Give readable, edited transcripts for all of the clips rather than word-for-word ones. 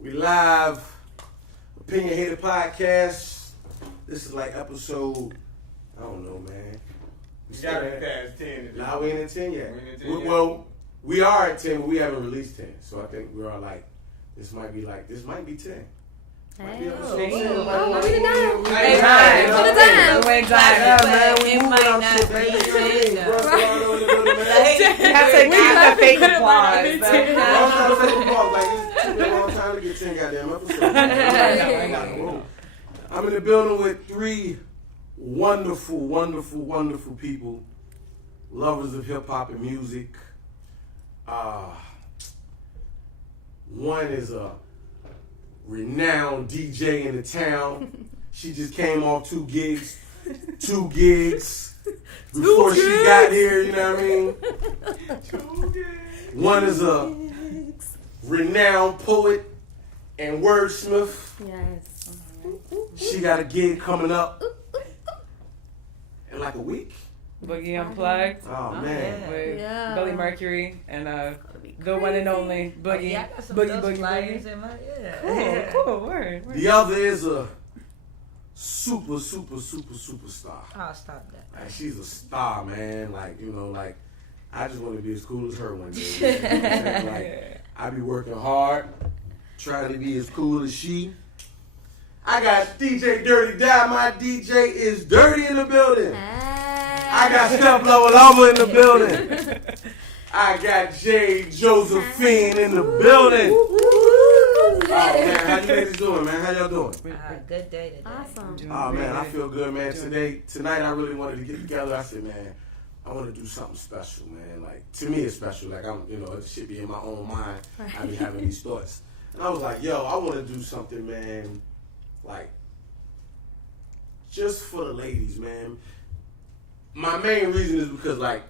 We live, OpinionHated podcast. This is like episode, I don't know, man. We got to past 10. Nah, we ain't at 10 yet. We ain't at 10 yet. Well, we are at 10, but we haven't released 10. So I think we're all like, this might be 10. Might be episode 10. We the dime. We might not be You have to keep the fake applause. It's been a long time to get 10 goddamn episodes. I'm in the building with three wonderful people, lovers of hip hop and music. One is a renowned DJ in the town. She just came off two gigs before she got here, you know what I mean? One is a renowned poet and wordsmith. Yes. She got a gig coming up in like a week. Boogie Unplugged. Oh man. With Yeah. Billy Mercury and the one and only Boogie. I got some Boogie. flyers in my Cool. Word. The other is a superstar. Oh, stop that. Like, she's a star, man. Like, you know, like, I just want to be as cool as her one day. You know what I'm saying? Like, I be working hard, trying to be as cool as she. I got DJ Dirty Die. My DJ is Dirty in the building. I got Steph Luv and Rapper in the building. I got Jade Josephine in the building. Oh man, how you ladies doing, man? How y'all doing? Good day today. Awesome. Oh man, I feel good, man. Tonight I really wanted to get together. I said, man, I want to do something special, man. Like, to me it's special. Like, I'm, you know, it should be in my own mind. I be having these thoughts. And I was like, yo, I want to do something, man, like, just for the ladies, man. My main reason is because, like,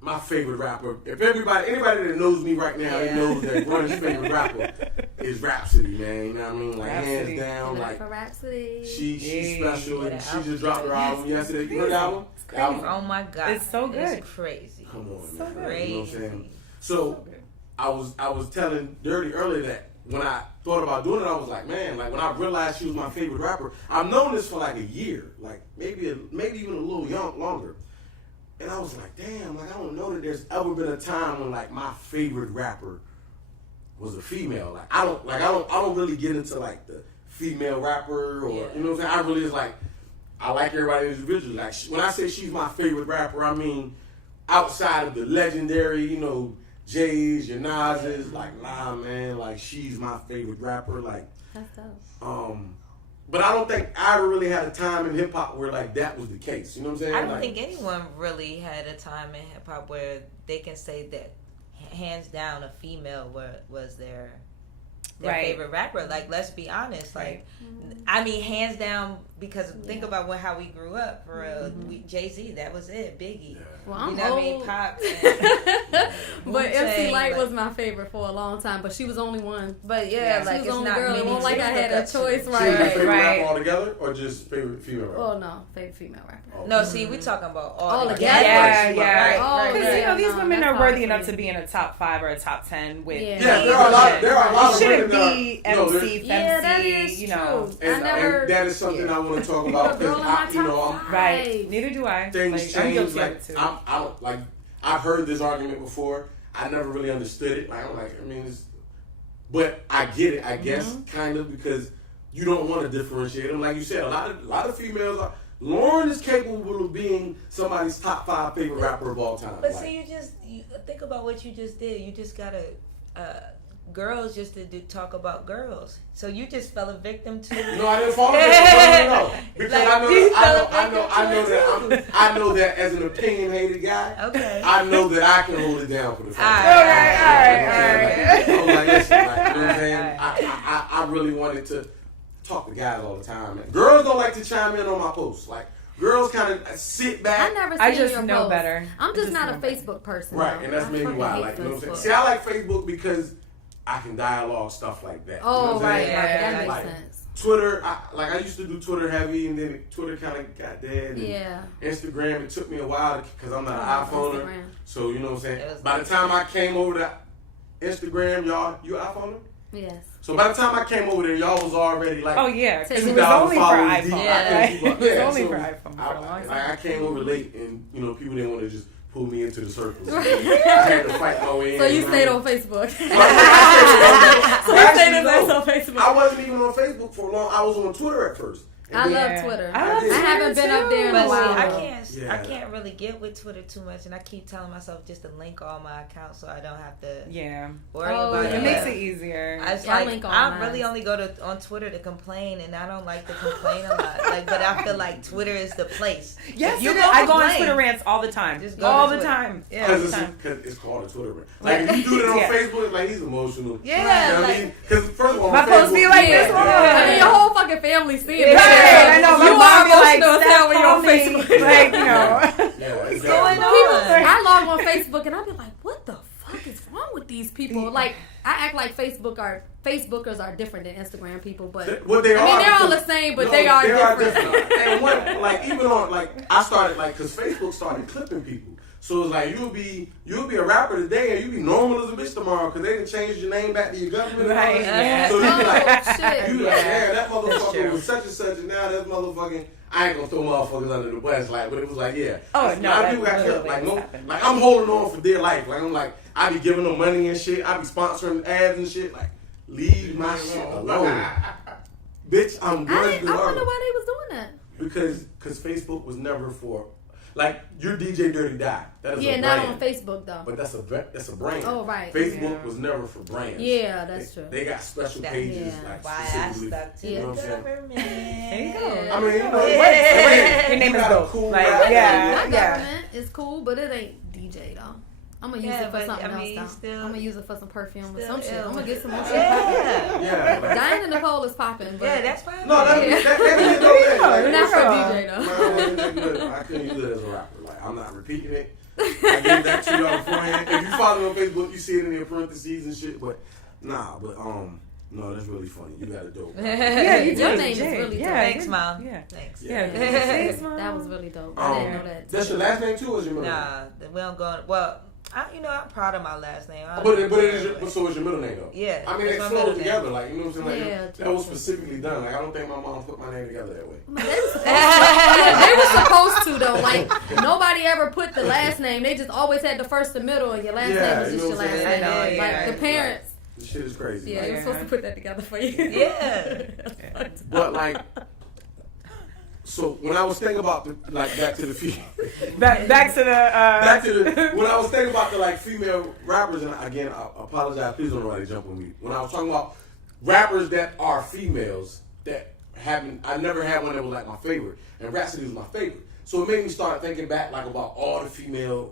my favorite rapper, if anybody that knows me right now, they knows that Runner's favorite rapper is Rhapsody, man. You know what I mean? Like, Rhapsody. hands down, like, For Rhapsody. she's special, and she just album. dropped her album yesterday. You heard the album? Oh my God. It's so good. It's crazy. Come on, So man. good. You know what I'm Crazy. saying? So, I was telling Dirty earlier that when I thought about doing it, I was like, man, like when I realized she was my favorite rapper, I've known this for like a year, like maybe even a little longer. And I was like, damn, like I don't know that there's ever been a time when like my favorite rapper was a female. Like I don't really get into like the female rapper or you know what I'm saying. I really is like I like everybody individually. Like when I say she's my favorite rapper, I mean outside of the legendary, you know, Jay's, your Nas's, like nah, man, like she's my favorite rapper. Like That's dope. But I don't think I ever really had a time in hip hop where like that was the case. You know what I'm saying? I don't like, think anyone really had a time in hip hop where they can say that hands down a female was their favorite rapper. Like, let's be honest. Like, I mean, hands down, because think about how we grew up. For real, Jay-Z, that was it. Biggie. Yeah. Well, I'm You know old. what I mean? Pop. But MC Wu-Tang, Light but- was my favorite for a long time, but she was only one. But yeah, She like was it's the only not girl. It many wasn't like I to had look a up to. choice, She was your right? favorite Right. rapper altogether, or just favorite female rapper? Oh no, favorite female rapper. Oh. No, see, we talking about all All together. together. Yeah. Oh, Because yeah. you know these No, women that's are worthy hard enough for to me. be in a top 5 or a top 10 with. Yeah. Yeah, there are a lot of It shouldn't women be that are, you know, MC, Yeah, that FMC, is you know. true. and that is something I want to talk You're a about girl because in my you know top I'm, five. Right. Neither do I. things Like, I'm change. guilty of Like it too. I don't like. I've heard this argument before. I never really understood it. Like I'm like, I mean, but I get it. I guess kind of because you don't want to differentiate them. Like you said, a lot of females are. Lauren is capable of being somebody's top 5 favorite rapper of all time. But like, see, you think about what you just did. You just gotta girls just to talk about girls. So you just fell a victim to. No, I didn't fall for it. No. Because Like, I know that as an opinion-hated guy, Okay. I know that I can hold it down for the family. All right. I was like, listen, like, you know what I'm saying? All right. I really wanted to talk to guys all the time. Man. Girls don't like to chime in on my posts. Like, girls kind of sit I back. never seen I just your know post. better. I'm just not a know better. Facebook person. Right, though. and that's I maybe fucking why. hate Like, you know what I'm saying? Facebook. See, I like Facebook because I can dialogue stuff like that. Oh, you know what I'm right, saying? right. That Yeah, makes like, sense. Twitter, I used to do Twitter heavy, and then Twitter kind of got dead. And Yeah. Instagram, it took me a while because I'm not an iPhoner. Instagram. So, you know what I'm It saying? was By the time I came over to Instagram, y'all, you iPhoner? Yes. So by the time I came over there, y'all was already like, Oh yeah, because it 2,000 was only for followers deep. iPhone. Yeah. I couldn't keep up. It was Yeah, only so for iPhone for a long time. I came over late, and people didn't want to just pull me into the circles. I had to fight my way in. So you stayed on Facebook. So you Actually, stayed on no. Facebook. I wasn't even on Facebook for long. I was on Twitter at first. And I then- love Twitter. I love I haven't been up there in But a see, while. I can't really get with Twitter too much, and I keep telling myself just to link all my accounts so I don't have to Yeah, worry Oh, about yeah. it. it makes it easier. I was Yeah, I like, link all I mine. really only go on Twitter to complain, and I don't like to complain a lot. Like, but I feel like Twitter is the place. Yes, You it is. go I go on complain. Twitter rants all the time. Just go all to the Twitter. time. Yeah. All the time. Because it's called a Twitter rant. Like, if you do it on Yeah. Facebook, it's like, he's emotional. Yeah, You know what I like- mean? Because, first of all, My on post be Facebook- like Yeah. this one. I mean, your whole fucking family see it. Yeah, I know. You My are mom be like, emotional as hell when you're on "Steph, call Facebook. me." Like, you know. Yeah, What's exactly. going People, on? I log on Facebook and I be like, what the fuck is wrong with these people? Like, I act like Facebookers are different than Instagram people, but Well, they I mean, are, they're all because- the same, but no, they are different. And what, like, even on, like, I started, like, because Facebook started clipping people. So it's like, you'll be a rapper today and you'll be normal as a bitch tomorrow because they didn't change your name back to your government. and all Right, that. yeah. So you be like, Oh, shit. you like, yeah, that That's motherfucker true. was such and such, and now that motherfucking, I ain't gonna throw motherfuckers under the bus, like, but it was like, yeah. Oh, A no, lot of that people got literally clipped. Like, has no, happened. like, I'm holding on for dear life. Like, I'm like, I be giving them money and shit. I be sponsoring ads and shit. Like, leave my shit alone. Bitch, I'm good to I wonder love. why they was doing that. Because Facebook was never for, like, you're DJ Dirty Die. That is Yeah, a not brand. on Facebook though. But that's a brand. Oh, right. Facebook Yeah. was never for brands. Yeah, that's true. They got special That- pages, yeah. like, Why I specifically. stuck to You know the what I'm saying? government. There you go. Yeah. I mean, you know, Yeah. Your name you is got a dope. cool Like, rap. yeah. My government is cool, but it ain't DJ though. I'm gonna use Yeah, it for but, something I mean, else though. still- I'm gonna use it for some perfume or still some shit. ill. I'm gonna get some more shit. Yeah. Yeah. Like, Diana Nicole is popping, but Yeah, that's fine. no, that Yeah. is dope. Like, not for Yeah. DJ though. I couldn't use it as a rapper. Like, I'm not repeating it. I gave that to y'all beforehand. If you follow me on Facebook, you see it in the parentheses and shit. But no, that's really funny. You got a dope. Yeah, you Your did. name is Jade. really Yeah, dope. Thanks, Mom. Yeah. Thanks. Yeah. Yeah. Thanks, Mom. That was really dope. I didn't know that. That's your last name too, or is your middle name? Nah, we don't go. Well, I'm proud of my last name. I don't But know. it is your, so is your middle name though. Yeah, I mean, it's they my flow middle name. together, like, you know what I'm saying? Like, Yeah, that was specifically done. Like, I don't think my mom put my name together that way. They were supposed to though. Like nobody ever put the last name. They just always had the first, the middle, and your last Yeah, name was you just know your what I'm last saying? name. I know, Like yeah. the parents. This shit is crazy. Yeah, Like, they were supposed to put that together for you. Yeah. but like, so when I was thinking about back to the female, Back to the. when I was thinking about the like female rappers, and again, I apologize. Please don't nobody jump on me. When I was talking about rappers that are females that I never had one that was like my favorite, and Rhapsody was my favorite. So it made me start thinking back like about all the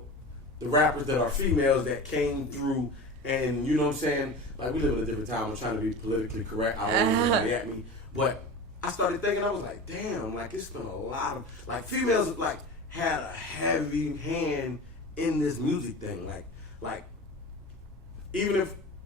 rappers that are females that came through, and you know what I'm saying? Like, we live in a different time. I'm trying to be politically correct. I don't want anybody at me, but I started thinking, I was like, damn, like, it's been a lot of, like, females, like, had a heavy hand in this music thing. Like,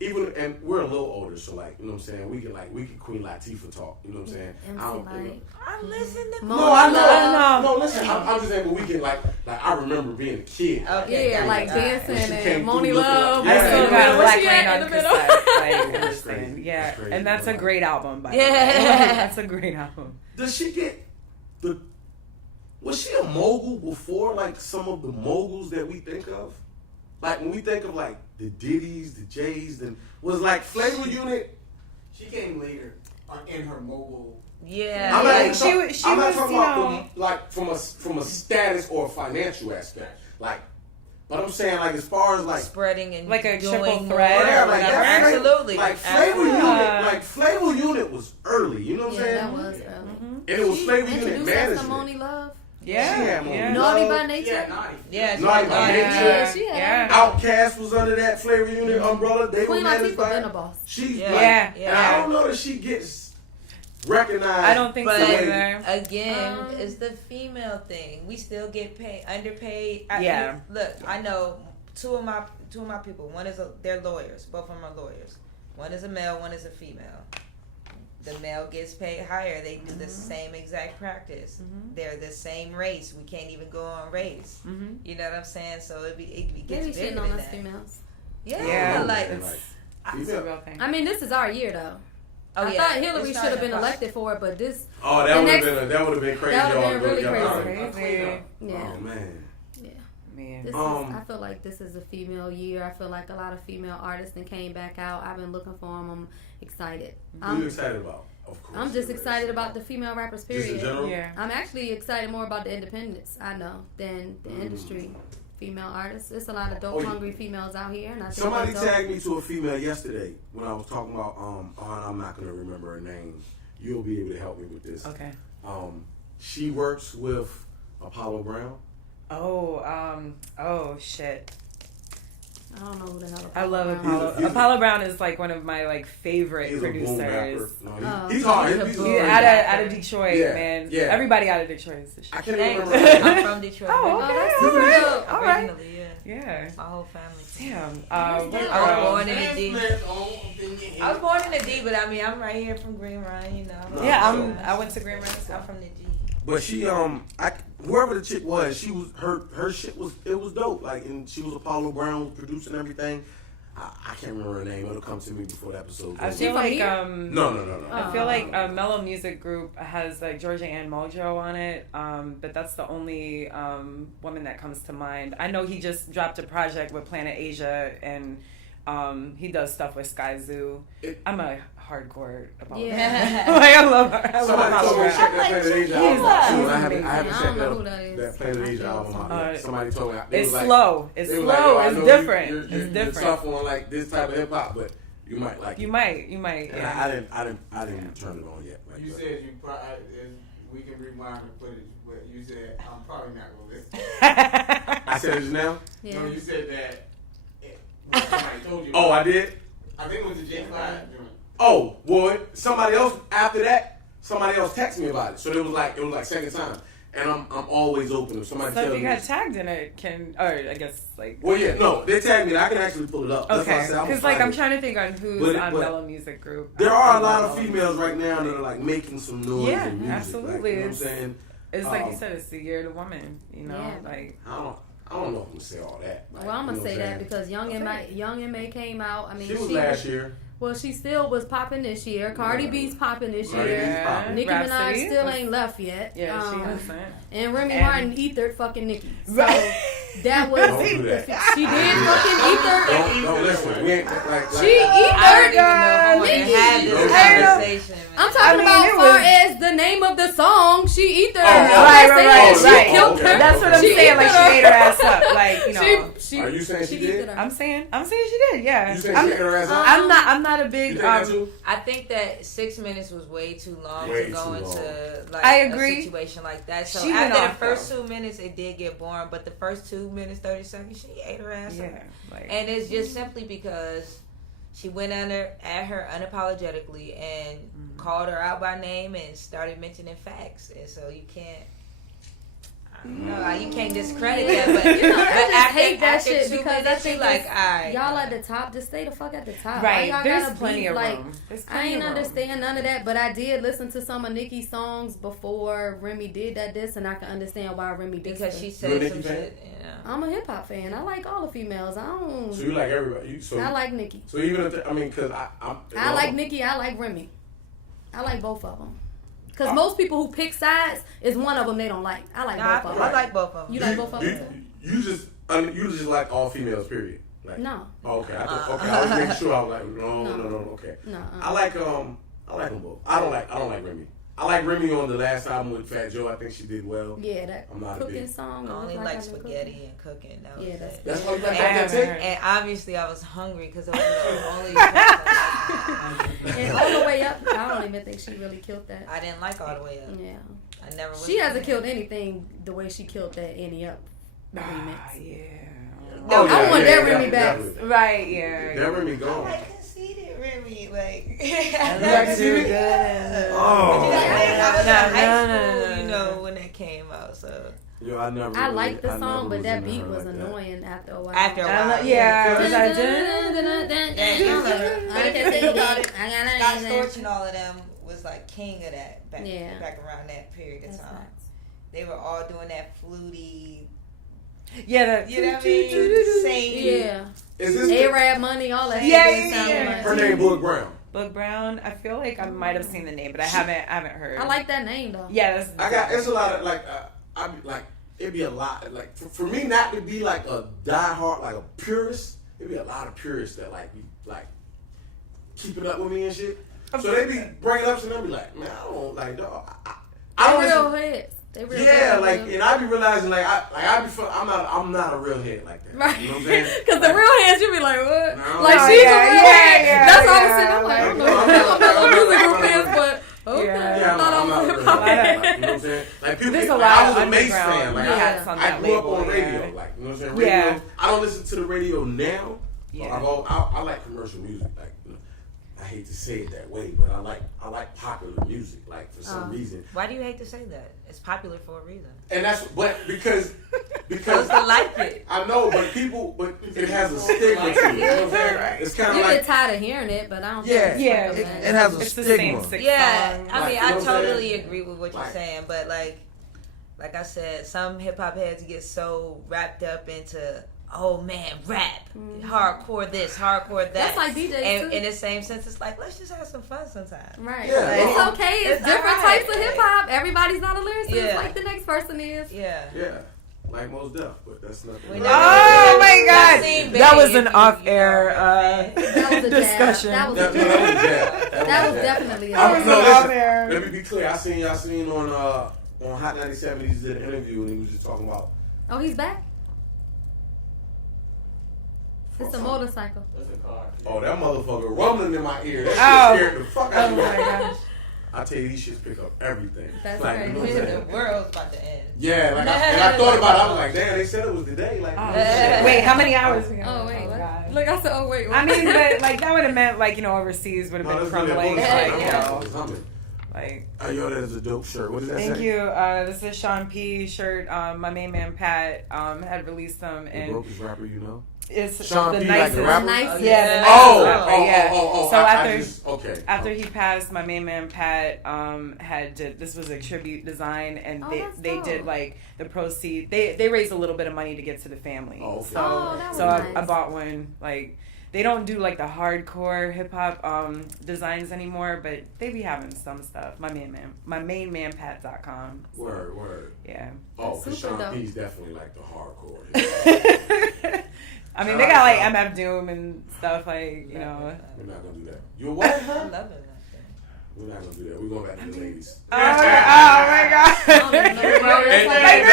even and we're a little older, so, like, you know what I'm saying? We can Queen Latifah talk, you know what I'm saying? MC I don't Light. I listen to. No, I know. I know. No, listen, I'm just saying, but we can, like, I remember being a kid. Okay. Yeah, like dancing When she and came Moni through looking Love. like- I still Yeah, got yeah. Black Where she Rain at on in the middle? cassette. Like, That's understand. crazy. Yeah, That's crazy. and that's a great album, by the Yeah. way. That's a great album. Does she get was she a mogul before, like, some of the moguls that we think of? Like, when we think of, like, the Diddy's, the J's, then was, like, Flavor Unit? She came later in her mogul. Yeah. I'm Like, not, she talking, was, I'm not you talking know. about like from a status or a financial aspect. Like, but I'm saying, like, as far as, like, Spreading and Like a doing triple more, thread yeah, or like, whatever. that's Flavor- Absolutely. like, Flavor Absolutely. Unit, like, Flavor Unit was early, you know what I'm Yeah, saying? that was. And it was Flavor Unit Introduced us to management. Moni Love. Yeah. She had Moni yeah. Love. Naughty by Nature. Yeah, naughty. Yeah. she Naughty was by naughty. Nature. Yeah, she had. Outkast was under that Flavor Unit umbrella. They Queen were managed Latifah by been a her. boss. She's Yeah. like, Yeah. and I don't know that she gets recognized. I don't think But so either. again, it's the female thing. We still get paid, underpaid. Yeah. Look, I know two of my people. One is they're lawyers. Both of them are lawyers. One is a male. One is a female. The male gets paid higher. They do the same exact practice. They're the same race. We can't even go on race. You know what I'm saying? So it They be gets bigger shitting than on us that. females. Yeah, Yeah. like Like, That's a real thing. I mean, this is our year though. I thought Hillary should have been elected for it, but this. Oh, that would have been crazy. That would have been really Crazy. Yeah. Oh man. Yeah. Man. This is, I feel like this is a female year. I feel like a lot of female artists that came back out. I've been looking for them. I'm excited. What are you excited about? Of course. I'm just excited about the female rappers, period. Just in general? Yeah. I'm actually excited more about the independents, I know, than the industry. Female artists. There's a lot of dope, hungry females out here. And I think somebody tagged me to a female yesterday when I was talking about, I'm not going to remember her name. You'll be able to help me with this. Okay. She works with Apollo Brown. Oh, shit. I don't know who the hell I love Brown Apollo. Apollo Brown is like one of my favorite He's producers. a boom rapper. He's hard. He's He's Out of Detroit, man. Yeah. Everybody out of Detroit is the shit. I can't remember. I'm from Detroit. Oh, okay. that's All right. All right. Originally, Yeah. my whole family. Damn. I was born in the D. I was born in the D, but I mean, I'm right here from Green Run, you know. Yeah, I went to Green Run. I'm from the G. But she, whoever the chick was, she was her shit was dope. Like, and she was Apollo Brown producing everything. I can't remember her name. It'll come to me before the episode. I feel like No. I feel like Mellow Music Group has like Georgia Ann Mojo on it, but that's the only woman that comes to mind. I know he just dropped a project with Planet Asia, and he does stuff with Sky Zoo. I'm a hardcore about Yeah. like I love her. Somebody told me to check that Planet Asia album out. He's I amazing. haven't I checked don't know who that is. that Planet Asia album out yet. Somebody told me. It's slow. It's they were slow. like, It's different. You're It's different. tough on like this type of hip hop, but you might like it. You might. And Yeah. I didn't turn it on yet. Like, You said you probably, we can rewind and put it, but you said, I'm probably not going to listen. I said it just now. Yeah. No, you said that when somebody told you. Oh, I did. I think it was the J. Clyde joint. Oh, boy, somebody else after that, somebody else texted me about it. So it was like second time. And I'm always open if somebody So tells if me. you got tagged in it, I guess like. Well, yeah, no, they tagged me. I can actually pull it up. That's why I Okay, said I was because like I'm finding it. trying to think on who's But on Mellow Music Group. There are a lot of females right now that are like making some noise Yeah, and music. absolutely. Like, you know what I'm saying? It's like you said, it's the year of the woman. You know, Yeah. like. I don't know if I'm gonna say all that. Like, Well, I'm gonna you know say what that because Young M.A. came out. I mean, she was last year. Well, she still was popping this year. Cardi B's popping this Cardi year. B's popping. Nicki Rhapsody. Minaj still ain't left yet. Yeah, she hasn't. And Remy And- Martin ethered fucking Nicki. So Right. that was Don't do that. she did fucking ether. Don't listen. We ain't like. She I don't ethered even know if I want to Nicki. have this Don't conversation, man. I'm talking I mean, about it far was- as the name of the song. She ethered. Oh, I'm not right, saying right, she right. killed Okay. her. That's what I'm She saying. Like she ethered ate her ass up. Like you know. She, Are you saying she did? ethered her. I'm saying she did. Yeah. You saying I'm, she ate her ass up? I'm not a You big. think that too? I think that 6 minutes was way too long Way to go too into like I agree. a situation like that. So She went after the off, first though. 2 minutes, it did get boring. But the first 2 minutes, 30 seconds, she ate her ass up. Yeah. Like. And it's just simply because she went at her unapologetically and called her out by name and started mentioning facts. And so you can't. I don't know, you can't discredit that, but You know, I but just after, hate that after shit 2 because I minutes, think you like, it's- alright, y'all at the top, just stay the fuck at the top. Right. Why y'all There's gotta plenty be, of like, room. There's I plenty ain't of room. understand none of that, but I did listen to some of Nicki's songs before Remy did that diss, and I can understand why Remy did because her. she You a said Nicki some fan? shit. You know. I'm a hip hop fan. I like all the females. I don't. So you like everybody? I like Nicki. So even if because I like Nicki. I like Remy. I like both of them. Because most people who pick sides is one of them they don't like. I like Nah, both of I them. like both of them. You like both of them? You just like all females. Period. Like, No. Oh, okay. I was making sure. I was like, no. Okay. No. I like them both. I don't like Remy. I like Remy on the last album with Fat Joe. I think she did well. Yeah, that I'm not a cooking big- song. I only Look like I've been spaghetti cooking. and cooking. That was Yeah, it. That's why you like I that haven't tape? heard. And obviously, I was hungry because it was the only. And all the way up, I don't even think she really killed that. I didn't like all the way up. Yeah. I never. Was She hasn't killed anything the way she killed that Annie Up remix. Yeah. Oh, I yeah, want yeah, that Remy definitely, back. definitely. Right. Yeah. That Remy I gone. like conceited Remy, like. That's too good. Oh. I was in high No. school, you know, when that came out. So Yo, I never. I like the I song, never but that into beat her was like that. annoying after a while. after a while, Yeah. Was that Scott Storch and all of them was like king of that back around that period of That's time. facts. They were all doing that fluty Yeah, You know what I mean? Same. Yeah. Is this A-Rap Money, all that. Yeah, shit yeah, sound yeah. like- her name? Book Brown. Book Brown. I feel like I might have seen the name, but I haven't heard. I like that name though. Yeah, It's a lot of like. I be like. It'd be a lot like for me not to be like a diehard, like a purist. It'd be a lot of purists that like be like keeping up with me and shit. So they be bringing up and they'll be like, man, I don't like dog. I don't They real listen. heads. They real Yeah, heads, like, dude. and I be realizing, like, I'm not a real head like that. Right. You know what I'm saying? Because the real heads, you be like, what? No. Like, No, she's yeah, a real yeah, head. yeah, That's all yeah. I'm saying. I'm like, I don't know. Like, I'm not a music I'm group not- fans, but okay. Yeah, Not I'm not a hip real hop head. fans. Like, you know what I'm saying? Like, people, There's a like, lot I was of a Mace underground fan. Like, hats on I that grew up label, on radio. yeah. Like, you know what I'm saying? Radio. Yeah. I don't listen to the radio now. Yeah. I like commercial music. Like, you know, I hate to say it that way, but I like popular music. Like, for some reason. Why do you hate to say that? It's popular for a reason. And because Supposed to like it. I know, but it has a stigma to it. You know what I'm saying? It's kind You of get like, tired of hearing it, but I don't Yeah. think Yeah. it's It has a It's the stigma. same 6 Yeah, songs. I mean, Like, you know I what I'm totally saying? agree with what you're Like- saying, but like I said, some hip hop heads get so wrapped up into, oh man, rap, hardcore this, hardcore that. That's like DJs and too. in the same sense, it's like, let's just have some fun sometimes. Right. Yeah. It's okay. It's It's different alright. types of hip hop. Everybody's not a lyricist Yeah. like the next person is. Yeah. yeah, like most Def, but that's nothing. We Like- never- Oh my Y'all God, seen that was Babe, an if you off-air That was a discussion. Jab. That was That, a no, that was jab. Jab. That was Jab. definitely a I was, jab. no, That was listen, out there. let me be clear. I seen on Hot 97. He did an interview and he was just talking about. Oh, he's back? It's a motorcycle. What's it called? Oh, that motherfucker rumbling in my ear. That Oh. shit scared the fuck out Oh of me. my gosh. I tell you, these shits pick up everything. That's like, you know what I'm crazy. saying? The world's about to end. Yeah, like, and I thought about it. I was like, damn, they said it was today. Like, Oh, shit. wait, how many hours ago? Oh, wait, what? God. Look, I said, oh, wait. I mean, but like that would have meant like overseas would have No, been that's really a crumbling. bonus. Yeah, Like, yeah. you know, like. Oh, yo, that is a dope shirt. What does that Thank say? you. This is Sean P. shirt. My main man Pat had released them, The and brokest rapper, you know? it's Sean the P, like nicest. the rapper? Nice. Yeah, the nicest Oh, rapper, yeah. So okay. after he passed, my main man Pat this was a tribute design, and Oh, they that's did dope. like the proceed. They raised a little bit of money to get to the family. Oh, okay. So Oh, that was so nice. I bought one. Like they don't do like the hardcore hip hop designs anymore, but they be having some stuff. My main man Pat.com. So, Word. yeah. Oh, Super because Sean dope. P's definitely like the hardcore. I mean, they got like MF Doom and stuff like you know. We're not going to do that. You what? I love it. We're not going to do that. We're going back to the ladies. Oh my god! I don't even know who that is. And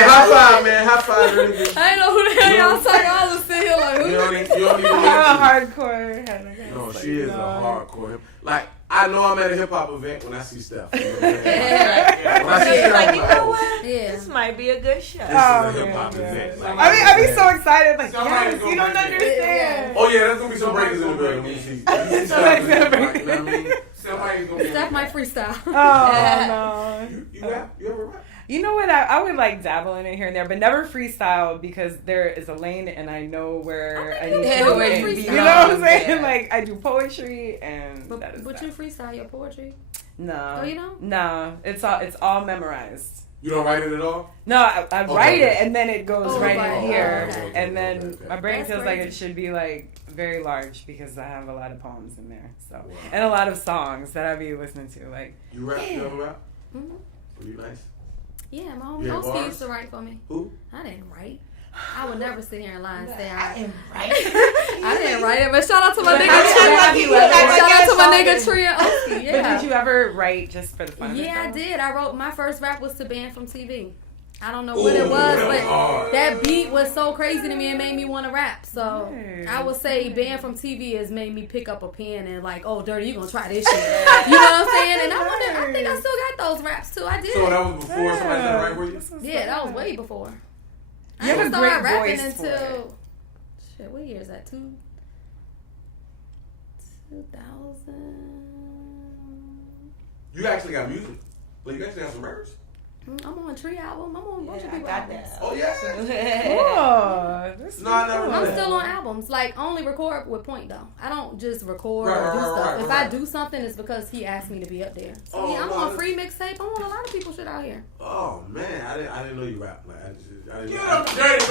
high five, man. High five, really good. I didn't know who the hell y'all talking. I was sitting here like, You who? don't even I'm know. a hardcore head. No, she is a hardcore hip. Like, I know I'm at a hip hop event when I see Steph. You know what I'm saying? Yeah. When I see It's Steph, like, I'm you like, know oh, what? Yeah. This might be a good show. This is Oh, a hip hop man, event. yeah. Like, I be so excited, like Somebody's yes, gonna you don't break it. understand. Oh yeah, there's gonna be some breakers in the building. When you see, Somebody's Steph, gonna break like, you know what I mean? Somebody's gonna be Steph might freestyle. Oh no! You rap? You ever rap? You know what? I would like dabble in it here and there, but never freestyle because there is a lane and I know where I think need you to can go. freestyle. in. You know what I'm saying? Yeah. Like I do poetry and that is But that. you freestyle your poetry? No. Oh, you don't? No, it's all memorized. You don't write it at all? No, I Okay, write okay. it and then it goes Oh, right right. in here, Oh, okay. and then Okay. my brain That's feels like crazy. it should be like very large because I have a lot of poems in there, so Wow. and a lot of songs that I be listening to. Like You rap? You ever rap? Mhm. Were you nice? Yeah, my homie Yeah, Oski bars? used to write for me. Who? I didn't write. I would never sit here and lie and say I I am right. I didn't write it, but shout out to my But nigga how did you rap? Tria. You ever- Shout out to my I nigga guess Tria Oski. Yeah. But did you ever write just for the fun of it? Yeah, I though? did. I wrote my first rap was to Band from TV. I don't know what it Ooh, was, that was but hard. that beat was so crazy to me and made me want to rap. So Nice. I would say Band from TV has made me pick up a pen and like, oh, Dirty, you gonna try this shit. You know what I'm saying? And I think I still got those raps too. I did. So that was before somebody started writing for you? This was Yeah, that was fun. way before. I You have didn't a start great rapping voice for until shit. What year is that? 2000. You actually got music. Like, you actually got some records? I'm on Tree album. I'm on a bunch of I people got albums. that. Oh yeah. Oh, that's No, I never knew I'm that. still on albums. Like, I only record with Point, though. I don't just record or do Right, stuff. right, If right. I do something, it's because he asked me to be up there. So, Oh, yeah, I'm no, on that's- free mixtape. I'm on a lot of people shit out here. Oh man, I didn't know you rap. Like I didn't. Get know. up, dirty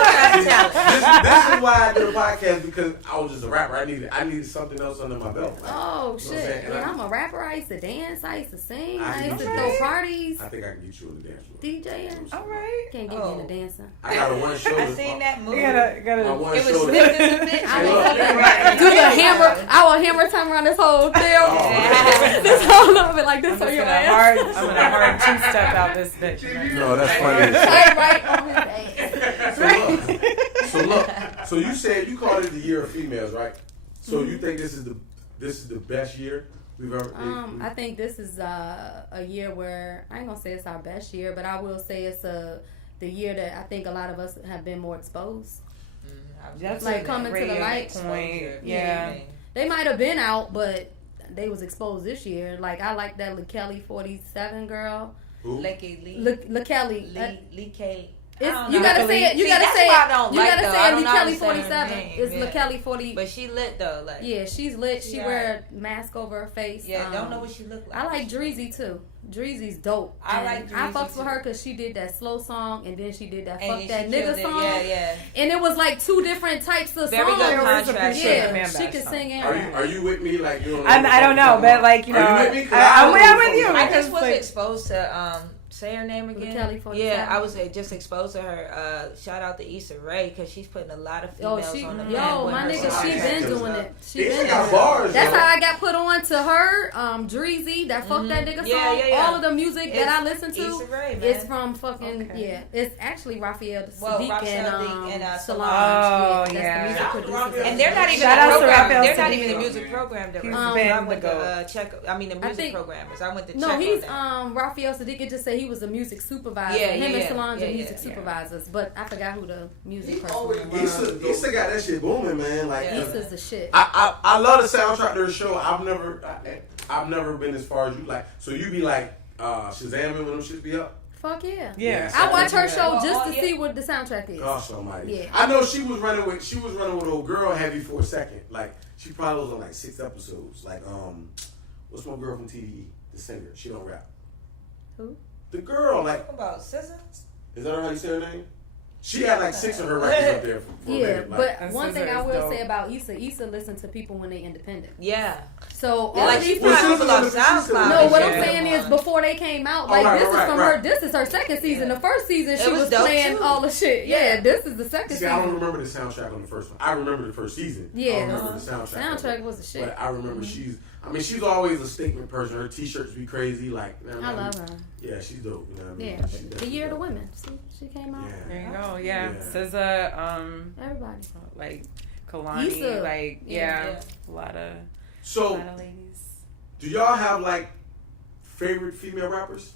This is why I did a podcast, because I was just a rapper. I needed something else under my belt. Like, Oh, you know what I'm shit. saying? And I'm a rapper. I used to dance. I used to sing. I I used to can- throw parties. I think I can get you on the dance floor. DJing. all right. Can't get me into dancing. I got a one shoulder. I seen that movie. You gotta. My one It was shoulder. lifted a bit. I Hey, will look. do the hammer. I will hammer time around this whole thing. Yeah. This whole of it like this I'm on just your gonna ass. I'm gonna hard two-step out this bitch. No, that's funny. Right, right on his ass. So look. So you said you called it the year of females, right? So you think this is the best year we've ever? I think this is a year where I ain't gonna say it's our best year, but I will say it's the year that I think a lot of us have been more exposed. That's Like a coming to the great light. point. Yeah. They might have been out, but they was exposed this year. Like I like that Kelly 47 girl. Who? Lee Kelly. Kelly. You gotta say it. You gotta say it. You gotta say it. Lee Kelly Kelly 47. It's Lee Kelly 40. But she lit though, like. Yeah, she's lit. She Yeah. wear a mask over her face. Yeah, don't know what she look like. I like Dreezy too. Dreezy's dope. I And like I Dreezy, fucks too. with her because she did that slow song and then she did that And fuck she that killed nigga it. song. Yeah. And it was like two different types of Very songs. good contrast. Yeah, Man she Bash could song. sing and Are rap. you with me? Like you don't know I don't know, but like you know, Are you with me? 'Cause I'm don't know with you. what I because, just was like, exposed to say her name again. Kelly 47. Yeah, I was just exposed to her. Shout out to Issa Rae because she's putting a lot of Oh, females she, on the map. yo, with my her nigga, songs. she been doing it. She Issa been got doing it. bars, That's yo. how I got put on to her. Dreezy, that fuck that nigga song. Yeah. All of the music that I listen to Issa Rae, man. is from fucking Okay. yeah. It's actually Raphael Well, Sadiq Raphael and Sadiq and, Solange. Oh, That's yeah. the music Shout out to producers. Raphael. And they're not even Shout the out to program. Raphael They're not Sadiq. even the music program that He's I been went the to goat. check. I mean the music think- programmers. I went to check. No, he's on that. Raphael Sadiq. It just said he was a music supervisor. Yeah, Him yeah, and Solange yeah, are music yeah. supervisors, but I forgot who the music He person always was. Issa got that shit booming, man. Like Yeah. Issa's the shit. I love the soundtrack to the show. I've never been as far as you. Like, so you be like Shazamming when them shit be up. Fuck yeah. Yeah. I watch her Yeah. show just Well, to yeah. see what the soundtrack is. Gosh almighty. Yeah. I know she was running with old girl heavy for a second. Like she probably was on like 6 episodes. Like what's my girl from TDE? The singer. She don't rap. Who? The girl, like, Talking about SZA. is that how you say her name? She had like 6 of her records up there for a Yeah, minute. Like, but And one thing SZA I is will dope. say about Issa listens to people when they independent. Yeah. So Yeah, all like of she these Well, put people. people on SZA listens to SoundCloud. No, what Yeah. I'm saying is before they came out, Oh, like right, this is right, from right. her. This is her second season. The first season It she was was dope, playing too. all the shit. Yeah, this is the second see, I don't season. remember the soundtrack on the first one. I remember the first season. Yeah, I don't remember the soundtrack. soundtrack was the shit. But I remember she's always a statement person. Her t-shirts be crazy. Like, I love her. Yeah, she's dope. You know what I mean? Yeah, She's the definitely year of the dope. women. She came out. Yeah. There you go. Yeah. Yeah. SZA, Everybody. like Kalani, Issa. like Yeah. a lot of So, ladies. do y'all have like favorite female rappers?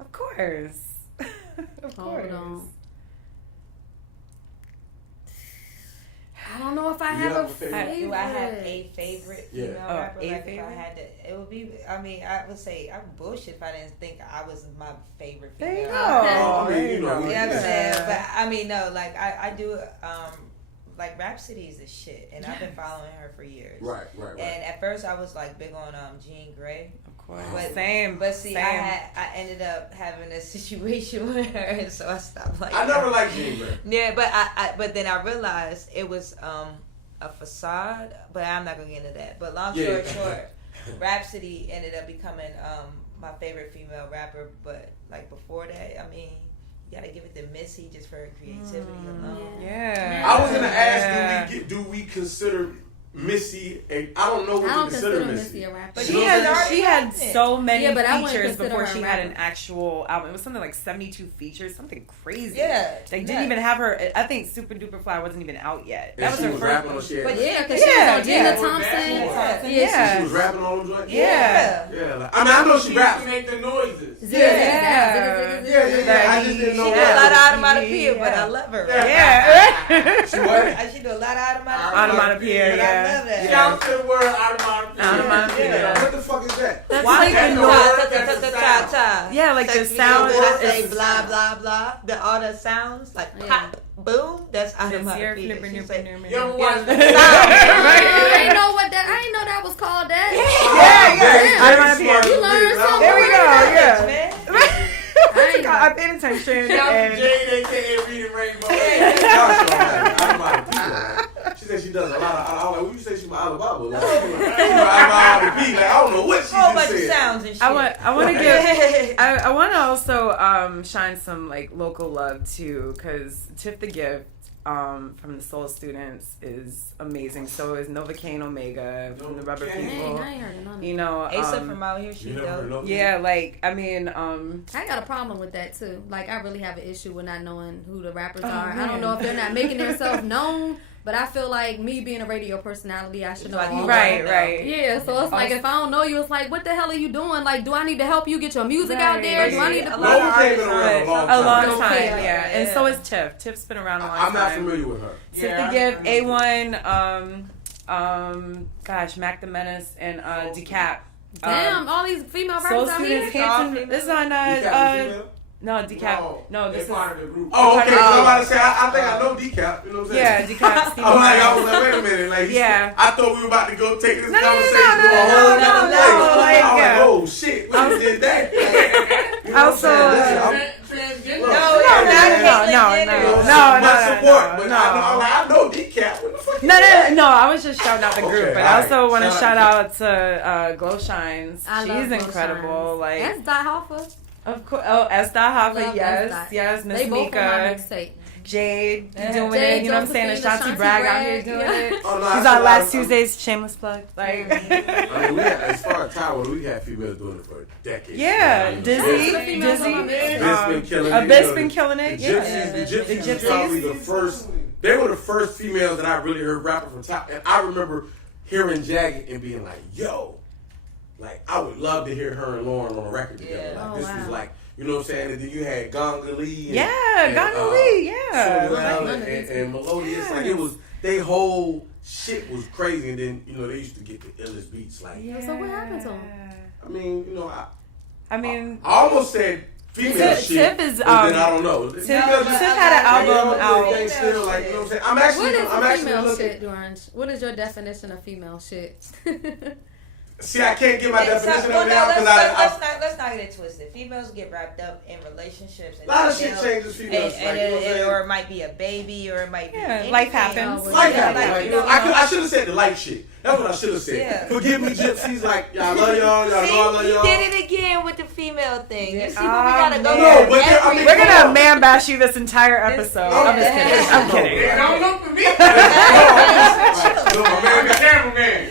Of course. Of Hold course. on. I don't know if I You have have a a favorite? Do I have a favorite Yeah. female Oh, rapper? a Like if I favorite? had to, it would be. I mean, I would say I'm bullshit if I didn't think I was my favorite There female. you go. Oh, I mean, There you know, You know what I'm Yeah. saying? But I mean, no, like I do. Like Rhapsody is the shit, and I've been following her for years. Right. And at first, I was like big on Jean Grey. Of course. But- Same. But see, Same. I ended up having a situation with her, and so I stopped like. I never liked Jean Grey. Yeah, but then I realized it was a facade. But I'm not gonna get into that. But long story short, Rhapsody ended up becoming my favorite female rapper. But like before that, I mean, you gotta give it to Missy just for her creativity alone. Yeah. I was gonna ask, do we consider Missy I don't know what I to don't consider consider Missy. Missy a rapper. But She You know had what I'm saying? she had so many Yeah, but I wouldn't features consider before her she a had rapper. an actual album. It was something like 72 features, something crazy. Yeah, They didn't yeah. even have her. I think Super Duper Fly wasn't even out yet. That was she her was first rapping one. on shit. But Yeah, because Yeah, she was on Gina yeah. Thompson. Yeah. Yeah. She was rapping on them joints. Yeah. Yeah, like, I mean, I know she used raps. to make the noises. Yeah. I just didn't know She do a that. lot of onomatopoeia, but I love her. Yeah. She what? She do a lot of onomatopoeia. Onomatopoeia, But yeah. I love that. Shout out to the word onomatopoeia. Onomatopoeia. What the fuck is that? That's Why like didn't That's know the that? word, that's the salsa. Yeah, like the Sex sound. video, when I say it's- blah blah blah, all the sounds like pop, boom. That's out of my feet. You ever watch the I ain't know what that. I ain't know that was called that. Yeah. I don't know. You learned something. There we go. I ain't know. I paid attention. Shout out to And Jade, aka Reading Rainbow. She said she does a lot of. I was like, what you say she my Alibaba? Like, I don't know what she Whole just bunch of said. sounds and shit. I want to give. I want to also shine some like local love too, because Tip the Gift from the Soul Students is amazing. So is Novocaine Omega from the Rubber Novocaine. People. Dang, I ain't heard of none of You that. know, Asa from out here, she You never heard dope. of Novocaine? yeah, like I mean, I got a problem with that too. Like, I really have an issue with not knowing who the rappers Oh, are. I man. don't know if they're not making themselves known, but I feel like me being a radio personality, I should know Like, all you Right, know. right. Yeah, so it's like if I don't know you, it's like, what the hell are you doing? Like, do I need to help you get your music out Right. there? Do I need to A play? lot of Novocaine been artists around a long a long Don't time, care. yeah. And Yeah. so is Tiff. Tiff's been around a long time. I'm not familiar with her. Tip Yeah, the Gift, I A1, gosh, Mac the Menace, and Decap. Damn, all these female Soul rappers out Students here. Hanson. This is on You got the female? no Decap. No, they this is part of the group. Oh, okay. 'Cause I'm about to say, I think I know Decap. You know what I'm saying? yeah, Decap. Steve I Brown. was like, wait a minute. Like, Yeah. I thought we were about to go take this No, no, no, conversation to a no, whole no, nother no, place. no, like, I was yeah. like, oh shit, we did that. You know what I'm Also, saying? Listen, I'm- Transgender. Look, No, yeah, not yeah, Caitlyn no, Jenner. you know, no, much no, support, no, but no. I know Decap. What the fuck? No, I was just shouting out the group, Okay, but I also alright. want to Shout shout out out to Glow Shines. I She's love Glow incredible. Shines. Like, That's Die Hoffa. of course, Esther Hoffa, Love yes, Esther. yes, Miss They both on my Mika, mixtape. Jade, Yeah. doing Jade it. You know what I'm saying? Josephine, Ashanti Ashanti Bragg out here Bragg, doing yeah. it. Oh, no, She's I on said last I- Tuesday's shameless plug. Like, I mean, we had, as far as Tyler, we had females doing it for decades. yeah, You know, Dizzy, Most of the females on my Dizzy, mixtape. Abyss been killing it. Abyss You know, been killing it. The Yeah. Gypsies, the The Gypsies was probably the first. They were the first females that I really heard rapping from top. And I remember hearing Jagged and being like, "Yo, like I would love to hear her and Lauren on a record together." Yeah. Like Oh, this was wow. like, you know what I'm saying? And then you had Gonga Lee. And, Yeah, Gonga Lee, yeah. Soleil Like, and Melodious. Like Yes. it was, they whole shit was crazy. And then you know they used to get the illest beats. Like So what happened to 'em? I mean, you know, I mean, I almost said female Tip- shit. Tip is, but then I don't know. Tip Female but shit- had an album they out. still, like, you know what I'm saying? I'm actually, What is I'm actually female looking. shit, Orange? What is your definition of female shit? See, I can't get my definition Well, of it no, out because let's not get it twisted. Females get wrapped up in relationships. And a lot of you shit know, changes females. and, like, you know what I'm saying? or it might be a baby, or it might be Yeah, anything. life happens. Life Yeah, happens. like, Like, you you know, know, I should have said the life shit. That's what I should have said. Yeah. Forgive me, gypsies. Like, y'all love y'all. Y'all See, know I love you y'all. did it again with the female thing. You see what we Ah, gotta go man. No, through but there- I every- mean, We're come gonna on. man bash you this entire episode. I'm just kidding. I'm They kidding. don't look for me. No, my man, The cameraman.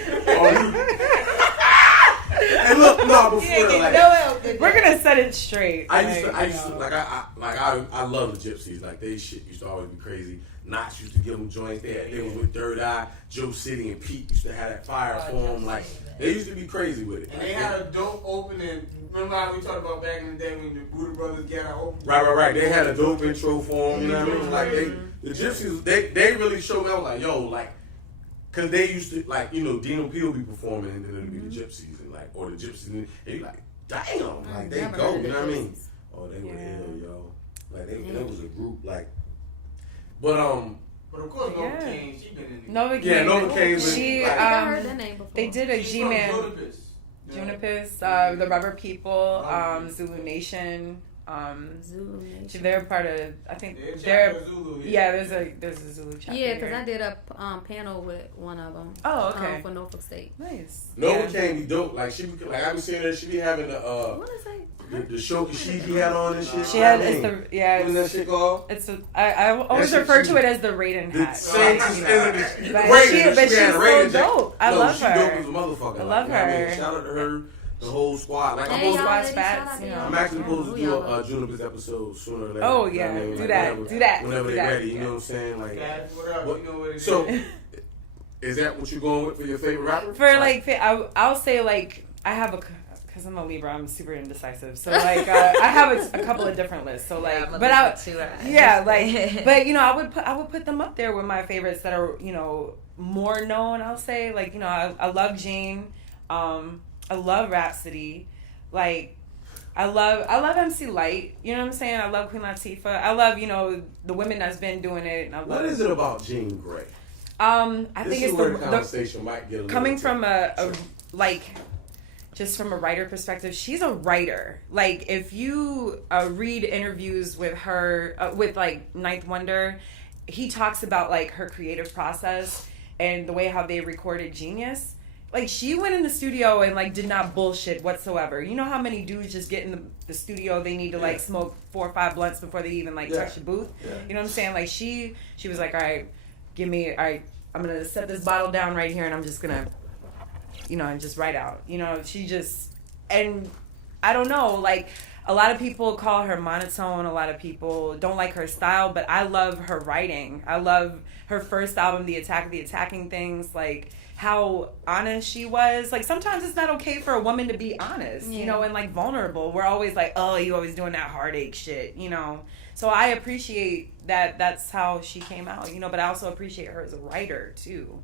and look, no, You before ain't get like, no help with We're that. gonna set it straight. I used to I love the gypsies. Like they shit used to always be crazy. Knox used to give them joints. They was with Third Eye, Joe City, and Pete used to have that fire for them. Like they used to be crazy with it. And they had a dope opening. Remember how we talked about back in the day when the Buddha Brothers got an opening? Right. They had a dope intro for them. You know what I mean? Like the gypsies, they really showed me. I was like, yo, like, cause they used to like, you know, Dino P will be performing, and then it'll be the gypsies, and like, or the gypsies, and you like, damn, like they Never go. heard You of know what I the mean? Gypsies. Oh, they were Yeah. ill, yo. Like they was a group, like, but But of course, Nova Yeah. King, she been in it. Novocaine. Yeah, Novocaine, She, but- I think I heard that name before. they did a She's G-Man. from Jodapus. Yeah. Junipis, the Rubber People, Oh. Zulu Nation. Zulu Nation. They're part of. I think They're they're. chapter Zulu. Yeah, there's a Zulu chapter. Yeah, because here. I did a panel with one of them. Oh, okay. For Norfolk State. Nice. Nova Yeah. can't be dope. Like she, like I be seeing her. She be having the What is that? the shoki she had on and shit. She You know had what I it's mean? the yeah. What is that shit called? It's a, I always shit refer she- to it as the Raiden The hat. same you as know. the But Raiden. she- but had she's a so Raiden jacket. dope. I No, love she her. dope as a motherfucker. I Like, love you know what I her. mean? Shout out to her, the whole squad. Like I'm Hey, supposed, y'all Squad ladies, Spats, shout out to you know. y'all. I'm actually supposed to do Who a y'all Juniper's episode sooner or later. Oh, You know yeah. what I mean? Do Like, that. whenever- Do that. Whenever Do they're that. ready, you know what I'm saying? Like, Guys, what up? What- You know what it so is. is that what you're going with for your favorite rapper? For like, I'll say like I have a. Because I'm a Libra, I'm super indecisive. So like, I have a couple of different lists. So like, I'm a but I, Libra too, right? yeah, like, but you know, I would put them up there with my favorites that are, you know, more known. I'll say like, you know, I love Jane, I love Rhapsody, like, I love MC Light. You know what I'm saying? I love Queen Latifah. I love, the women that's been doing it. And I love What is it about Jean Grey? I This think is it's where the conversation might get a coming little from a just from a writer perspective, she's a writer. Like, if you read interviews with her, with like Ninth Wonder, he talks about like her creative process and the way how they recorded Genius. Like, she went in the studio and like did not bullshit whatsoever. You know how many dudes just get in the studio, they need to like smoke 4 or 5 blunts before they even like touch the booth. Yeah. You know what I'm saying? Like, she was like, all right, I'm gonna set this bottle down right here and I'm just gonna, and just write out. She just, and I don't know, like, a lot of people call her monotone, a lot of people don't like her style, but I love her writing. I love her first album, The Attack of the Attacking Things, like, how honest she was. Like, sometimes it's not okay for a woman to be honest, and like vulnerable. We're always like, oh, you always doing that heartache shit, So I appreciate that that's how she came out, but I also appreciate her as a writer too,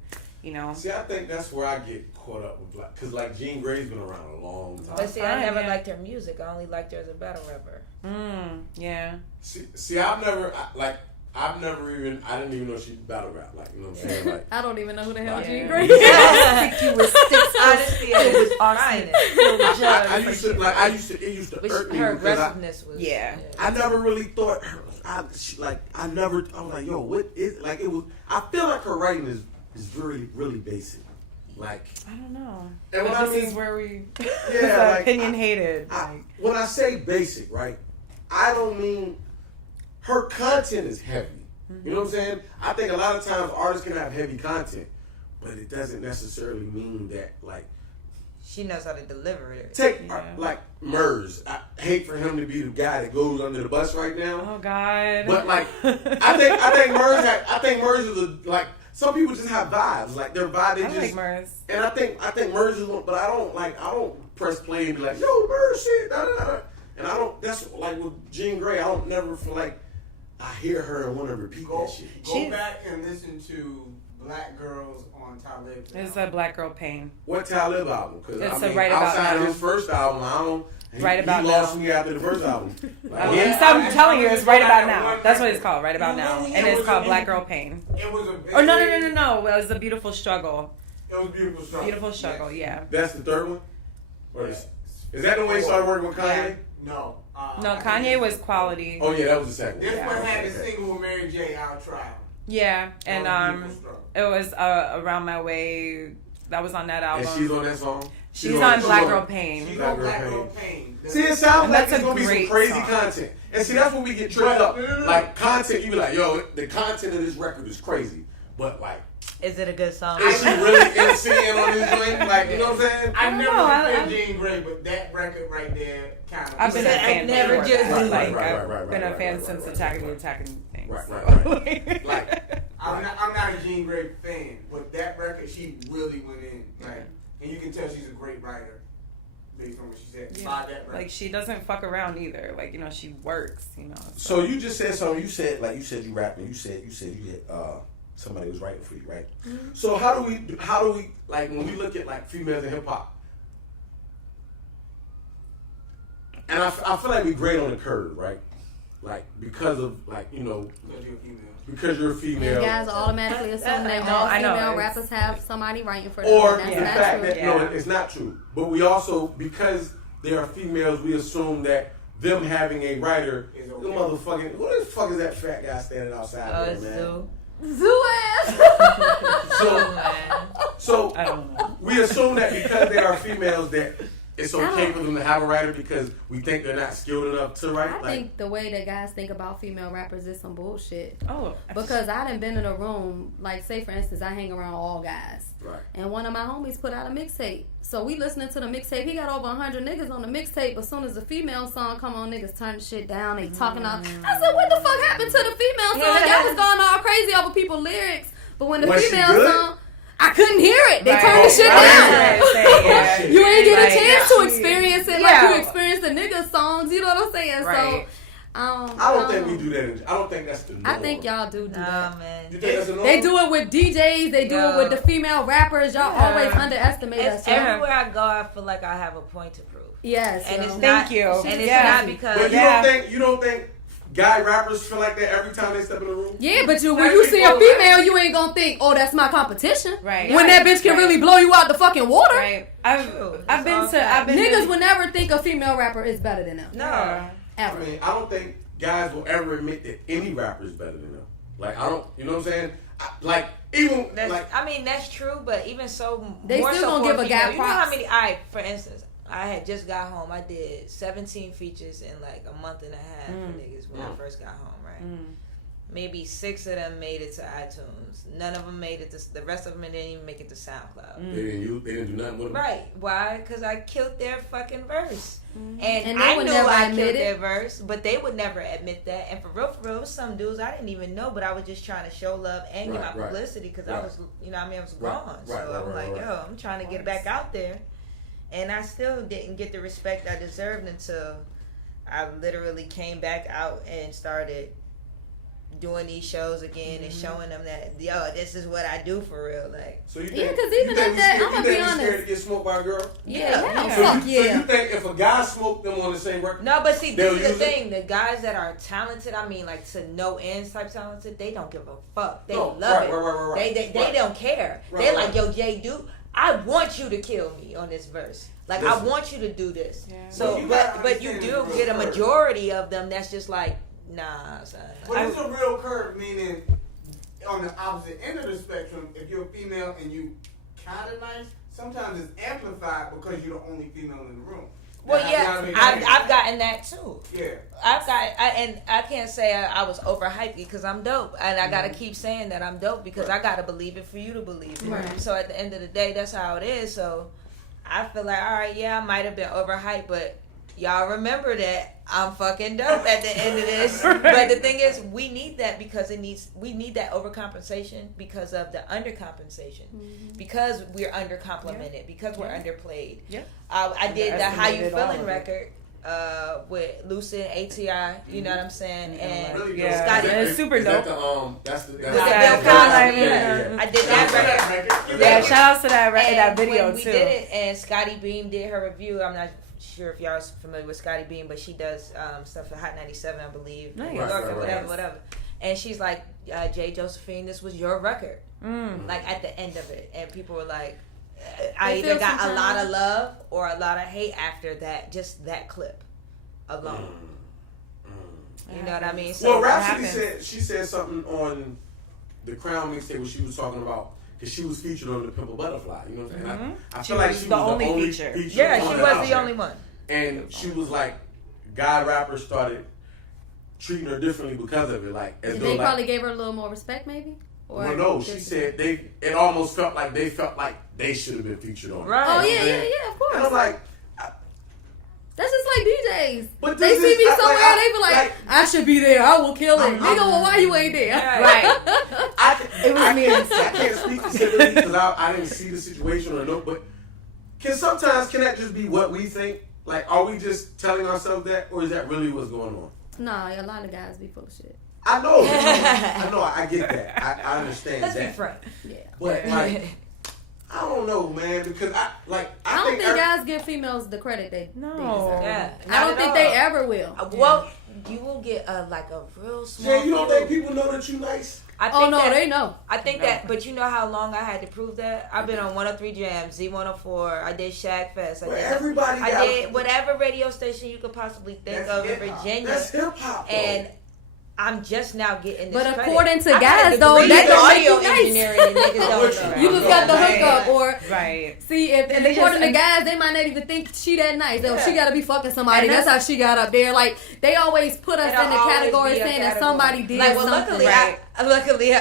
See, I think that's where I get caught up with, like, because like Jean Grey's been around a long time. But see, I never liked her music. I only liked her as a battle rapper. Yeah. See, I didn't even know she battle rap. Like, you know what I'm saying? Like, I don't even know who the hell Jean Grey Grey is. I think you was 6. Honestly, it was awesome. I used to, it used to irk me her because aggressiveness was. Yeah. I never really thought I was like, yo, what is, like, it was, I feel like her writing is really, really basic. Like, I don't know. And but this is where we opinion-hated. When I say basic, right, I don't mean her content is heavy. You know what I'm saying? I think a lot of times artists can have heavy content, but it doesn't necessarily mean that, like, she knows how to deliver it. Take like Murs. I hate for him to be the guy that goes under the bus right now. Oh God! But like, I think Murs is like, some people just have vibes. Like, their vibe. I like Murs. And I think Murs is one, but I don't press play and be like, yo, Murs shit. Da, da, da. And I don't. That's like with Jean Grey. I don't never feel like I hear her and want to repeat that shit. Go back and listen to Black Girls on Talib. It's a Black Girl Pain. What Talib album? Because Right About outside Now. of his first album, I don't. Right About He Now. lost me after the first album. Like, I'm telling you, it's Right About Now. That's what it's called, Right About Now, and it's called Black Girl Pain. It was a. Oh no! It was A Beautiful Struggle. It was Beautiful Struggle. Beautiful Struggle, yeah. That's the third one. Or is that the way he started working with Kanye? No. No, Kanye was Quality. Oh yeah, that was the second one. This one had a single with Mary J. Our Trial. Yeah, and it was Around My Way. That was on that album. And she's on that song. She's on Black Girl Pain. She's on Black Girl Pain. See, it sounds like it's gonna be some crazy song. content. And see, that's when we get tripped up. Like, content, you be like, yo, the content of this record is crazy. But like, is it a good song? is she really MCing on this joint? Like, you know what I'm saying? I've never been Jean Grey, but that record right there kind of. I've been a fan. I've been a fan since Attacking Things. Right. Like, I'm not a Jean Grey fan, but that record she really went in. Like, and you can tell she's a great writer based on what she said. Yeah. By that record. Like, she doesn't fuck around either. Like, she works. So you just said something. You said you rapping. You said you had somebody was writing for you, right? Mm-hmm. So how do we like when we look at like females in hip hop? And I feel like we grade on the curve, right? Like, because of, like, because you're a female. And guys automatically assume that all female rappers have somebody writing for them. Or that's the not fact true. that, no, it's not true. But we also, because they are females, we assume that them having a writer, the motherfucking, who the fuck is that fat guy standing outside there, man? Zoo ass. So I don't know. We assume that because they are females that it's okay for them to have a writer because we think they're not skilled enough to write. I think the way that guys think about female rappers is some bullshit. Oh. Because I done been in a room, like, say for instance, I hang around all guys. Right. And one of my homies put out a mixtape. So we listening to the mixtape. He got over 100 niggas on the mixtape. But as soon as the female song come on, niggas turn the shit down. They talking out. I said, what the fuck happened to the female song? Y'all was going all crazy over people's lyrics. But when the female song, I couldn't hear it. They turned the shit down. You ain't get a chance to experience it like you experienced the nigga songs. You know what I'm saying? Right. So I don't think we do that. I don't think that's the norm. I think y'all do that. Man. You think that's the norm? They do it with DJs. They do it with the female rappers. Y'all always underestimate us. Everywhere I go, I feel like I have a point to prove. Yes. And it's Thank you. And it's not because. But you don't think guy rappers feel like that every time they step in the room? Yeah, but when you see a female, you ain't gonna think, oh, that's my competition. Right. When that bitch can really blow you out the fucking water. Right. I've been Niggas would never think a female rapper is better than them. No. Ever. I mean, I don't think guys will ever admit that any rapper is better than them. Like, I don't, you know what I'm saying? That's true, but even so, they more still so gonna for give a female. guy You know how props. many? For instance, I had just got home. I did 17 features in like a month and a half for niggas when I first got home, right? Maybe 6 of them made it to iTunes. None of them made it to, the rest of them didn't even make it to SoundCloud. They didn't do nothing with them. Right. Why? Because I killed their fucking verse. they And I would knew never I admit killed it. their verse, but they would never admit that. And for real, some dudes I didn't even know, but I was just trying to show love and get my publicity because I was, I was gone. So I'm like, yo, I'm trying to get back out there. And I still didn't get the respect I deserved until I literally came back out and started doing these shows again and showing them that, yo, this is what I do for real. Like, so you think, because even at that, I'm gonna be honest. Scared to get smoked by a girl? Yeah. So you think if a guy smoked them on the same record? No, but see, this is the thing. The guys that are talented, I mean, like to no ends type talented, they don't give a fuck. They love it. Right. They don't care. They like, yo, Jay, dude, I want you to kill me on this verse. Like, I want you to do this. Yeah. So, but you do get a majority of them that's just like, nah, son. But it's a real curve, meaning on the opposite end of the spectrum, if you're a female and you kind of nice, sometimes it's amplified because you're the only female in the room. Well, I've gotten that too. Yeah, I can't say I was overhyped because I'm dope, and I gotta keep saying that I'm dope because I gotta believe it for you to believe it. Right. So at the end of the day, that's how it is. So I feel like, all right, yeah, I might have been overhyped, but y'all remember that I'm fucking dope at the end of this. But the thing is, we need that because we need that overcompensation because of the undercompensation. Because we're undercomplimented, because we're underplayed. Yeah. I did the How You Feeling record with Lucid, ATI, you know what I'm saying? And Scotty. It's super dope. That's the With the Bill Cosby. Yeah. I did that record. Yeah, shout out to that video when we too. did it, and Scotty Beam did her review. I'm not sure if y'all are familiar with Scotty Beam, but she does stuff for Hot 97, I believe. Nice. New York, whatever. And she's like, Jade Josephine, this was your record. Like at the end of it. And people were like, I either got a lot of love or a lot of hate after that, just that clip alone. You know what I mean? So well, Rhapsody said something on the Crown mixtape where she was talking about, because she was featured on the Pimple Butterfly. You know what I'm saying? I feel like she was the only feature. Yeah, she was the only one. And she was like, guy rappers started treating her differently because of it. Like, as though they probably gave her a little more respect, maybe? Or well, no, she said it almost felt like they should have been featured on it. Right. Oh, yeah, of course. And I'm like, that's just like DJs. But they see me somewhere, they be like, I should be there. I will kill it. Nigga, well, why you ain't there? Right. It was me. I can't speak specifically because I didn't see the situation or know, but can that just be what we think? Like, are we just telling ourselves that, or is that really what's going on? Nah, a lot of guys be full of shit. I know, I get that. I understand Let's that. be frank. Yeah. But like, I don't know, man, because I don't think guys give females the credit they deserve. Yeah, I don't think they ever will. Well, you will get a real small. Jay, you don't think people know that you nice? They know. I think that, but you know how long I had to prove that? I've been on 103 Jams, Z104. I did Shag Fest. I did whatever radio station you could possibly think of in Virginia. That's hip hop. And I'm just now getting this But credit. according to guys, though, that don't make you nice. And niggas don't know. You just got the hookup, or right. See, if according to guys, they might not even think she that nice. She gotta be fucking somebody. That's how she got up there. Like, they always put us in the category saying that somebody did something. Luckily,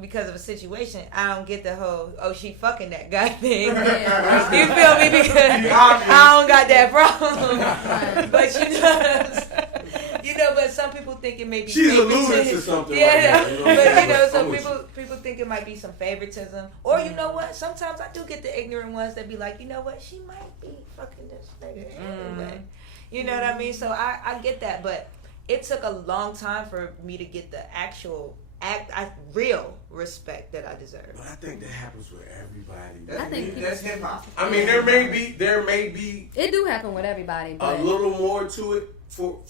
because of a situation, I don't get the whole she fucking that guy thing. Yeah. You feel me? Because I don't got that problem. But but some people think it may be she's alluding to something. Yeah, but some people think it might be some favoritism, or you know what? Sometimes I do get the ignorant ones that be like, you know what? She might be fucking this nigga anyway. You know what I mean? So I get that, but it took a long time for me to get the actual real respect that I deserve. But I think that happens with everybody. I think that's hip hop. I mean, there may be It do happen with everybody, a but little more to it for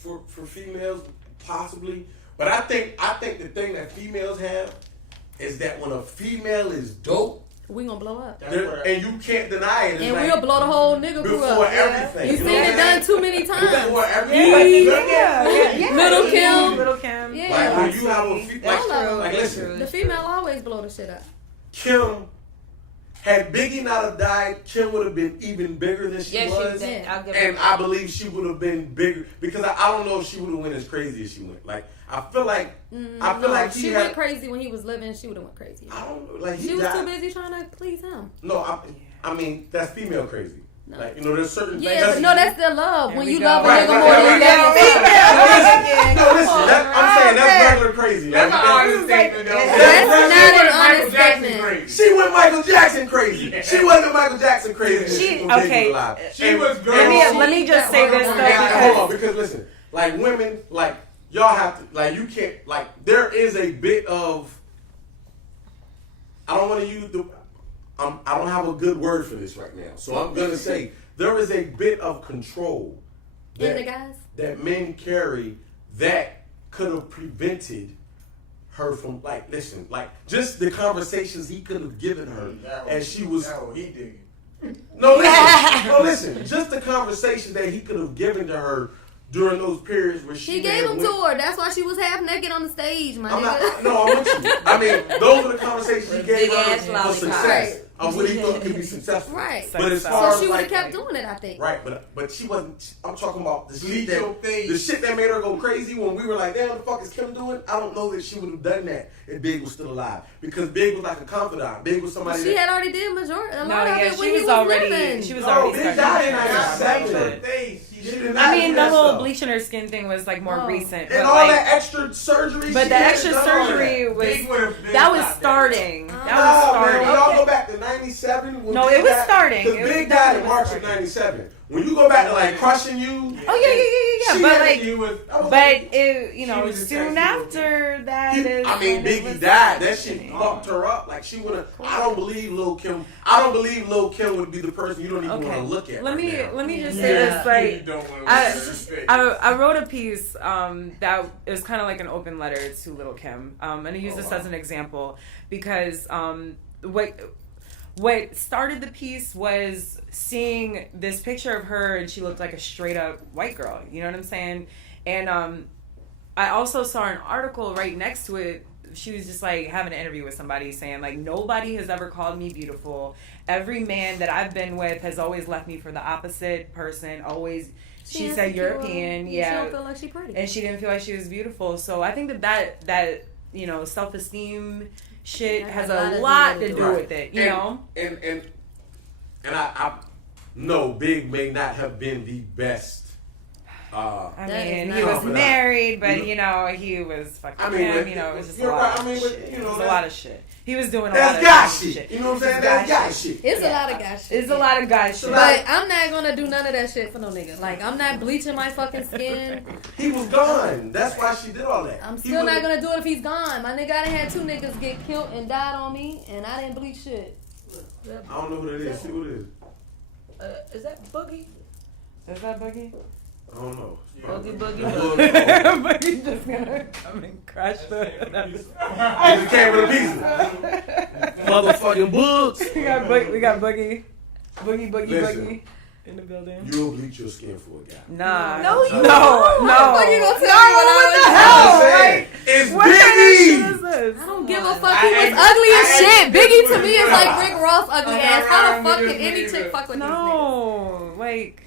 females, possibly. But I think the thing that females have is that when a female is dope, we gonna blow up. and you can't deny it. And like, we'll blow the whole nigga crew before up. everything. You know seen what it I'm done saying? too many times. Before everything. Little Kim. Little Kim. Yeah. Like when you have a That's like, true. like That's listen, true. The female always blow the shit up. Kim, had Biggie not have died, Kim would have been even bigger than she was. She did. I'll give her And that. I believe she would have been bigger because I don't know if she would have went as crazy as she went. Like I feel like she went crazy when he was living. She would have went crazy. I don't know. Like he She was died. too busy trying to please him. No, I mean that's female crazy. No. Like there's certain things. Yeah, but no, that's their love. Here When we you go. love a Right, nigga right, more right, than right. you No, listen. I'm saying that's regular crazy. That's an Like, understatement, though. That's not an Michael Jackson understatement. crazy. she went Michael Jackson crazy. She wasn't Michael Jackson crazy. She- when Biggie okay. was alive. She And- was girl. and- Let me just say this And though. hold on, because listen, like women, like y'all have to, like you can't, like there is a bit of. I don't want to use the. I don't have a good word for this right now, so I'm gonna say there is a bit of control In the guys? that men carry that could have prevented her from listen, just the conversations he could have given her as she was. He did. No, listen. Just the conversation that he could have given to her during those periods where she He gave them to her. That's why she was half naked on the stage, my I'm nigga. not. I'm with you. I mean, those are the conversations he gave Big her ass for lollipop. success of what he thought could be successful. Right. But as far So she as would have kept doing it, I think. right, but she wasn't. I'm talking about the Bleach shit your face. the shit that made her go crazy when we were like, damn, what the fuck is Kim doing? I don't know that she would have done that if Big was still alive because Big was like a confidant. Big was somebody. She had already did a lot of it when she he was was already. living. She was No, already. Big starting. died in Bleach her 97. face. She did I not mean, do the that whole stuff. bleaching her skin thing was like more Oh. recent, And but all like, that extra surgery. but she the had extra done all of surgery that. was Big would've been that was stopped starting. that. That was Nah, man, when y'all starting. go back to 97. No, it was starting. Because It was Big died in definitely March of starting. 97. When you go back to like Crushing You. Oh yeah. She But had- like, He was. but it, She know, was a soon sexy after that is. I mean, when it Biggie was died. That shit happening. fucked her up. Like she would have. I don't believe Lil Kim. I don't believe Lil Kim would be the person you don't even want to look at. Let right me now. let me just Yeah. say this. Like, You don't wanna I- lose his face. I wrote a piece that is kind of like an open letter to Lil Kim, and I use this as an example because what started the piece was seeing this picture of her and she looked like a straight up white girl. You know what I'm saying? And I also saw an article right next to it. She was just like having an interview with somebody saying like, nobody has ever called me beautiful. Every man that I've been with has always left me for the opposite person. Always, she said European, She yeah. don't feel like she pretty. And she didn't feel like she was beautiful. So I think that self-esteem shit has a lot to do with it, you know? And I know Big may not have been the best. I That mean, is he not- was married, but he was fucking I mean, him. but- You know, it was just a you're lot right. of I mean, but, shit. you know, It was a that's- lot of shit. He was doing a lot That's of guy shit. shit. You know what I'm saying? That's guy shit. It's a lot of guy shit. It's a lot of guy shit. But I'm not gonna do none of that shit for no nigga. Like, I'm not bleaching my fucking skin. He was gone. That's why she did all that. I'm He still not would've- gonna do it if he's gone. My nigga, I done had 2 niggas get killed and died on me, and I didn't bleach shit. I don't know who it is. See who it is. Is that Boogie? Is that Boogie? I don't know. Boogie. Boogie's just gonna come and crash the. He just came with a pizza. Motherfucking books. We got Boogie. Boogie Listen. in the building. You don't bleach your skin for a guy. Nah. No, you no. don't. What you gonna tell me when I was I'm home? saying, it's What kind of shit Biggie. is this? I don't give a fuck. I He was ain't- ugly as I shit. ain't- Biggie to me is like Rick Ross ugly I'm ass. not How the riding fuck with can this any nigga. chick fuck with these niggas? No, like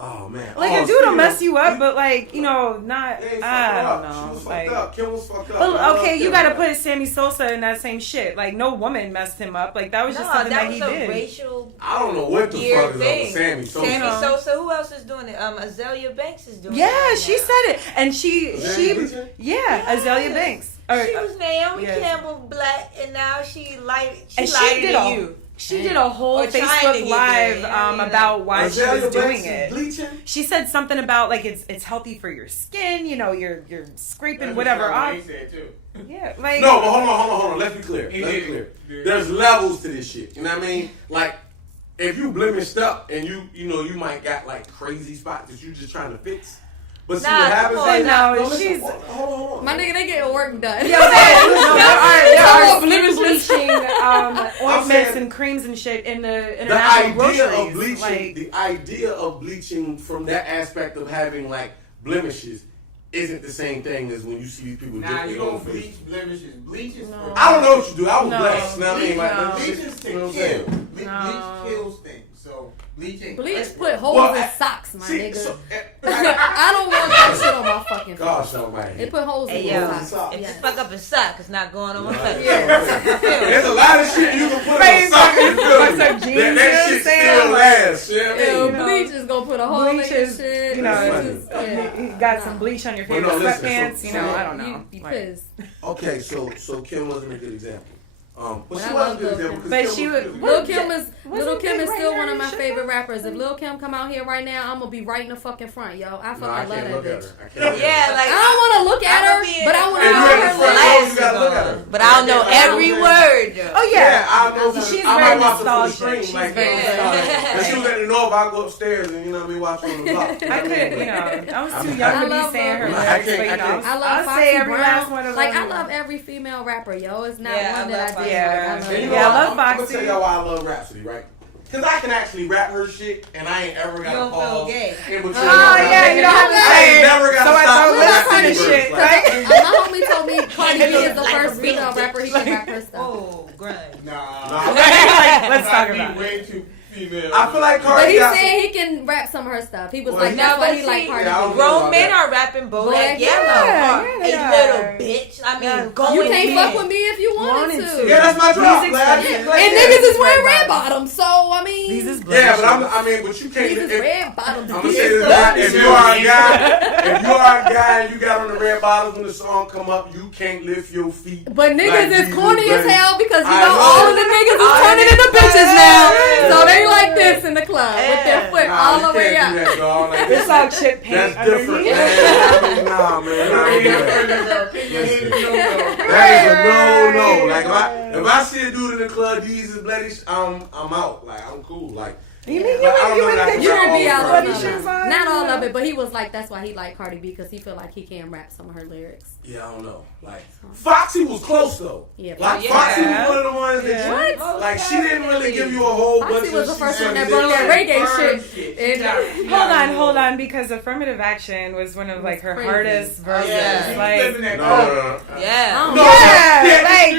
Oh man. a dude speaking will mess of- you up, but like not. They ain't fucked I her don't up. She know. was Like, fucked up. Kim was fucked up. I well, love okay, you Kim. gotta put Sammy Sosa in that same shit. Like, no woman messed him up. Like, that was just No, something that that was he a did. racial I don't know what the weird fuck is up thing. with Sammy Sosa. Sammy Sosa. Who else is doing it? Azalea Banks is doing it. Yeah, right she now. said it, and she Bleaching? yeah, Azalea Banks. Or, She was Naomi yes. Campbell black, and now she light. She And she lighter did than all- you. She did a whole Or trying to Facebook get Live there. about why she was doing it. Bleaching? She said something about like it's healthy for your skin. You know, you're scraping whatever off. He said too. Yeah, like No, but hold on. Let's be clear. There's levels to this shit. You know what I mean? Like, if you blemished up and you might got like crazy spots that you just trying to fix. But see Nah, what happens? come on, no, listen, she's- hold on. My nigga, they getting work done. there are Blemish bleaching ointments saying- and creams and shit in the The international idea groceries. of bleaching, like, the idea of bleaching from that aspect of having like blemishes isn't the same thing as when you see these people Nah, dip you their own don't face. bleach blemishes. Bleaches. No. I don't know what you do. I was No. blessed. You know what I mean? Like, No. that shit, Bleaches you know what I'm to kill. saying? Bleach kills things. So bleaching. Bleach put holes Well, in socks, my See, nigga. so, I don't want that shit on my fucking face. gosh almighty. They put holes Hey, in yo, my Socks. socks. if Yes. you fuck up a sock, it's not going on my face. There's a lot of shit you can put Right, on something. You feel fuck me? some jeans, That you shit know what I'm still saying? lasts. Yeah. Ew, You know, bleach is gonna put a hole in bleach your is, shit. you know, It's it's- just- you got some bleach on your Well, favorite no, listen, sweatpants. so- You know, so- I don't know. You Like, pissed. Okay, so Kim wasn't a good example. But But she I was a love good Lil' example. Kim. 'cause But Kim she was was- good. Lil Kim is Wasn't Lil Kim Big is right still here one of and my shit? favorite rappers. If Lil Kim come out here right now, I'm gonna be right in the fucking front, yo. I No, I fucking love can't that look at bitch. her. I can't look at Yeah, her. like I don't want to look at her, but I want to If know you're in the her front lyrics. row, you gotta look at her. But I don't know every word. oh Yeah, yeah, I know. She's I very might watch her from the nostalgic. screen. She's Like, very If she was at the north, I'd go upstairs and, you know what I mean, watch her on the block. I could, you know, I was too I young to love be saying her Lil Kim. lyrics, I but you can't- know, I love I'll Foxy say every Brown. last one of Like them. I love every female rapper, yo. It's not Yeah, one I that love I Foxy dislike. Brown. I love And you it. know, Yeah, I love I'm gonna Foxy. tell y'all why I love Rhapsody, right? Because I can actually rap her shit, and I ain't ever got You to don't feel pause gay. in between. Oh, yeah, you know what I'm I saying? ain't never got So to I stop thought for we that was kinda verse. shit, Like, right? My homie told me Cardi B is the Like a first female bitch. rapper he can rap her stuff. Oh, grind. Nah. Let's talk I'd be about it. way too female. I feel like But Cardi he got said some- he can rap some of her stuff. He was Well, like, he- that's No, why but he like see, Cardi Yeah, I B. don't know grown about men that. are rapping Bodak Bodak, Yellow. yeah, a they are. little bitch. I mean, Yeah. going You can't in. fuck with me if you wanted Wanted to. to. Yeah, that's my drop. These Like, expensive. like, And yeah. niggas is wearing Red red bottoms, so I mean, These is Yeah, but blemishes. I mean, but you can't. these is If, red bottoms. I'm gonna say this now. If you are a guy and you got on the red bottoms when the song come up, you can't lift your feet. But niggas like is these corny as buddies. hell because you I know know. all of the niggas is turning into bitches now. So they like this in the club with their foot Nah, all you the way can't up. do that, dog. Like, It's all chip paint that's different, underneath. man. I mean, nah, man. I ain't do that. Opinionated, no. That is a no. Like if I see a dude in the club, Jesus bloody, I'm out. Like I'm cool. Like You mean But I don't know that You rap would be all out the of time. it. shoes on, Not all yeah. of it, but he was like, that's why he liked Cardi B because he feel like he can rap some of her lyrics. Yeah, I don't know. Like Foxy was close though. Yeah, Like yeah. Foxy was one of the ones that Yeah. What? like she didn't really give you a whole bunch Foxy of was the she first said one that this. brought that reggae Burn shit. And, Hold on, because Affirmative Action was one of like her crazy. hardest verses. yeah. Like, No. Yeah. No, yeah, like in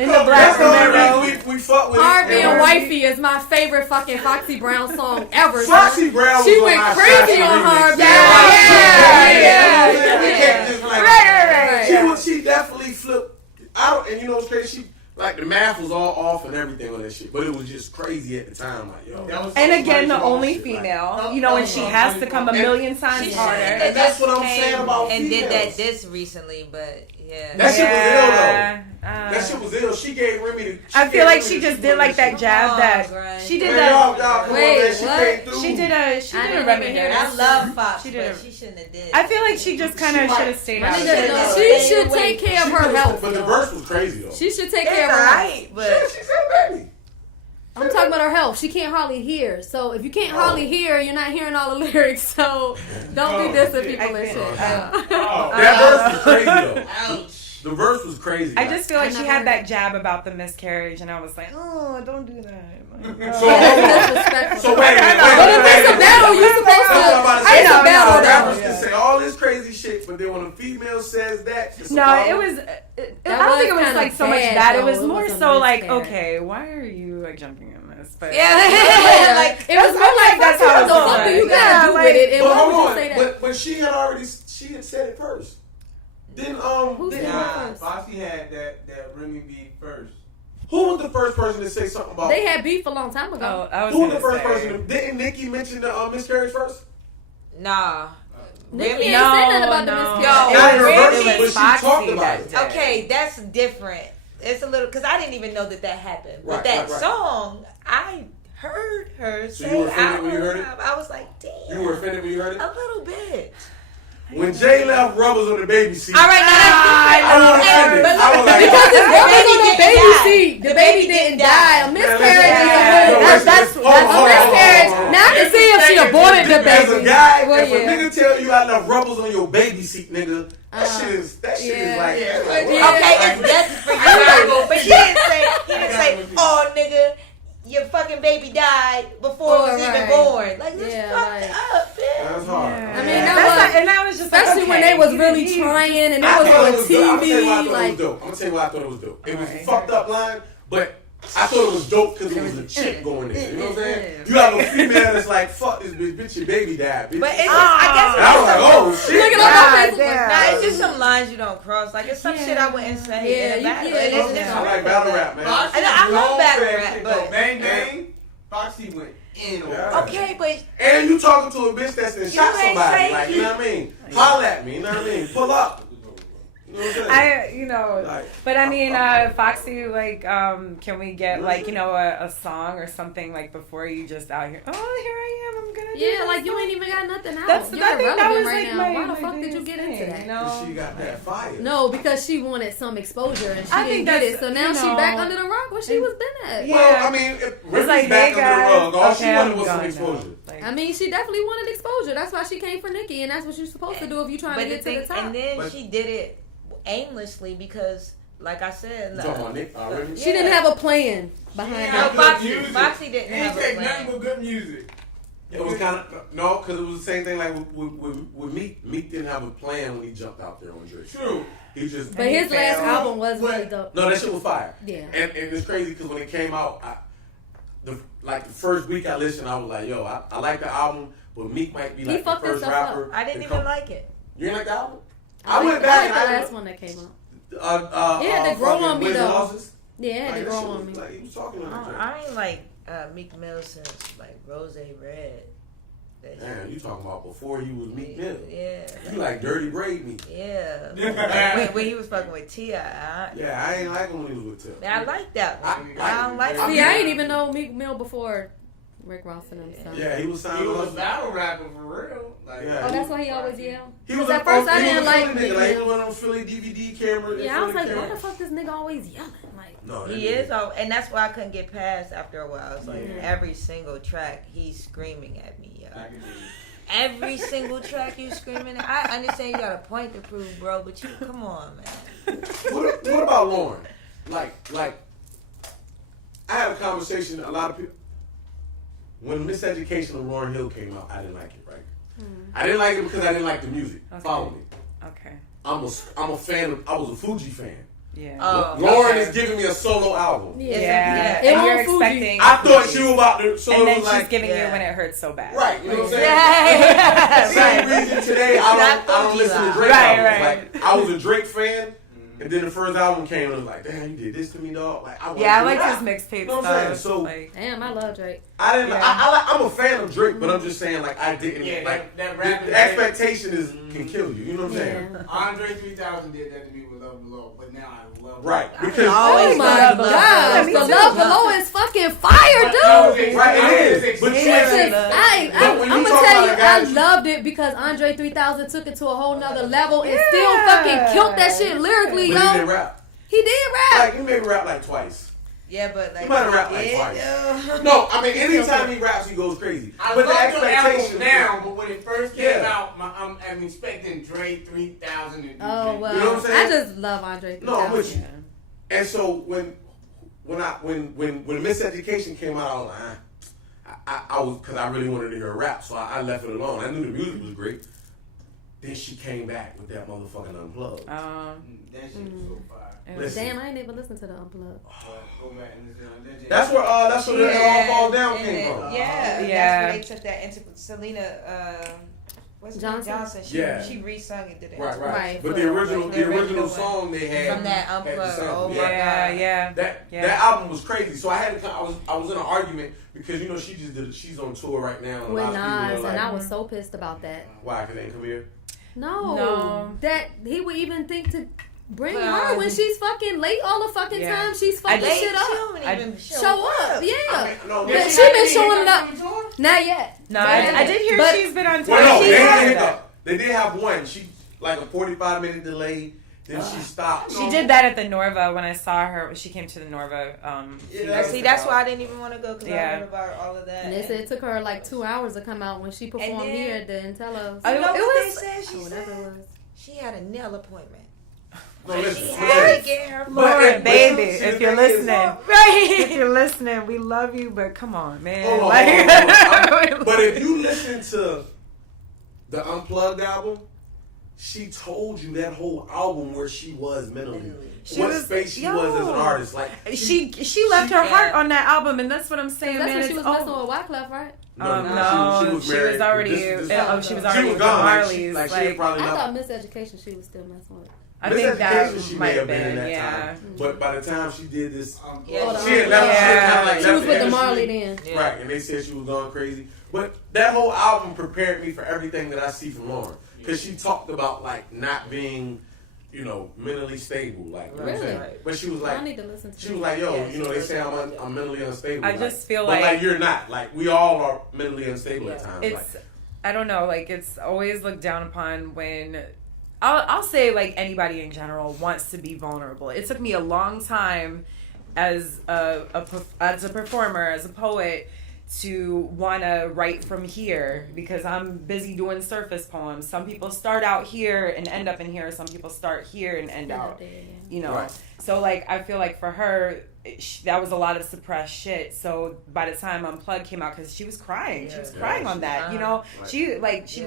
in the black That's the mirror. only reason we fuck with Harvey it. and Wifey is my favorite fucking Foxy Brown song ever. Foxy Brown She was went on my crazy Foxy on remix. Harvey. Yeah. We can't just like Right. she definitely flipped out, and you know what's crazy? She like the math was all off and everything on that shit, but it was just crazy at the time. Like yo, And again, the only shit, like- female, you know, and she has to come a million She times should harder. have That's just what I'm came saying about and did females. that this recently, but yeah. That shit was ill though. Uh, That shit was ill. She gave Remy the. I feel like she just did like that jab Come on, that Grind. she did Man, y'all that. come Wait, on, man. She what? came through. She did a I didn't Remy even hear dance. I love Fox, She did but a- she shouldn't have did. I feel like she just kind of might- should have stayed My out. nigga, Yeah. she should take care of She her could've- health. But the verse was crazy though. She should take it's care of her health. alright, but She said, baby. I'm talking about her health. She can't hardly hear. So if you can't hardly hear, you're not hearing all the lyrics. So don't be dissing people and shit. That verse was crazy though. Ouch. The verse was crazy. I just feel like I she never had heard that jab about the miscarriage, and I was like, oh, don't do that. Like, So, oh. Disrespectful. So wait a minute. But if it's a battle, you're supposed That's what I'm to. about to I say. know, I battle know. that. Rappers can say all this crazy shit, but then when a female says that, it's a No, problem. it was. That I don't think it was was kinda like so much bad, that. It though. was It more was a so like, miscarriage. okay, why are you like jumping in this? But yeah, Yeah, like it was more like that's what how the it's fuck do going. you Yeah, gotta do like- with it? And But why hold would you on, say that? but she had said it first. Then Who said then- it? Nah, Foxy had that Remy B first. who was the first person to say something about? They had beef a long time ago. Oh, I was Who was the gonna first say. person? Didn't Nicki mention the miscarriage first? nah. Nicki Remy- ain't said nothing about the Yo, miscarriage. Not in her Remy- verse, but she Foxy talked about that it. day. Okay, that's different. it's a little because I didn't even know that happened. But Right, that right. song, I heard her So say you were offended out when you heard it? loud. I was like, damn. You were offended when you heard it? A little bit. When Jay left rubbers on the baby seat. All right, I was offended. I was like, Because it's The rubbers baby on the didn't baby die. seat. The baby didn't die. A miscarriage is a Yeah. whole. That's Hold on, a hold on, miscarriage. hold on. Now I can see if she aborted the As a baby. guy, Well, if a yeah. nigga tell you I left rubbers on your baby seat, nigga, that shit is yeah. like, Yeah. like, Yeah. Okay, it's death for you. But he didn't say, oh nigga, your fucking baby died before it was even Right. born. Like, this Yeah, fucked like- up, bitch. That's hard. I mean, Yeah. that was just especially like, when okay, they was he- really he- trying and it I was thought on it was dope. I'm gonna tell you why I TV. thought it was Like, dope. I'm gonna tell you why I thought it was dope. It was a Alright. fucked up line, but I thought it was dope because it was a chick going there. You know what I'm saying? You have a female that's like, fuck this bitch, your baby died, bitch. But it's just, I guess and I was like, oh shit. Look at Nah. all my face. damn. Nah, it's just some lines you don't cross. Like, it's some shit I wouldn't say Yeah, in a you- battle. yeah, It is- yeah. I like battle rap, man. Foxy I love was battle known for rap, that shit, but- though. Bang Bang, Foxy went in on Yeah. that. Okay, but And you talking to a bitch that's been shot ain't somebody. say Like, you you- know what I mean? Holla at me, you know what I mean? Pull up. You know what I'm saying? Like, but I mean, Foxy, like, can we get like, a song or something like before you just out here? Oh, here I am. I'm gonna do yeah, this like you song." ain't even got nothing out. That's You're I think that irrelevant was right like now. my Why the my fuck did you biggest get thing, into that? You know? she got that fire. No, because she wanted some exposure and she I didn't think get it. that's, So now you she know, back under the rock where she was been at. Yeah. Well, I mean, if Ripley's like, back hey, under the rug. All she okay, wanted I'm was some gone exposure. now. Like, I mean, she definitely wanted exposure. That's why she came for Nicki, and that's what you're supposed to do if you're trying to but the get thing, to the top. and then But- she did it aimlessly because, like I said, You talking about Nick already? She didn't have a plan behind Yeah. it. No, Foxy, Music. Foxy didn't He have a take plan. nothing but good music. It was kind of no, because it was the same thing like with Meek. Meek didn't have a plan when he jumped out there on Drake. True. He just But his last failed. album was But- really dope. no, that shit was fire. Yeah. And it's crazy because when it came out, the first week I listened, I was like, yo, I like the album, but Meek might be He like the fucked first himself rapper. I didn't to even come- like it. You didn't like the album? I went like back. the and last one that came out. Yeah, had to grow on me, Wins and though. Losses. Yeah, it had to Like, that grow shit on was, me. like, he was talking on that I ain't like Meek Mill since like Rose Red. That Damn, you talking about before he was Meek Mill? Yeah. You like Dirty Braid Meek? Yeah. Like, when he was fucking with T.I. Yeah, I ain't like him when he was with Tip. Man, I like that one. I don't like See, I ain't even know Meek Mill before Rick Ross and them. So. Yeah, he was signed He to was a us. battle rapper for real. Like, Yeah. Oh, that's why he always yelled. He was At first I he didn't was a like Philly Meek nigga. Like, he Mill. was one of those Philly DVD cameras. Yeah, I was like, Philly why the cameras. fuck this nigga always yelling? Like, No, that He nigga- is, and that's why I couldn't get past after a while. It's like Yeah. every single track he's screaming at me, yo. I can do it. Every single track you screaming at. I understand you got a point to prove, bro, but you come on, man. What about Lauren? Like, I had a conversation. A lot of people. When Miseducation of Lauryn Hill came out, I didn't like it. Right? I didn't like it because I didn't like the music. Okay. Follow me. okay. I'm a fan of. I was a Fuji fan. Yeah. Oh, Lauren okay. is giving me a solo album. yeah. yeah. It And you're won't fool you. expecting. I thought Fuji. she was about to. So And it then was she's like, giving you Yeah. when it hurts so bad. right. You know what I'm saying? Yeah. Same reason today I don't listen to Drake Right, albums. right. Like I was a Drake fan, and then the first album came and I was like, damn, you did this to me, dog. Like I Yeah, I wanna do like that. his mixtape You know what I'm saying? stuff. So like, Damn, I love Drake. I didn't. Yeah. I'm a fan of Drake, but I'm just saying like I didn't Yeah, like that the, rapping the expectation is can kill you. You know what I'm saying? Yeah. Andre 3000 did that to me with Love Below, but now I love Right, it. because Oh Always my love gosh, Love the Below. Love Below is fucking fire, dude. right, it is. But you Jesus, ain't- I'm when gonna you talk tell about you, a guy I that- loved it because Andre 3000 took it to a whole nother level and still fucking killed that shit lyrically, But he yo. didn't rap. He did rap. Like he maybe rap like twice. Yeah, but like. He might have rapped like twice. No, I mean anytime he raps, he goes crazy. I But the love the album expectation now, but when it first came Yeah. out, I'm expecting Dre 3000 and Oh well, You know what I'm saying? I just love Andre 3000. No, I'm with you. And so when Miseducation came out, I was like, I was because I really wanted to hear rap, so I left it alone. I knew the music was great. Then she came back with that motherfucking Unplugged. That shit was so fire. Listen. Damn, I ain't even listened to the Unplugged. Go back and listen to that. That's where that All Fall Down and came it- from. Yeah, Yeah. that's where they took that into Selena. What's Johnson? Johnson? Yeah. She re-sung it. Did it? Right. Right. But the original The original song they had From that had the Unplugged. sample. Oh my Yeah, God. yeah. That album was crazy. So I was in an argument because she's on tour right now. And With a lot of people Nas, are like, and I was so pissed about that. why? Because they ain't come here. No, No. that he would even think to Bring her when she's fucking late all the fucking time. She's fucking Late, shit up. She don't even Show up. Yeah. I mean, no, But she been showing up. Not yet. No, I did hear she's been on tour. Well, no, She they did have one. She like a 45-minute delay. Then she stopped. She did that at the Norva when I saw her. She came to the Norva. See, that's why I didn't even want to go because I Yeah. heard about all of that. And they said it took her like 2 hours to come out when she performed then- here. Didn't tell us. You know it what was- they said? She Whatever it said was. she had a nail appointment. No, listen, She had to get her. Lauren, baby, see, if the you're thing is, listening, if you're listening, we love you, but come on, man. Hold on, Like- hold on. But if you listen to the Unplugged album, she told you that whole album where she was mentally. What space she was as an artist. Like she left her heart on that album, and that's what I'm saying, That's man. when she It's was messing over. with Wyclef, right? No, she was already. This- She was she already was with gone. Marley's. Like, she had probably I not. thought Miseducation she was still messing with. I think that she might may have been in been. that Yeah. time. But by the time she did this, Yeah, she had left. She had kind of like She left was with the industry. Marley then. Yeah. Right, and they said she was going crazy. But that whole album prepared me for everything that I see from Lauren. Because she talked about, like, not being, you know, mentally stable. Like, you know what I'm saying? Right. But she was I like, need to listen to she was like, yo, Yeah, you know, she they was say like- I'm mentally unstable. I just feel but like- you're not. Like, we all are mentally unstable at Yeah. times. It's like, I don't know, like it's always looked down upon when I'll say like anybody in general wants to be vulnerable. It took me a long time as a performer, as a poet, to want to write from here because I'm busy doing surface poems. Some people start out here and end up in here. Some people start here and end out. You know, Right. so like I feel like for her, that was a lot of suppressed shit. So by the time Unplugged came out, because she was crying, she was crying on that. You know, Right. she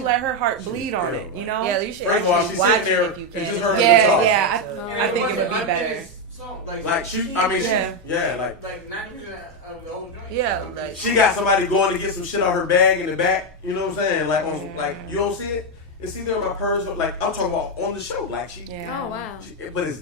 let her heart bleed on it. You know. Yeah, you should First of all, actually she's watch sitting there it if you and can. just heard her Yeah, guitar. yeah. I think it would be better. Like, she, I mean, Yeah. like, Like 90% of the whole joint. Yeah, like she got somebody going to get some shit out her bag in the back. You know what I'm saying? Like, on, like you don't see it? It's either in my purse or, like, I'm talking about on the show. Like, she, Yeah. Oh wow. but it's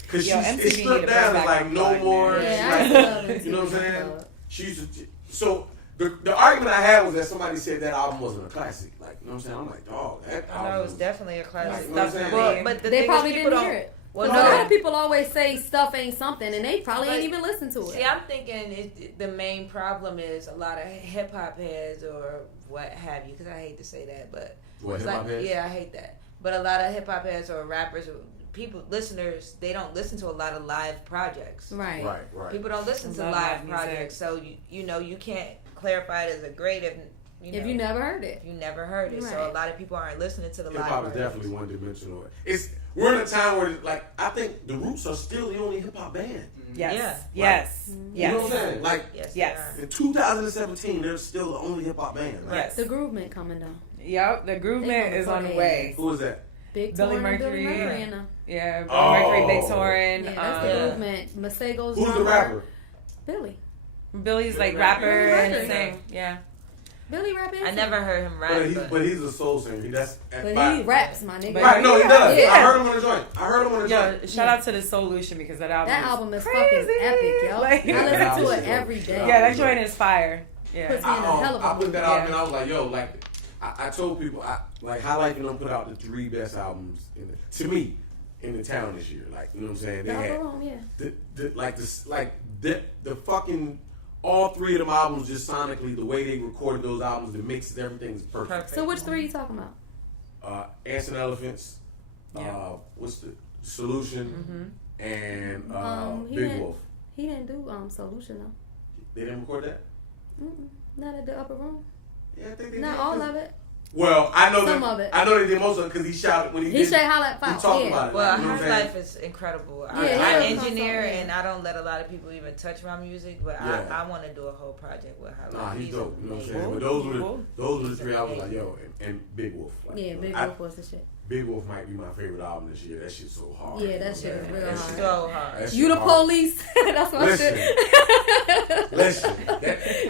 because Yo, she's MTV it's need stripped to down. bring It's back like no Unplugged, more. man. It's Yeah, I like, love it. you know what I'm saying? She used to. So the argument I had was that somebody said that album wasn't a classic. Like, you know what I'm saying? I'm like, dog, that I know album. it's definitely a Like, classic. you know what I'm saying? Well, but the They thing probably is, people didn't don't. hear it. Well, But a lot no. of people always say stuff ain't something, and they probably ain't But- even listened to it. See, I'm thinking the main problem is a lot of hip hop heads or what have you, because I hate to say that, but What, it's hip-hop like, heads? yeah, I hate that. But a lot of hip hop heads or rappers, or people, listeners, they don't listen to a lot of live projects. Right. Right. People don't listen to Love live live music. projects, so you know you can't clarify it as a great if If you never heard it. you never heard it. So Right. a lot of people aren't listening to the Hip live hop is projects. definitely one dimensional. We're in a time where, like, I think the Roots are still the only hip hop band. Yes. Yeah. Yes. You know what I'm Yes. saying? Like, Yes. Yes. they are. in 2017, they're still the only hip hop band. Like, Yes. The Groovement coming down. Yep. The Groovement They is on the gonna way. who is that? Big Billy Torn and Mercury. Billy Murray in them. Yeah. Billy Oh. Mercury, Big Torn. Yeah, that's the Groovement. Masego's Who's the drummer. rapper? Billy. Billy's like Billy rapper Mercury. and sing. Yeah. Billy rap I never heard him rap. But he's a soul singer. That's But he raps, my nigga. Right, no, he does. Yeah. I heard him on the joint. Yo, shout out to the Solution because that album. That album is crazy. fucking epic, yo. Like- I Yeah, listen that to album it is every dope. day. Yeah, that joint is fire. Yeah. Puts me in a hell of a I put that mood. out and I was like, yo, like, I told people, High Life and them put out the 3 best albums to me in the town this year. Like, you know what I'm saying? They The had upper room, yeah. the fucking all 3 of them albums just sonically the way they recorded those albums, the mixes, everything's perfect. So which 3 you talking about? Ants and Elephants. Yeah. What's the Solution and he Big didn't- Wolf. He didn't do Solution though. They didn't record that. Not at the upper room. Yeah, I think they Not did. all of it. Well, I know Some that. of it. I know they did most of it because he shouted when he He did. said highlight He five. talked Yeah. about it. Well, like, you know High what I'm saying? Life is incredible. Yeah, I yeah. engineer Yeah. and I don't let a lot of people even touch my music, but Yeah. I want to do a whole project with High Life. Nah, he's dope. You know what I'm saying? amazing. But those were the 3 I was like, yo, and Big Wolf. Like, Yeah, Big I- Wolf was the shit. Big Wolf might be my favorite album this year. That shit's so hard. Yeah, that shit is real That hard. shit- So hard. that shit You the hard. police. That's my Listen. shit. Listen,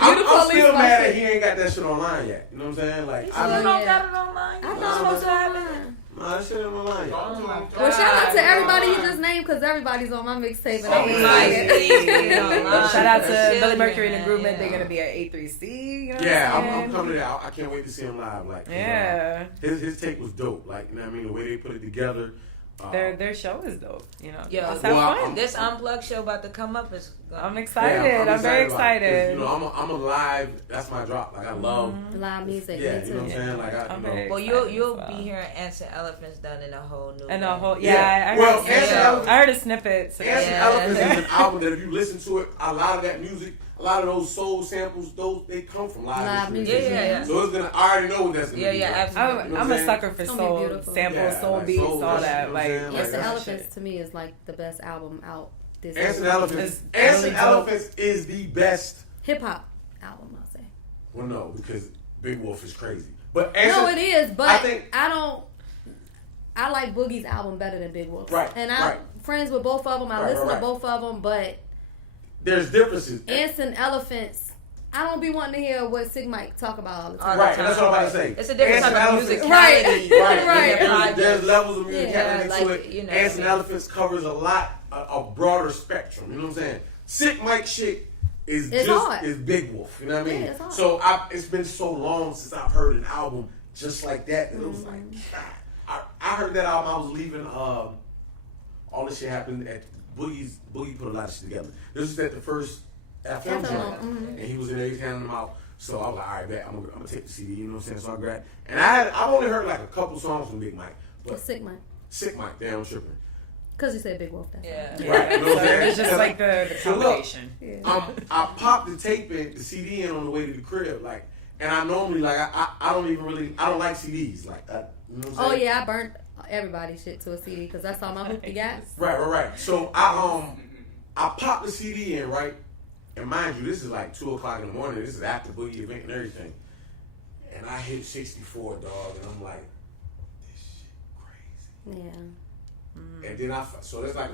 I'm police still my mad shit. that he ain't got that shit online yet. You know what I'm saying? Like, You I still mean, don't got it online? I You thought it was supposed to have it? online. nah, that shit ain't online yet. Well, shout out to everybody you just named because everybody's on my mixtape. and I Oh, ain't nice. seen it. Shout out to Children, Billy Mercury and the Groovement. yeah. They're gonna be at A3C. You know what Yeah, I'm I'm saying? coming to that. I can't wait to see him live. Like, 'cause, Yeah. his take was dope. Like, you know what I mean? The way they put it together. Their show is dope, you know. Yo, Let's have fun. this Unplugged show about to come up is. I'm excited. Yeah, I'm very excited. You know, I'm a live. That's my drop. Like I love live music. Yeah, me you know what I'm too. saying. Like I, I'm you know. very Well, excited you'll as well. be hearing Ants and Elephants done in a whole new. And a whole Yeah. I Well, heard, Ants and Elephants- I heard a snippet. So Ants and Yeah. Elephants is an album that if you listen to it, a lot of that music, a lot of those soul samples, they come from live music. Yeah. So it's gonna. I already know what that's gonna be. Yeah, like. absolutely. You know I'm what a I'm sucker for It's gonna be soul beautiful. samples, Yeah, soul like beats, soul, all that's- that. you know what I'm Like, saying? Ants and Like, Elephants to me is like the best album out this Ants and year. Elephants. It's Ants really and dope. Elephants is the best. Hip hop album, I'll say. Well, no, because Big Wolf is crazy. But No, it is, but I think- I like Boogie's album better than Big Wolf's. Right, And I'm right. friends with both of them. I Right, listen right. to both of them, but there's differences. Ants and Elephants, I don't be wanting to hear what Sig Mike talk about all the time. Right, and that's what I'm about to say. It's a different Ants type and of Elephants- musicality. Right, right. There's levels of musicality Yeah, to like, it. you know, Ants and I mean- Elephants covers a lot, a broader spectrum. You know what I'm saying? Sick Mike shit is It's just hard. is Big Wolf. You know what I mean? Yeah, it's hard. So it's been so long since I've heard an album just like that. And it was like, God. I heard that album. I was leaving. All this shit happened at Boogie's. Boogie put a lot of shit together. This was at the first FM joint, and he was in there, he's handing them out. So I was like, all right, bet I'm gonna take the CD. You know what I'm saying? So I grabbed, and I've only heard like a couple songs from Big Mike, but Sick Mike. Sick Mike, damn, I'm tripping. Because you said Big Wolf. That's Yeah. Right, you know what I'm saying? it's just like the So look, combination. I popped the tape in, the CD in on the way to the crib, like, and I normally like I don't even really I don't like CDs like that. You know what I'm Oh saying? yeah, I burnt everybody's shit to a CD because that's all my hoopty got. Right. So I popped the CD in, right, and mind you, this is like 2:00 in the morning. This is after Boogie event and everything, and I hit 64, dog, and I'm like, this shit crazy. Yeah. And then so it's like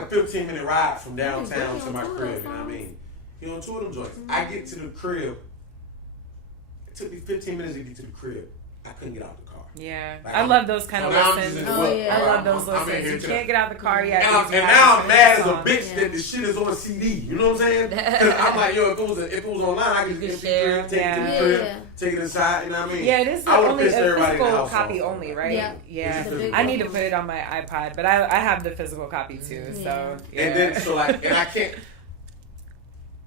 a 15-minute ride from downtown Boogie to my on tour crib. those You know what I songs? mean? He on two of them joints. I get to the crib. It took me 15 minutes to get to the crib. I couldn't get out the car. Yeah, Like, I love those kind so of now I'm listens. just in the Oh, whip. yeah. I love those I'm in listens. here You too. can't get out the car yet. And because you now have I'm to mad as a finish the bitch song. that the shit is on CD. You know what I'm saying? 'Cause I'm like, yo, if it was online, I could just share. MP3, take it to Yeah. the crib, Yeah. take it inside. You know what I mean? Yeah, it is I would've only a pissed everybody in the physical house copy off. only, right? Yeah. Yeah. It's a big I need to one. put it on my iPod, but I have the physical copy too. Yeah. So yeah. And then so like, and I can't.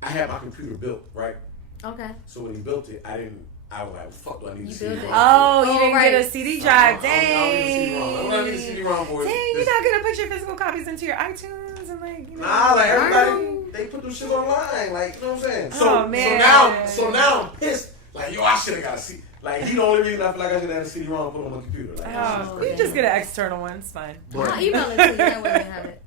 I had my computer built, right? Okay. So when he built it, I was like, fuck, do I need You to CD built it. Oh, you Oh, didn't right. get a CD drive. I don't need a CD-ROM. I don't need a Dang. CD-ROM for it. Dang, you're not gonna put your physical copies into your iTunes and like, you know. Nah, like everybody, Darn. they put them shit online, like, you know what I'm saying? Oh, man. So now I'm pissed. Like, yo, I should have got a CD. Like, he the only reason I feel like I should have had a CD-ROM put on my computer. Like, that shit's Oh, crazy. you just get an external one. It's fine. But- I'll email it to you. That way you have it.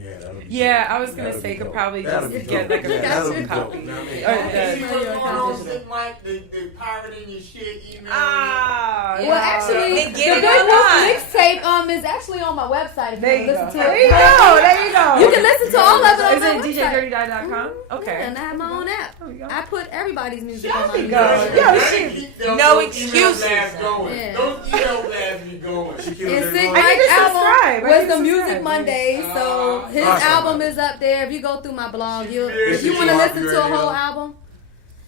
Yeah, that'll be Yeah, dope. I was gonna That'll say be you could dope. probably That'll just be get dope. like a Yeah, that'll be physical dope. copy. You know what I mean? Or You see the- what's going on, Digital. Sick Mike? They pirating your shit, email. Ah, Well, yeah. actually, They the get Big it Wolf online. mixtape is actually on my website. If There you you want go. to listen to There it. you go. There you go. You can listen to all of it on Is my it website. DJDirty.com? Okay. Yeah, and I have my own app. There we go. I put everybody's music on my There you music. go. Yo, They shit. keep No those excuses. email blasts going. Yeah. Those email blasts be going. She killed And it. Sig I need Mike's to album subscribe. I was need to the Music subscribe. Monday, so his Awesome. album is up there. If you go through my blog, if you Yeah, want to yeah, listen to a yeah. whole album,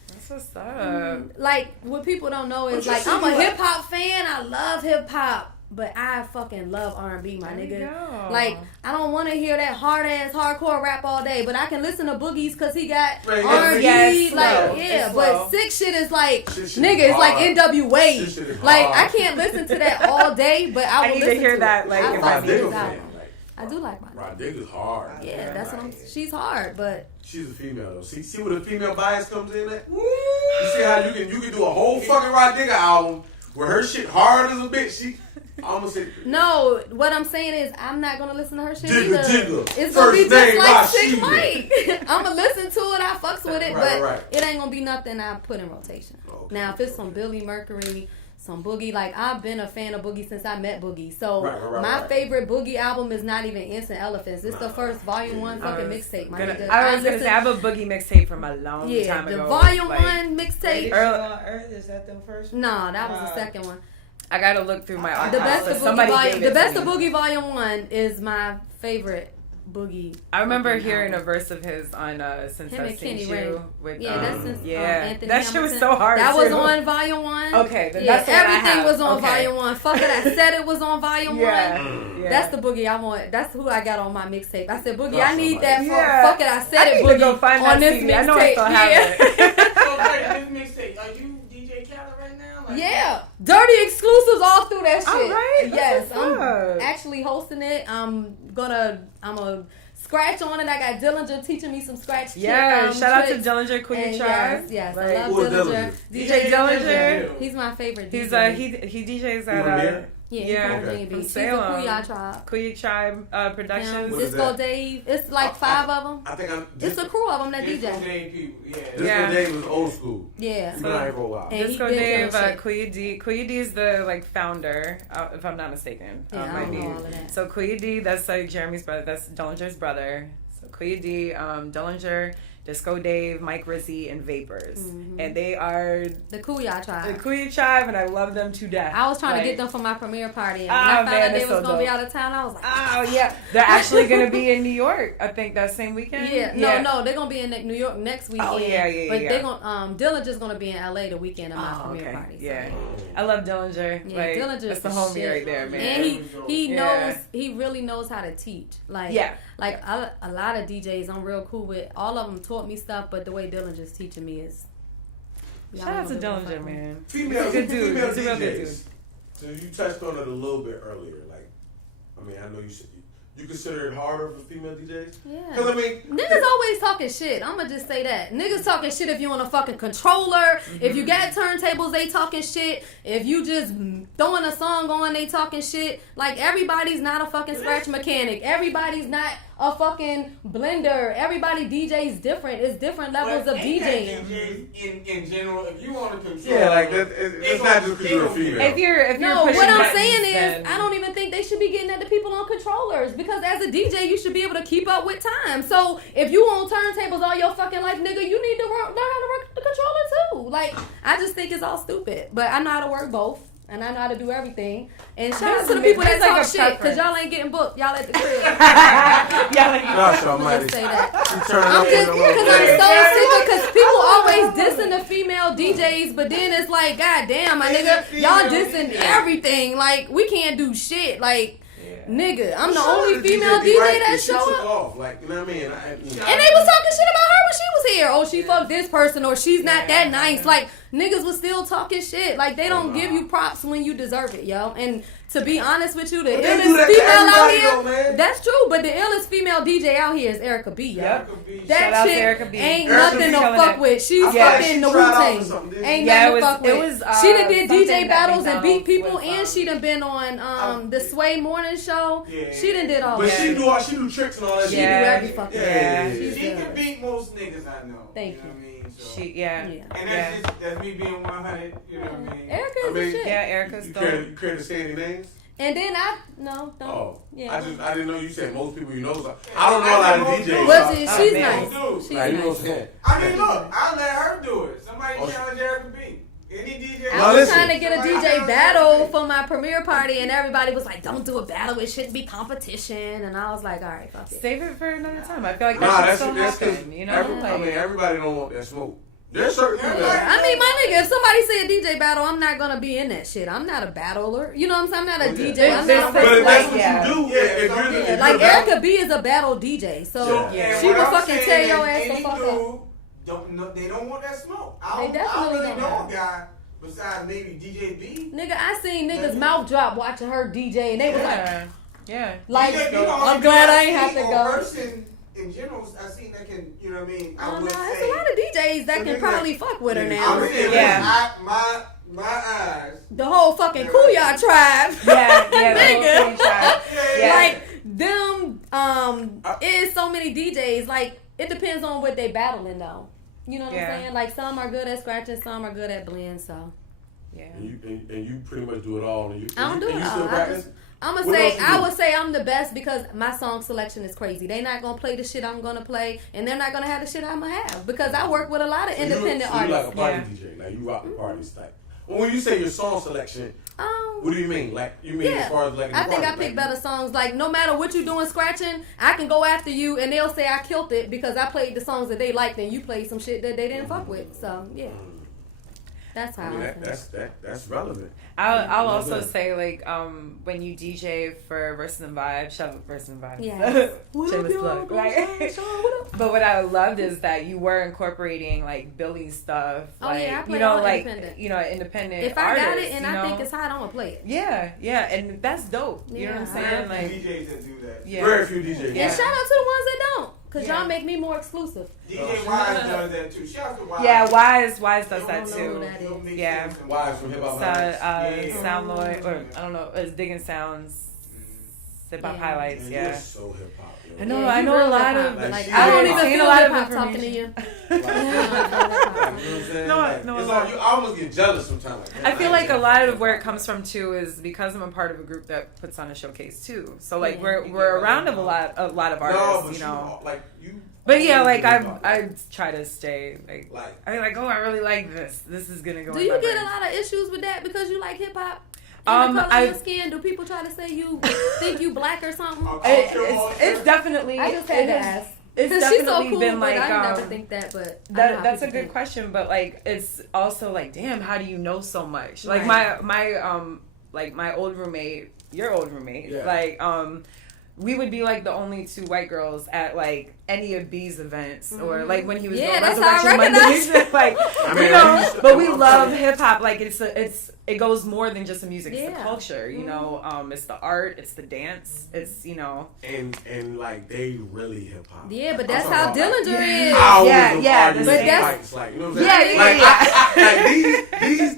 That's what's up. like what people don't know is But like you I'm see a what- hip hop fan. I love hip hop, but I fucking love R&B, my There you nigga. go. Like I don't want to hear that hard ass hardcore rap all day, but I can listen to Boogie's because he got Right, R&B. yes, like slow. yeah, It's but slow. sick shit is like Shit shit nigga, is it's like hard. NWA. Shit shit is Like hard. I can't listen to that all day, but I will I need to listen hear to that, it. like, I if fuck I Rod with need his Digger's album. fan. Like, I do like Rod. Rod Digger's hard. Yeah, that's what I'm. Like, She's hard, but She's a female though. See where the female bias comes in at? You see how you can do a whole fucking Rod Digger album where her shit hard as a bitch. I almost said no. What I'm saying is, I'm not gonna listen to her shit Digger, either. Digger. It's gonna be First just name like Sick Rashida. Mike. I'm gonna listen to it. I fucks with it, Right, but right. it ain't gonna be nothing I put in rotation. Okay. Now, if it's some Billy Mercury, some Boogie, like I've been a fan of Boogie since I met Boogie. So Right, my right. favorite Boogie album is not even Instant Elephants. It's the Nah. first Volume 1 fucking mixtape. My nigga. I was gonna listen- say I have a boogie mixtape from a long yeah, time the ago. Volume like, 1 mixtape. On Earth, is that the first one? No, that was the second one. I gotta look through my archives. The best but of Boogie somebody Volume, gave the it best to of me. Boogie Volume 1 is my favorite Boogie. I remember fucking hearing a album. verse of his on Since Him I've and Seen Kenny You. Ray. With, Yeah, that's since Anthony that shit was Hamilton. so hard. That was too. on Volume 1. Okay, then Yeah, that's the one I everything have. was on Okay. Volume 1. Fuck it, I said it was on Volume 1. Yeah. That's the Boogie I want. That's who I got on my mixtape. I said, Boogie, Got I need somebody. that. Yeah. Fuck it, I said I it, need to Boogie, go find that on this CD. I know I mixtape. still have Yeah. it. So, like, this mixtape, are you DJ Khaled right now? Like, Yeah, dirty exclusives all through that shit. All right, Yes, that's I'm good. actually hosting it. I'm a scratch on it. I got Dillinger teaching me some scratch. Yeah, shout out to tricks. Dillinger, Queen And Tribe. yes, Like, I love Who is Dillinger. DJ Dillinger. He's my favorite. He's DJ. he DJs From at here? yeah, yeah, from okay. Virginia from Beach. He's a Salem. Kuya Tribe. Queen Tribe Productions. What is Disco that? Dave. It's like 5 of them. I think I'm. It's a crew of them that Disco DJ. Day people, yeah. Disco Yeah. Dave was old school. Yeah. He's been out here for a while. And Disco he been Dave, killing shit. Kuya D. Kuya D is the like founder, if I'm not mistaken. Yeah, I might don't be. know all of that. So Kuya D, that's like Jeremy's brother. That's Dillinger's brother. So Kuya D, Dillinger, Disco Dave, Mike Rizzi, and Vapors, and they are The Kuya the Tribe. Kuya Tribe, and I love them to death. I was trying Like, to get them for my premiere party, and when Ah, I found man, out they that's was so gonna be dope. out of town, I was like, Oh yeah, they're actually gonna be in New York. I think that same weekend. yeah, no, they're gonna be in New York next weekend. Oh, yeah, But yeah. they're gonna Dillinger's gonna be in LA the weekend of my Oh, premiere okay. party. So. Yeah, I love Dillinger. Yeah, like, Dillinger's that's the the homie shit. right there, man. And he Yeah. knows, he really knows how to teach. Like, Yeah. like a lot of DJs I'm real cool with. All of them taught me stuff, but the way Dillinger's teaching me is. Shout out to Dillinger, man. Female, He's a good dude. female He's a real good DJs. dude. So you touched on it a little bit earlier. Like, I mean, I know you said you consider it harder for female DJs. Yeah. Because I mean, Niggas always talking shit. I'ma just say that. Niggas talking shit if you on a fucking controller. If you got turntables, they talking shit. If you just throwing a song on, they talking shit. Like, everybody's not a fucking scratch mechanic. Everybody's not a fucking blender. Everybody DJ's different. It's different levels of DJing. DJs in general, if you want to control, yeah, like it's not just because you're a female. If you're No, pushing what I'm buttons, saying is, then- I don't even think they should be getting at the people on controllers, because as a DJ, you should be able to keep up with time. So if you on turntables all your fucking life, nigga, you need to learn how to work the controller too. Like, I just think it's all stupid, but I know how to work both. And I know how to do everything. And shout out to the people that There's like talk a shit, because preference. y'all ain't getting booked. Y'all at the crib. yeah, like, Gosh I'm almighty. just say that. You turn I'm up just, in because the I'm little so bit. sick of, because people always dissing the female DJs, but then it's like, God damn, my nigga, y'all dissing everything. Like, we can't do shit. Like, nigga, I'm the Shout out only to female be DJ right, that she show took up. off, like, you know what I mean? And they was talking shit about her when she was here. Oh, she fucked this person, or she's not that nice. Like, niggas was still talking shit. Like, they don't give you props when you deserve it, yo. And to be honest with you, the But they do illest that to female out everybody, here, though, man. that's true, but the illest female DJ out here is Erica B, yo. Yep. Shout That Shout out to shit Erica B. ain't Erica nothing B to killing fuck it. with. She's I feel like fucking she the tried out for Wu-Tang. something, didn't Ain't Yeah, nothing it to fuck was- with. it was, She done did something DJ that battles and beat McDonald's people, was, and she done been on the Sway Morning Show. Yeah. She done did all But that. she do tricks and all that She shit. do Yeah. every fucking Yeah. thing. She's She good. can beat most niggas I know. Thank you. Know what I mean? So. yeah. And that's me being 100. You know what I mean? Erica I is mean, the shit. Yeah, Erica's You dope. care to say any names? And then don't. Oh, Yeah. I didn't know you said most people you know. So I don't know a lot of DJs. Well, so- she's Oh, man. nice. She's Like, you know what nice. I'm saying? I mean, look, I let her do it. Somebody Oh, challenge Erica B. Any DJ. I Now was listen. trying to get a Somebody DJ challenge battle Erica B. for my premiere party, and everybody was like, "Don't do a battle. It shouldn't be competition." And I was like, "All right, fuck it." Save it for another time. I feel like Nah, that should that's still because happen. You know, I mean everybody don't want that smoke. There's certain people that. I mean, my nigga, if somebody say a DJ battle, I'm not gonna be in that shit. I'm not a battler. You know what I'm saying? I'm not a Oh, yeah. DJ. I'm not a But if person that's like, what Yeah. you do, Yeah, if you're yeah, the like Erica B is a battle DJ. So Yeah. she what will I'm fucking saying tear is your ass the any fuck up. dude they don't want that smoke. I They definitely really don't know have. a guy besides maybe DJ B. Nigga, I seen niggas mouth drop watching her DJ, and they was like, yeah. like, DJ B the only I'm glad I ain't guy have to or go. person in general I seen that can, you know what I mean? I Oh no, would there's say, a lot of DJs that So can nigga, probably fuck with her I'm now. I'm saying, Yeah. my eyes. The whole fucking Kuya tribe. Yeah, the whole Nigga. thing tried. Yeah. Like them, is so many DJs. Like, it depends on what they battling though. You know what Yeah. I'm saying? Like, some are good at scratching, some are good at blends. So Yeah. And you pretty much do it all. And you, I don't do and it you all. still practice? I'm gonna What say, else you I do? would say I'm the best because my song selection is crazy. They not gonna play the shit I'm gonna play, and they're not gonna have the shit I'm gonna have because I work with a lot of independent so you like artists. a party DJ, like you rock the parties type. When you say your song selection, what do you mean? Like, you mean as far as like? I think I pick better songs. Like, no matter what you're doing scratching, I can go after you and they'll say I killed it because I played the songs that they liked and you played some shit that they didn't fuck with. So yeah, that's how. That's relevant. I'll also say like when you DJ for Versus and Vibes, shout out Versus and Vibes. Yeah. Shameless plug, right? But what I loved is that you were incorporating like Billy's stuff. Oh like, yeah, I play you know, all like independent. Independent. If I artists, got it and I think it's hot, I'm gonna play it. Yeah, and that's dope. You know what I'm saying? Like DJs that do that. yeah. Very few DJs. And shout out to the ones that don't, cause y'all make me more exclusive. DJ Wise does that too. Shout out to Wise. Yeah, Wise does that know too. who that is. Yeah. Wise from Hip Hop So, Highlights. Sound Lloyd, or I don't know, it's Digging Sounds, Hip Hop Highlights, Man, yeah. You're so hip hop. I know a lot of. Like, I I don't don't even see feel a lot hip of hop talking to information. you. You know what I'm saying? No, Like, no, it's no. all, I almost get jealous sometimes. Like, I feel like a lot of where it comes from too is because I'm a part of a group that puts on a showcase too. So like we're around a lot of artists, No, but you know. like you. But yeah, like I I try to stay like I mean like I really like this. This is gonna go. Do in you my get brain. a lot of issues with that because you like hip hop? The color of your skin. Do people try to say you think you black or something? It's definitely. I just had to ask. It's Because she's so definitely cool, been but like I never think that. But that's a good question. But like, it's also like, damn, how do you know so much? Like my old roommate, your old roommate, like we would be like the only two white girls at like any of B's events or like when he was doing that's how I Resurrection Mondays. Like I mean, you know, but we love hip hop. Like it goes more than just the music. It's the Yeah. culture. You know, it's the art. It's the dance. It's and like they really hip hop. Yeah, but that's how Dillinger is. I always Yeah, argue but with that's- fights, like, you know what I'm saying? Like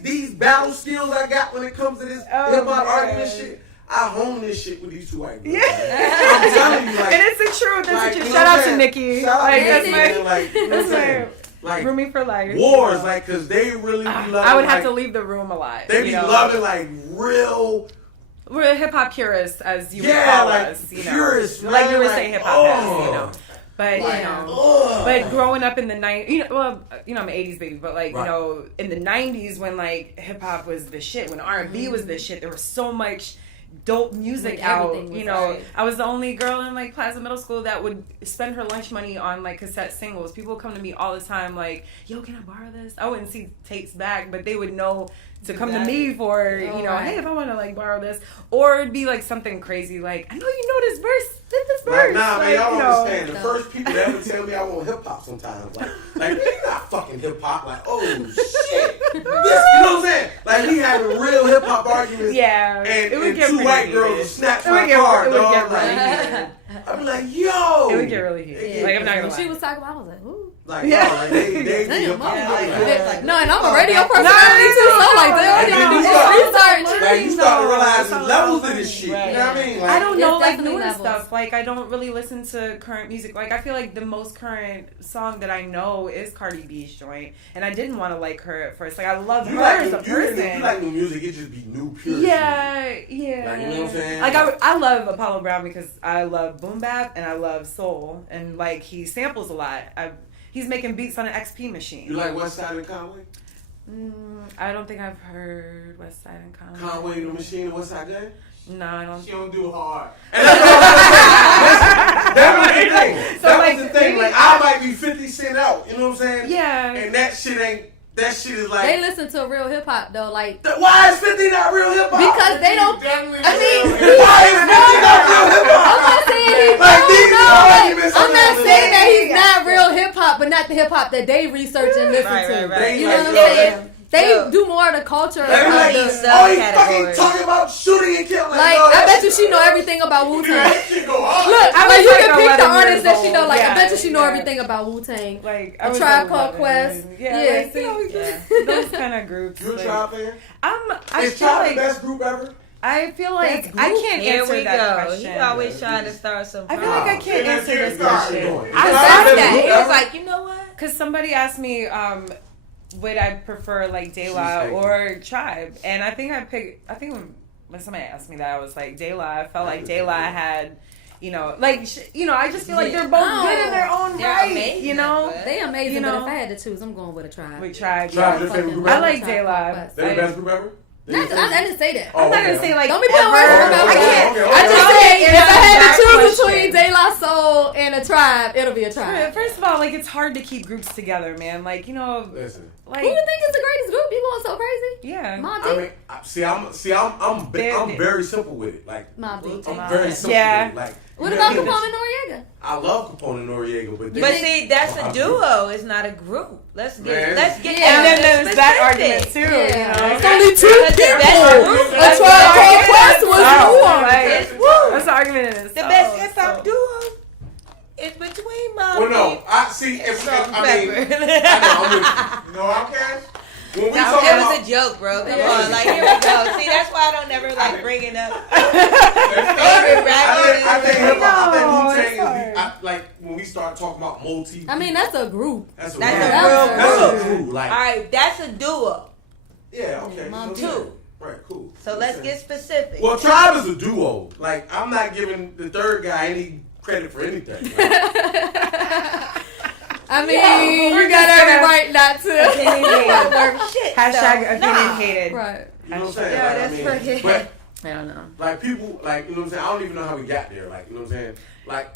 these battle skills I got when it comes to this hip hop argument shit. I hone this shit with these two white girls. I'm telling you, like, and it's the truth. That's like, the truth. you know Shout what out I'm to saying? Nikki. Shout out Like to that's Nikki, my man, like, you know what I'm saying? Like roomie for life. wars, like, cause they really be loving. I would have like, to leave the room a lot. They be loving like real. We're hip hop purists, as you would Yeah, call like us. You know, purists, like you were man, saying, like, hip hop heads. You know. But Yeah. you know, but growing up in the 90s, I'm an 80s baby, but like Right. you know, in the 90s when like hip hop was the shit, when R&B was the shit, there was so much dope music When out. everything was You know, right. I was the only girl in like Plaza Middle School that would spend her lunch money on like cassette singles. People would come to me all the time, like, "Yo, can I borrow this?" I wouldn't see tapes back, but they would know to come to me for hey, if I want to like borrow this, or it'd be like something crazy, like, "I know you know this verse. Hit this verse." Like, nah, man, y'all you don't know. understand. The first people that ever tell me I want hip hop sometimes, like you're not fucking hip hop. Like, oh shit, this, you know what I'm saying? Like, we having real hip hop arguments. Yeah, and, it would and get two pretty white heated. girls will snatch It would my get- car, it would dog. get Like, really I'd be like, yo, It would get really heated. Like, I'm not gonna When lie. she was talking about, I was like, ooh. like, no, like they be Damn, hip hop. like, no, and I'm a radio personality too, so like, they And already then do you some start- research. Like, you start to realize That's the all levels of I'm this saying. shit. You know what I mean? Like, I don't know It's like definitely newer levels. stuff. Like I don't really listen to current music. Like I feel like the most current song that I know is Cardi B's joint, and I didn't want to like her at first. Like I love you her like, as a person. you like new music, it just be new pure Yeah. Like, you know what I'm saying? Like I love Apollo Brown because I love boom bap and I love soul, and like he samples a lot. He's making beats on an XP machine. You like West Side and Conway? I don't think I've heard West Side and Conway. Conway the Machine and West Side Gang? No, I don't. She don't do hard. That was the thing. So, That like, was the thing. Like, I might be 50 Cent out. You know what I'm saying? Yeah. And that shit ain't. That shit is They like. listen to real hip hop though, like Why is 50 not real hip hop? because they don't. Definitely I mean, Why is 50 not real hip hop? I'm not saying he's Like, these arguments I'm are not like- saying that he's not real hip hop, but not the hip hop that they research and listen to. Right. You know Like, what I'm yo, saying? They yo. do more of the culture. They be like, of the, sub- oh, he fucking categories. talking about shooting and killing. like yo, I that bet you shit- she know everything about Wu Tang. That shit go hard. Look, I like was you like can pick 11 the artists years that she know. old. Like I Yeah, bet you she know yeah. everything about Wu Tang. Like A Tribe Called 11. Quest. Yeah, Yeah, like, you know, Yeah. those kind of groups. You a like, Tribe fan? I Is feel Tribe like the best group ever? I feel like Best I group? can't Here answer we that go. question. He always trying to start some. I feel like I can't Yeah, answer this yeah, question. yeah. I Tribe That's best that. group He was ever? like, you know what? Because somebody asked me, would I prefer like De La She's or Tribe? And I think when somebody asked me that, I was like De La. I felt like De La had, you know, like I just feel like they're both good in their own They're right. amazing, You know, but- They amazing, You know? but if I had to choose, I'm going with a Tribe. we tried. Tribe your favorite group I ever? like J Live. They the best group ever? They Not, your I favorite? didn't say that. Oh, I'm not okay. gonna say like Don't be putting ever. words in my mouth. I can't. Okay, I just okay. said if I had to choose Question. between De La Soul and a Tribe, it'll be a Tribe. First of all, like it's hard to keep groups together, man. Like Listen. Who you think is the greatest group? You going so crazy? Yeah. Mobb I Deep? mean, I'm very simple with it. Like, Mobb Deep. I'm very simple Yeah. with it. Like, What you about know, Capone and Noriega? I love Capone and Noriega, but But see, that's a duo. It's not a group. Let's get Man. Yeah. And then there's that specific. argument too. Yeah. You know? It's only two Because the people. best group, A that's Tribe the Called argument. Quest was more. It's woo. That's the argument in The best hip hop duo is between Mobb Well, no, Deep I see. and If, Salt and I mean, Pepper. I know, I'm with you. You know what I'm saying? When we It talk was about a joke, bro. Come Yeah. on, like here we go. See, that's why I don't never like bringing up favorite rappers. I think hip hop. I No, think it's Wu-Tang hard. like when we start talking about multi. I mean, that's a group. that's a That's group. a real That's a group. group. Like, All right, that's a duo. yeah, okay. Mom, so, two. Right, cool. So let's get specific. Well, Tribe is a duo. Like, I'm not giving the third guy any credit for anything. Like, I mean, you got every right not to. Shit. Hashtag so, nah. OpinionHated. Right. you know what I'm saying? Yeah, Like, that's I mean, pretty- But I don't know. like people, like you know what I'm saying. I don't even know how we got there. Like you know what I'm saying. Like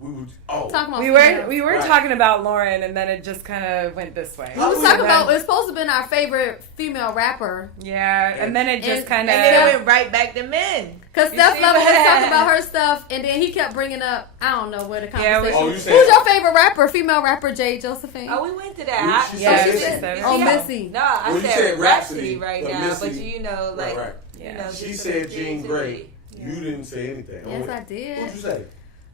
we would. Oh, Talking about We were females. Right. talking about Lauren, and then it just kind of went this way. We was talking And about then- it's supposed to have been our favorite female rapper. yeah, and then it just And- kind And then it of. went right back to men. Cause You Steph see Luv was what- talking about her stuff, and then he kept bringing up I don't know where the Yeah, conversation. Oh, you Who's said- your favorite rapper? Female rapper Jade Josephine. Oh, we went to that. She Yeah, said she Missy. said- Oh, Missy. No, I Well, you said, said Rhapsody Rhapsody, right but now, Missy- but you know, like, right. you Yeah. know, She just said some Jean creativity. Grey. Yeah. You didn't say anything. Yes, I What'd did. you say?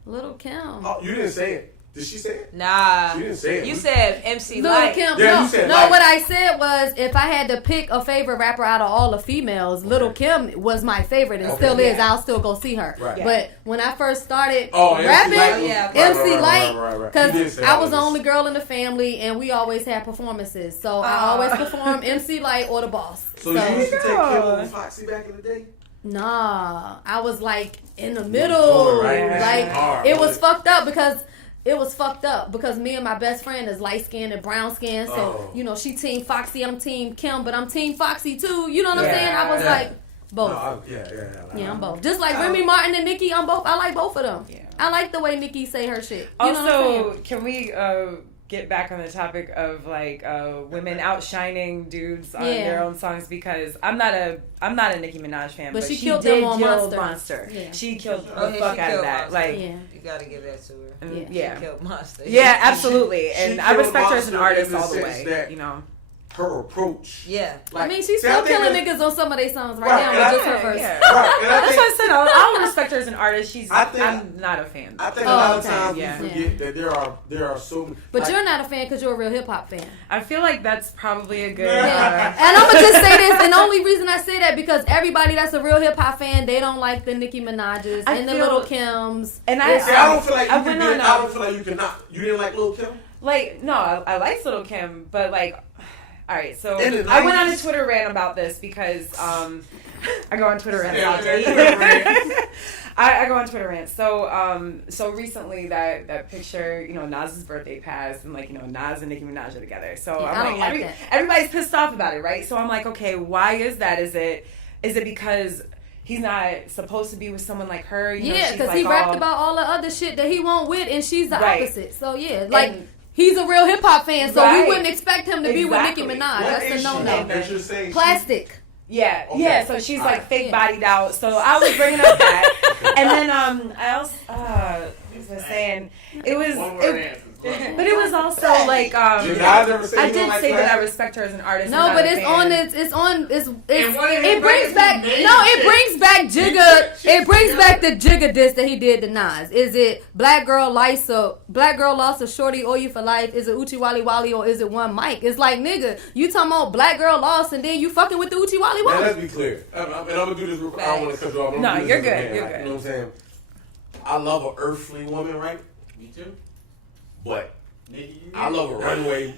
Little Kim. Oh, you didn't say it. Did she say it? Nah, She didn't say it. you said MC Little Light. Kim. Yeah, no, you said no. Light. What I said was, if I had to pick a favorite rapper out of all the females, Little Kim was my favorite, and Okay. still is. Yeah. I'll still go see her. Right. But when I first started Oh, MC rapping, Light was- Yeah. right, MC right, Light, right. because You did say I that was the only girl in the family, and we always had performances. So I always performed MC Light or the boss. So you used to take Kim over Foxy back in the day? Nah, I was like in the doing middle. it right, man. Like Hard, it was wasn't fucked up because me and my best friend is light skinned and brown skinned. So Oh. you know, she team Foxy, I'm team Kim, but I'm team Foxy too. You know what I'm Yeah. saying? I was Yeah. like both. No, Yeah, I'm both. Just like Remy Martin and Nicki, I'm both. I like both of them. Yeah. I like the way Nicki say her shit. You know what I'm Also, saying? can we get back on the topic of like women outshining dudes on Yeah. their own songs? Because I'm not a Nicki Minaj fan, But but she she killed did them on kill Monster. Yeah. She killed Oh, the yeah, fuck she out of killed that. Monster. Like, Yeah. You gotta give that to her. and- Yeah. yeah. She killed Monster. Yeah, absolutely, She and I killed respect her as an Monster artist in the all the sense way. that- You know, her approach. Yeah. I mean, she's see, I still think killing that's- niggas on some of their songs right, Right, now and with I just her think- verse. yeah. Right, and I that's think, what I said. I'll respect her as an artist. I'm not a fan. I think Oh, a lot of okay. times Yeah. we forget that there are so many. But like, you're not a fan because you're a real hip hop fan. I feel like that's probably a good. Yeah. And I'm gonna just say this, and the only reason I say that because everybody that's a real hip hop fan, they don't like the Nicki Minaj's I and the feel- Little Kims. And It's- See, I don't feel like you I can went be. on, I don't feel like you cannot. You didn't like Lil Kim. Like, no, I like Little Kim, but like, all right. So In the I went on a 90s? Twitter rant about this because I go on Twitter rant Yeah, about okay, it. Twitter rant. I go on Twitter rant. So recently that picture, you know, Nas's birthday passed, and like, you know, Nas and Nicki Minaj are together. So Yeah, I I'm don't like that. everybody's pissed off about it, right? So I'm like, okay, why is that? Is it because he's not supposed to be with someone like her? You know, Yeah, she's because like he rapped all- about all the other shit that he won't with, and she's the Right. opposite. So yeah, like And- he's a real hip hop fan, so Right. we wouldn't expect him to be with Nicki Exactly. Minaj. What That's is a no she no. that you're saying? Plastic. Yeah, Okay. yeah. So she's like Alright. fake Yeah. bodied out. So I was bringing up that, and then I also what was I saying? It was, but it was also like Did guys ever say I you don't did like say that I plastic? respect her as an artist. No, I'm not but a it's fan. on it's And what did he it brings bring? back He made no, shit. it brings back Jigga. It brings back the Jigga diss that he did to Nas. Is it Black Girl lost a shorty or you for life? Is it Uchi Wally Wally or is it one mic? It's like, nigga, you talking about Black Girl lost and then you fucking with the Uchi Wally Now, Wally. let's be clear. And I'm gonna do this. Real quick. I don't want to cut you off. I'm No, gonna do this you're as a good, man, you're like, good. You know what I'm saying? I love an earthly woman, right? Me too. But Nigga, you I love a runway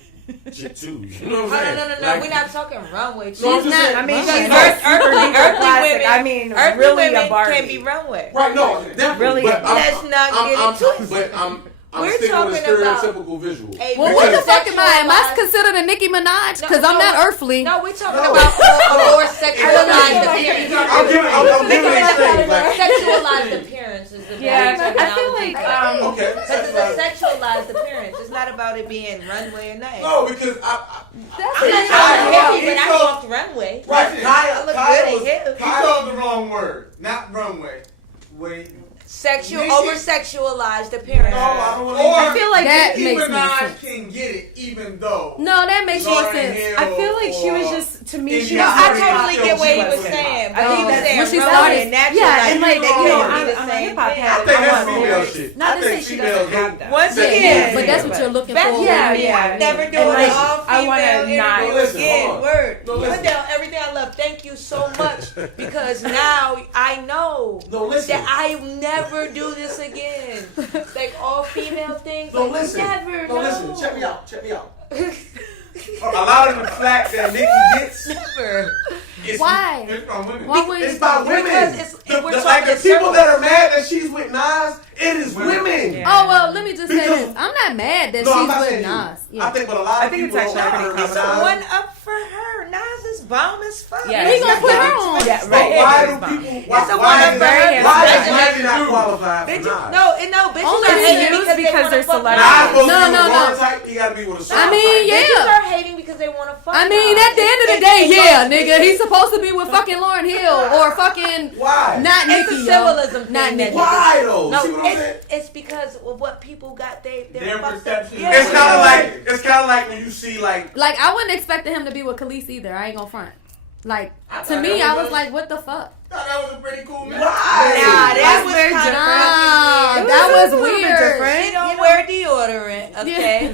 shit too. You know what I'm saying? No. Like, We're not talking runway. No, I'm just saying. I mean, Because she's earthly women, I mean, earthly really women a Barbie. can be runway. Right, no, definitely. Really, but let's not get it twisted. But I'm We're sticking with a talking about stereotypical visual. Well, what the fuck am I? Am I considered a Nicki Minaj? Because I'm not earthly. No, we're talking about a more sexualized appearance. I'm giving extremes. Like, Sexualized appearance is the Yeah, better I feel like terminology. okay. Because it's a sexualized appearance. It's not about it being runway or nothing. No, because I'm not hippie, but I walked runway. right, I look good at hip. He told the wrong word. Not runway. Wait. Over sexualized appearance. No, I don't want Or I feel like that Nicki makes more Minaj sense. can get it even though. No, that makes more Lauryn sense. Hill I feel like she was or just, to me, Indiana she No, was I Jones. totally get what he was She saying, I but think he was that's saying when she runway started. and natural Yeah, light, and like, they you know, can't be the I'm a same hip-hop thing. I head. think that's I'm female like- shit. Not I to think say she females doesn't have hate that. Once sex. again, But that's what you're looking Beth, for. Yeah. never do And an like, all I wanna female not- interview Listen, again. hold on. Word. No, Put listen. down everything I love. Thank you so much because now I know No, listen. that I never do this again. Like all female things. No, like, listen. Never. No, No. listen. Check me out. Check me out. A lot of the flack that Nicki gets Never. is Why? It's from women. Why would It's by women. Because it's- we're like the talking people that are circles. mad that she's with Nas, it is women. Yeah. Oh, well, let me just say Because- this. I'm not mad that No, I'm she's not with saying you. Nas. I think, but a lot I of think it's people don't actually like her pretty with It's a Nas. one up for her. Nas is bomb as fuck. Yeah, He gonna put her on. Yeah, But right. why It do is bomb. people? It's a Why one-up is for her. why Bitches is Nicki not qualified for Bitches, Nas? no, bitches Only are hating because because they they're want to fuck celebrities. Nas Nas. supposed to No, be no, with no. one type. He got to be with a I mean, Bitches yeah. are hating because they want to fuck I mean, Nas. at the end of the day, yeah, nigga, he's supposed to be with fucking Lauryn Hill or fucking Why? not It's Nicki, a yo. symbolism Not thing. Nicki. Why though? No, See what I'm saying? it's because of what people got. Their Their fucked up. perception. Yeah. It's kind of like when you see like Like, I wasn't expecting him to be with Khalees either. I ain't gonna front. Like, I to thought me, that I was was like, what the fuck? thought that was a pretty cool man. why? Nah, that was very kind of Nah, It that was was a little bit weird. different. She don't wear deodorant, okay?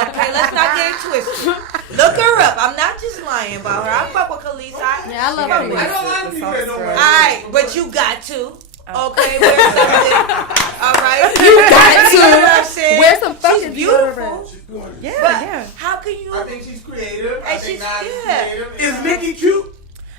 Okay, let's not get it twisted. Look her up. I'm not just lying about her. I fuck with Khalees. Yeah, I love got Khalees. I know a lot of The people that don't sauce wear Alright, but you got to. Okay, wear something. Alright? You got You know what to I'm saying? wear some fucking She's beautiful. deodorant. She's gorgeous. Yeah, But yeah. how can you... I think she's creative. I And think she's- Nas is yeah. creative. Is Nicki cute?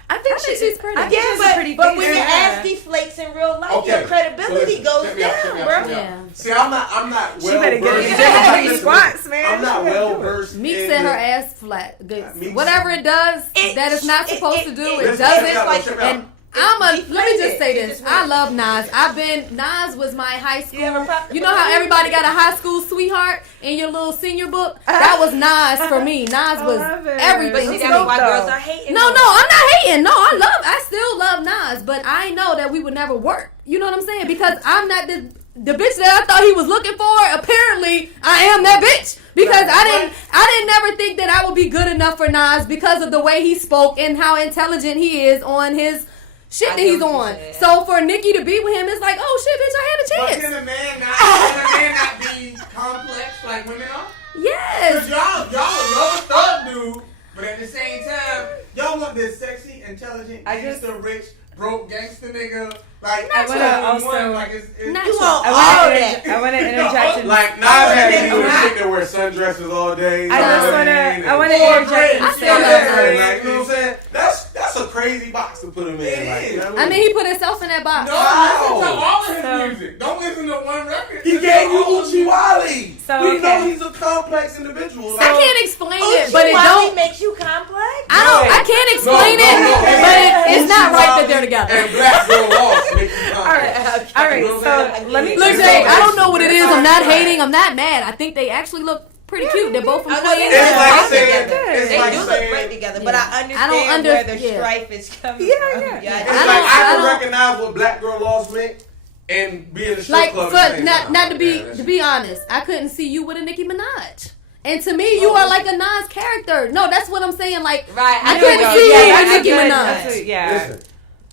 I think she's pretty. I think Yeah, she's a pretty but face. when your Yeah. ass deflates in real life, Okay, your credibility so goes check me out, check down, me out, bro. check me out. Yeah. See, I'm not She well better get versed. in the gym and do these squats, man. I'm not She better well do it. versed. Meek in said her the- ass flat. Good. Meek- Whatever it does It- that it's not it- supposed it- to do, it- it Listen, doesn't. check me out, like- check me out. And let me just say It this. just I went. love Nas. Nas was my high school. You have a problem? You know how everybody got a high school sweetheart in your little senior book? That was Nas for me. Nas was love it. But everything see, to that's me. why though. girls are hating. No, on no, her. I'm not hating. No, I still love Nas, but I know that we would never work. You know what I'm saying? Because I'm not the bitch that I thought he was looking for. Apparently, I am that bitch because I didn't never think that I would be good enough for Nas because of the way he spoke and how intelligent he is on his shit I that he's know what on. you're saying. So for Nicki to be with him, it's like, oh shit, bitch, I had a But chance. can a man not be complex like women are? Yes. Cause y'all would love a thug dude, but at the same time, y'all want this sexy, intelligent, gangster, rich, broke gangster nigga. Like I wanna also- like it's Not You true. want I all want that. to. I want to interject. And Like Nas had Yeah. to do shit that wear sundresses all day. I just wanna. I want to Or interject. braids. and I say still love that- her. Like, you know what I'm saying? That's a crazy box to put him in. It Like, is. you know what I mean, he put himself in that box. No, listen to How? all of his So- music. Don't listen to one record. He Listen gave to you all of Uchi Wally. So, We okay. know he's a complex individual. I can't explain it, but it don't. makes you complex. I can't explain it, but it's not right that they're together. And Black Girl Lost make you All right. complex. All right. You know what So I'm saying? let me. Look, It's Jake, so I don't know what it is. I'm not Right. hating. I'm not mad. I think they actually look pretty cute. They're both from I know they Queens. It's look like great saying- together. it's They like do look saying- great together, but Yeah. I understand where the strife is coming Yeah, from. yeah. It's I like don't- I can don't- recognize what Black Girl Lost meant and be in the strip Like, club. at the for same not time. not to Yeah, be that's- to be honest, I couldn't see you with a Nicki Minaj. And to me, you are like a Nas character. No, that's what I'm saying. Like, Right, I there we couldn't go. see Yeah, you with that's Nicki good. Minaj. That's what- yeah. Listen,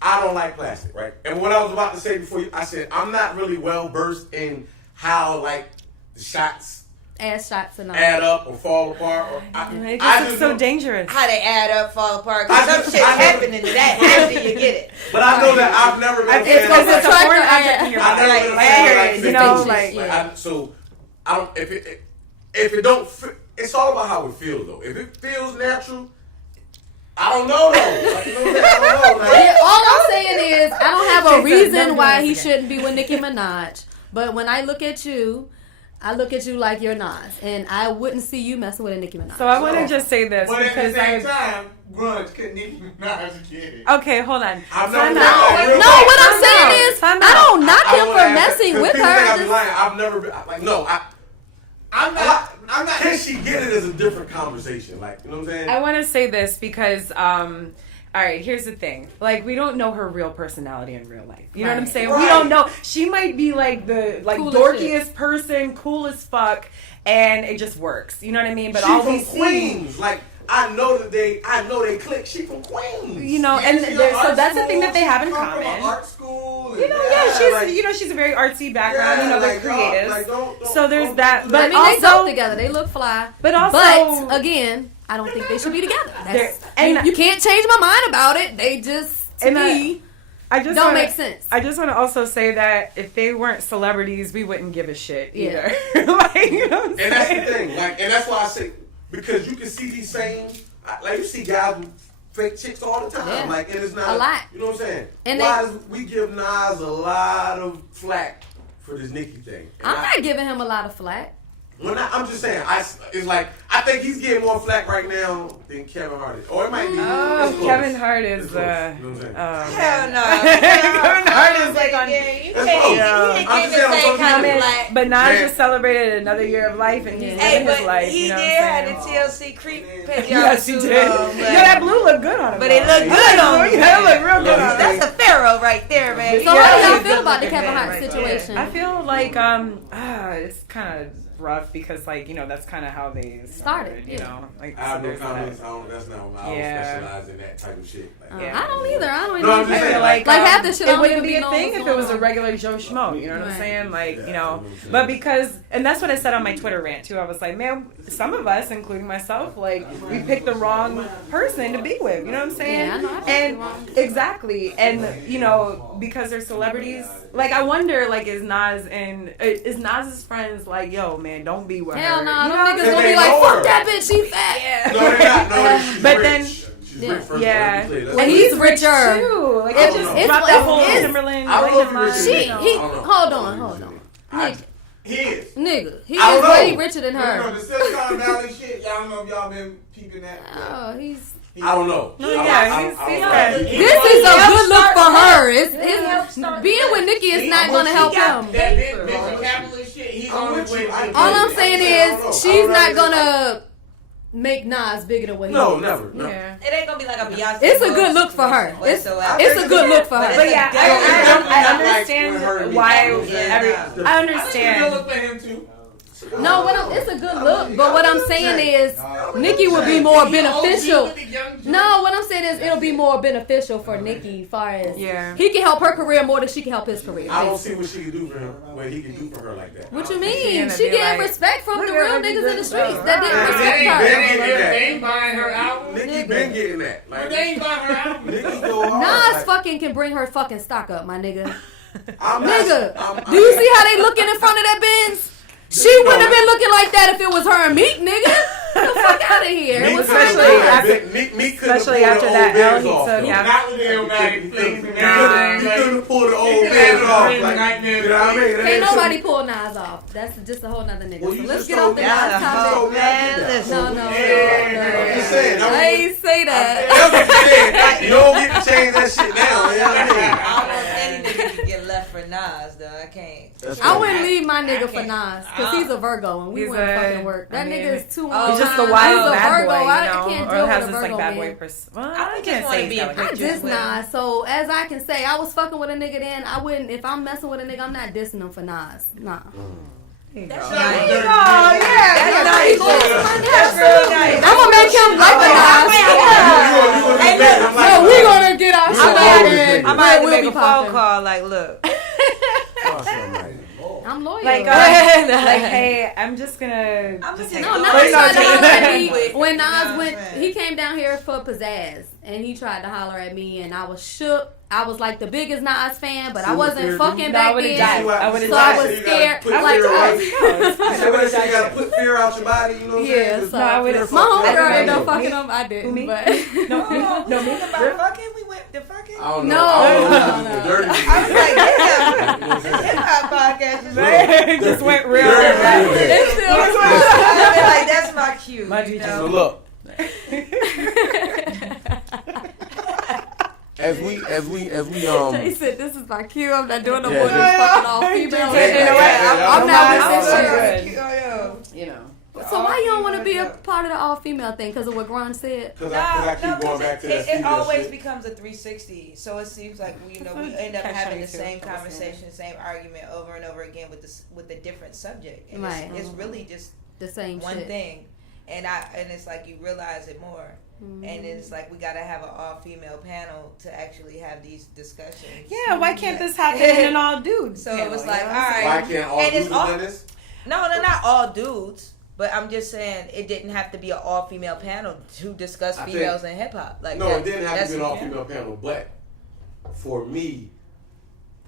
I don't like plastic, right? And what I was about to say before I said I'm not really well versed in how like the shots Ass shots and all. add up or fall apart. Or It I just looks so know- dangerous. How they add up, fall apart. I Cause some just- shit's I know- happening to that after you get it. But I know that I've never been a It's fan because of it's a like, foreign Tractor object in your I've body. never been a Like, fan of like, like you know, fitting like- shit. I don't if it don't fit, it's all about how it feels though. If it feels natural, I don't know though. Like, you know what I'm saying? I don't know. Like, All I'm saying is I don't have a reason why he shouldn't be with Nicki Minaj. But when I look at you like you're Nas, and I wouldn't see you messing with a Nicki Minaj. So I want to just say this But at because the same time, grunge couldn't Nicki Minaj get it. Okay, hold on. I've Time never out. No, what I'm saying is Time I out. don't knock him for messing with People think I her. be lying. I've never been like no. I'm not. Can she get it as a different conversation? Like, you know what I'm saying? I want to say this because, all right, here's the thing. Like, we don't know her real personality in real life. You know what I'm Right. saying? Right. We don't know. She might be like the Cool as dorkiest person, cool as fuck, and it just works. You know what I mean? But she all from we see, Queens. Like, I know they click. She from Queens. you know, and so that's the thing that they have in Come from an common. art school. You know, she's a very artsy background, very creative. Like, So there's that, I but mean, they also dope together. They look fly. But also- but again, I don't think they should be together. and- You can't change my mind about it. They just, to me, I just don't wanna, make sense. I just want to also say that if they weren't celebrities, we wouldn't give a shit Yeah. either. Like, you know what I'm And that's the saying? thing. Like, and that's why I say because you can see these same like you see guys with fake chicks all the time. Yeah. Like, and it's not A lot. You know what I'm saying? And why does we give Nas a lot of flack for this Nicki thing? And I'm not giving him a lot of flack. I'm just saying. It's like I think he's getting more flack right now than Kevin Hart is, or it might be. Oh, it's close. Kevin Hart It's is close. You know what I'm saying? Hell no. Kevin Hart is like on. You That's can't close. get I'm the just saying, same I'm kind of talking black. But Nas Man. just celebrated another year of life, and he's Hey, living his but life. he You know did what have I'm the saying? TLC creep pajamas Yes, he suit did. on, Yo, that blue looked good on him. But it though. looked good on him. Yeah, it looked real good on him. That's a pharaoh right there, man. So Yeah, how do y'all he's feel good about the looking Kevin man Hart right situation? I feel like it's kind of rough because that's kind of how they started, you yeah. know. Like, I have so no there's comments. that. That's not. I don't Yeah. specialize in that type of shit. Like, Yeah. I don't either. I don't No, even I'm just care. saying, Like half the shit I it don't wouldn't even be a know thing what's if it was going a on. regular Joe Schmo. You know what I'm Right. saying? Like, Yeah, you know, I know what you're but saying. because, and that's what I said on my Twitter rant too. I was like, man, some of us, including myself, like we picked the wrong person to be with. You know what I'm saying? Yeah, I know. I picked And the wrong. exactly, and you know, because they're celebrities. Like, I wonder, like, is Nas's friends like, yo, man, don't be with her? Hell no, You them know? niggas gonna They be like, know fuck her. that bitch, she fat. Yeah. No, they're not. No, she's But rich. then- She's Yeah. rich first. Yeah. Let me tell you, And that's he's what- richer. Too. Like, I it don't just know. dropped that It's- whole it's- Timberland. I don't know if line. he's She, rich or he, not. I don't know. hold on. Nigga, He is. he I is don't way know. richer than You know, her. the Silicon Valley shit. Y'all don't know if y'all been peeping that. Oh, he's. I don't know. No, I don't- yeah, I he's- don't- I he's don't got- know. This is a good look for her. helped start Being with Nicki is not gonna help him. That venture capitalist shit. He's I'm on with his way you. to I get All get I'm it. saying I don't know. is I she's don't not know. gonna make Nas bigger than what he No, is. never. No. Yeah. It ain't gonna be like a Beyonce. It's a good look for her. It's a good look for But her. But yeah, It's definitely I not like understand with her and why Nicki. Yeah, every. nah. I I think it's a good understand. look for him too. No, it's a good look, but what I'm saying is Nicki would be more beneficial. No, what I'm saying is it'll be more beneficial for Nicki as far as Yeah. he can help her career more than she can help his career. I don't see what she can do for him, what he can do for her like that. What you She mean? gonna She be getting like, respect from the look real at her, niggas in the look streets at that her. didn't They respect ain't her. They ain't buying her album. Nicki been getting that. Like, But they ain't buying her album. Nicki go hard. Nas Like, fucking can bring her fucking stock up, my nigga. I'm not- Nigga, I'm- do you see how they looking in front of that Benz? She wouldn't have been looking like that if it was her and Meek, nigga. Get the fuck out of here. It Meek was could've her Especially pulled and after- that- Meek could've especially pulled after the that old L Benz he off, took, though. yeah. Not with the Illmatic things. He couldn't pull the old He Benz could've off. had Like, nightmare you know what I mean? It Can't ain't nobody some- pull Nas off. That's just a whole nother nigga. Well, So you let's just get told off the me. Nas Yeah, topic. told me I did that. listen. No. I'm just saying. I ain't say that. That's what you said. You don't get to change that shit now. You know what I mean? Almost any nigga can get left for Nas, though. I can't. That's I right. wouldn't leave my nigga for Nas because he's a Virgo and we He's wouldn't a- fucking work. That I mean, nigga is too oh, on He's just time. the wild He's a bad Virgo. boy, you I know, can't or deal has with a this like Virgo bad boy man. person. Well, I I just can't wanna say be he's a got I like picture. diss Nas, so as I can say, I was fucking with a nigga then. I wouldn't, if I'm messing with a nigga, I'm not dissing him for Nas. Nah. There you go. That's There nice. you go. Yeah, That's yeah. nice. That's real nice. I'm gonna make him like a Nas. Hey, look. No, we gonna get our shit I'm out always and nigga. I might have to we'll make be a phone popping. call. Like, look. I'm I'm loyal. Like, hey, I'm just gonna. I'm just just no, no, Nas no, tried to holler at me no. when Nas Nah, went. man. He came down here for pizzazz, and he tried to holler at me, and I was shook. I was like the biggest Nas fan, but I wasn't fucking No, I back would've then. died. I would've So I died. was scared. Put Like, fear I out. was- No, it's fine. I So would've you died. gotta put fear out your body, you know what I'm saying? Yeah, Just so No, I would've- fear my fuck homegirl everybody. ended up Me? fucking him. I didn't. Who, me? But No, Think about fucking. We went to fucking. I don't No, know. I don't know. no, The dirty I was like, shit. hip hop podcast. Just Right? Just went real. Dirty Right. shit. it's still I've been like, that's my cue. My you DJ. know? So look, as we He said, "This is my cue. I'm not doing no Yeah, more just- fucking all female." Yeah, shit. yeah, I'm not with I'm this so shit. good. You know. So why you don't want to be a part of the all female thing? Because of what Grunge said. because I keep going back to that it female always shit. becomes a 360. So it seems like we end up Catch having on the YouTube. same I've seen conversation, same argument over and over again with a different subject. And Right. it's really just The same one shit. thing, and it's like you realize it more. And it's like we gotta have an all-female panel to actually have these discussions. Yeah, why can't this happen in an all dudes? So it was panel, like, you all know? right. Why can't all And it's dudes have done this? No, they're not all dudes. But I'm just saying it didn't have to be an all-female panel to discuss I think- females in hip-hop. Like No, that, it didn't have to that's- be an all-female panel, but for me,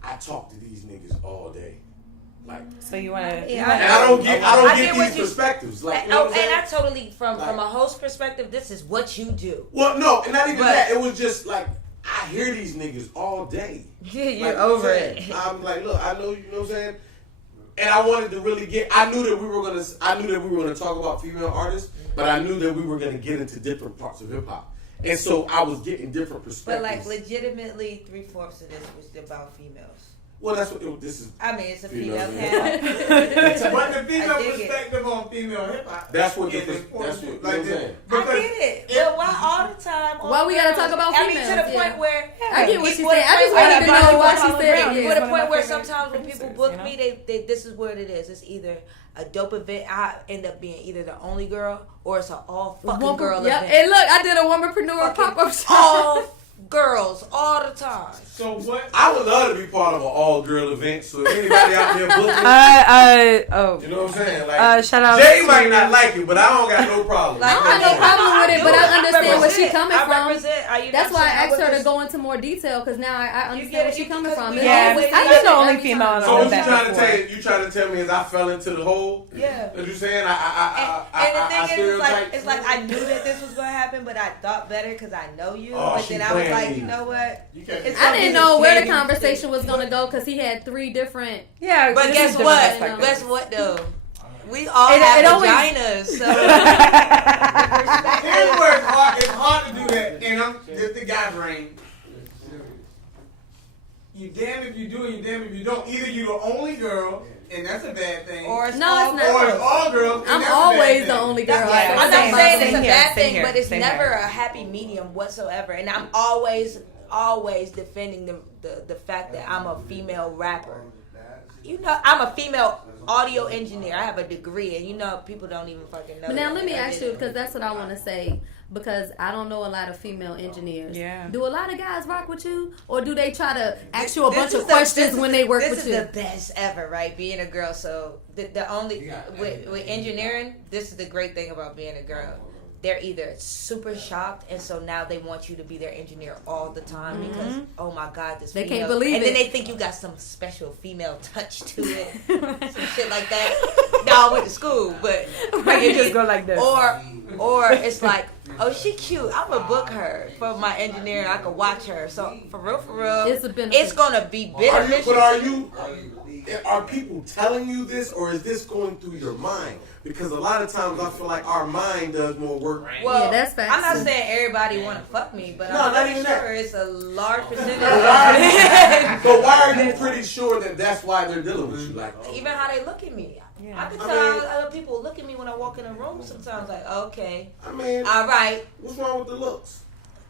I talk to these niggas all day. Like, So you wanna? Yeah, and I don't get I get these what you- perspectives. Like, you And, know what I'm saying? I totally, from Like- a host perspective, this is what you do. Well, no, and not even But- that. It was just like I hear these niggas all day. Yeah, you're Like, you know what over I'm it. saying? I'm like, look, I know, you know what I'm saying? And I wanted to really I knew that we were gonna talk about female artists, but I knew that we were gonna get into different parts of hip hop. And so I was getting different But perspectives. like, legitimately, 3/4 of this was about females. well, that's what this is. I mean, it's a Females female in panel. But the female I dig it. perspective on female hip hop. That's what is the- important that's what- too. you know what I'm saying? I because get it, but why all the time? Why we gotta talk about I mean, to females, the yeah. point where I get what it- she's what saying. I the just point- wanted to know why she said it. To Yeah. the One of point my where favorite sometimes when people producers, book you know? me, they this is what it is. It's either a dope event. I end up being either the only girl or it's an all fucking girl Yep. event. And look, I did a womanpreneur Fucking pop-up shop. all girls all the time. So what? I would love to be part of an all-girl event. So if anybody out there booking, Oh. you know what I'm saying? Like, Shout out Jay to- might not like it, but I don't got no problem. I don't have no problem with it, but I understand where she coming I from. represent. Are you That's not why I saying asked her to represent- go into more detail because now I You understand get where it, she coming because from. we It's Yeah, always- I I'm get the it only every female time. on So the what you back trying to before. tell you trying to tell me is I fell into the hole? Yeah. What you saying? And the thing is, stereotyped it's like I knew that this was gonna happen, but I thought better because I know you. Oh, but she then I was playing like, me. you know what? You can't. It's I gonna didn't be know where the same conversation was thing. going to go because he had 3 different. Yeah, But this guess is what? different perspective. Guess what though? We all It have always- vaginas, so Here's where it's hard. It's hard to do that, and I'm just the guy brain. You damn if you do, and you damn if you don't. Either you're the only girl, and that's a bad thing, or it's No, all it's not. or girls. it's all girls. And I'm that's a bad always thing. the only girl. Yeah, Yeah, I'm same not saying here, it's a same bad here, thing, same but it's here. never a happy medium whatsoever. And I'm always defending the fact that I'm a female rapper. You know, I'm a female audio engineer. I have a degree, and you know, people don't even fucking know. But now that. let me I ask did you it. because that's what I want to say because I don't know a lot of female engineers. Yeah. Do a lot of guys rock with you, or do they try to ask you a This bunch is of the- questions this is- when they work this with is you? the best ever, right? Being a girl. So the only with engineering, this is the great thing about being a girl. They're either super shocked, and so now they want you to be their engineer all the time because oh my god, this They female, can't believe and then it. they think you got some special female touch to it, some shit like that. Now I went to school, but You just go like this. or it's like, oh, she cute. I'm gonna book her for my engineering. I can watch her. So for real, It's a benefit. it's gonna be Are people telling you this, or is this going through your mind? Because a lot of times I feel like our mind does more work. Well, Yeah, that's facts. I'm not saying everybody want to fuck me, but No, I'm not pretty even that. sure it's a large percentage. But why are you pretty sure that that's why they're dealing with you? Like, Even how they look at me. Yeah. I can I tell mean- other people look at me when I walk in a room sometimes like, okay, I mean, all right. what's wrong with the looks?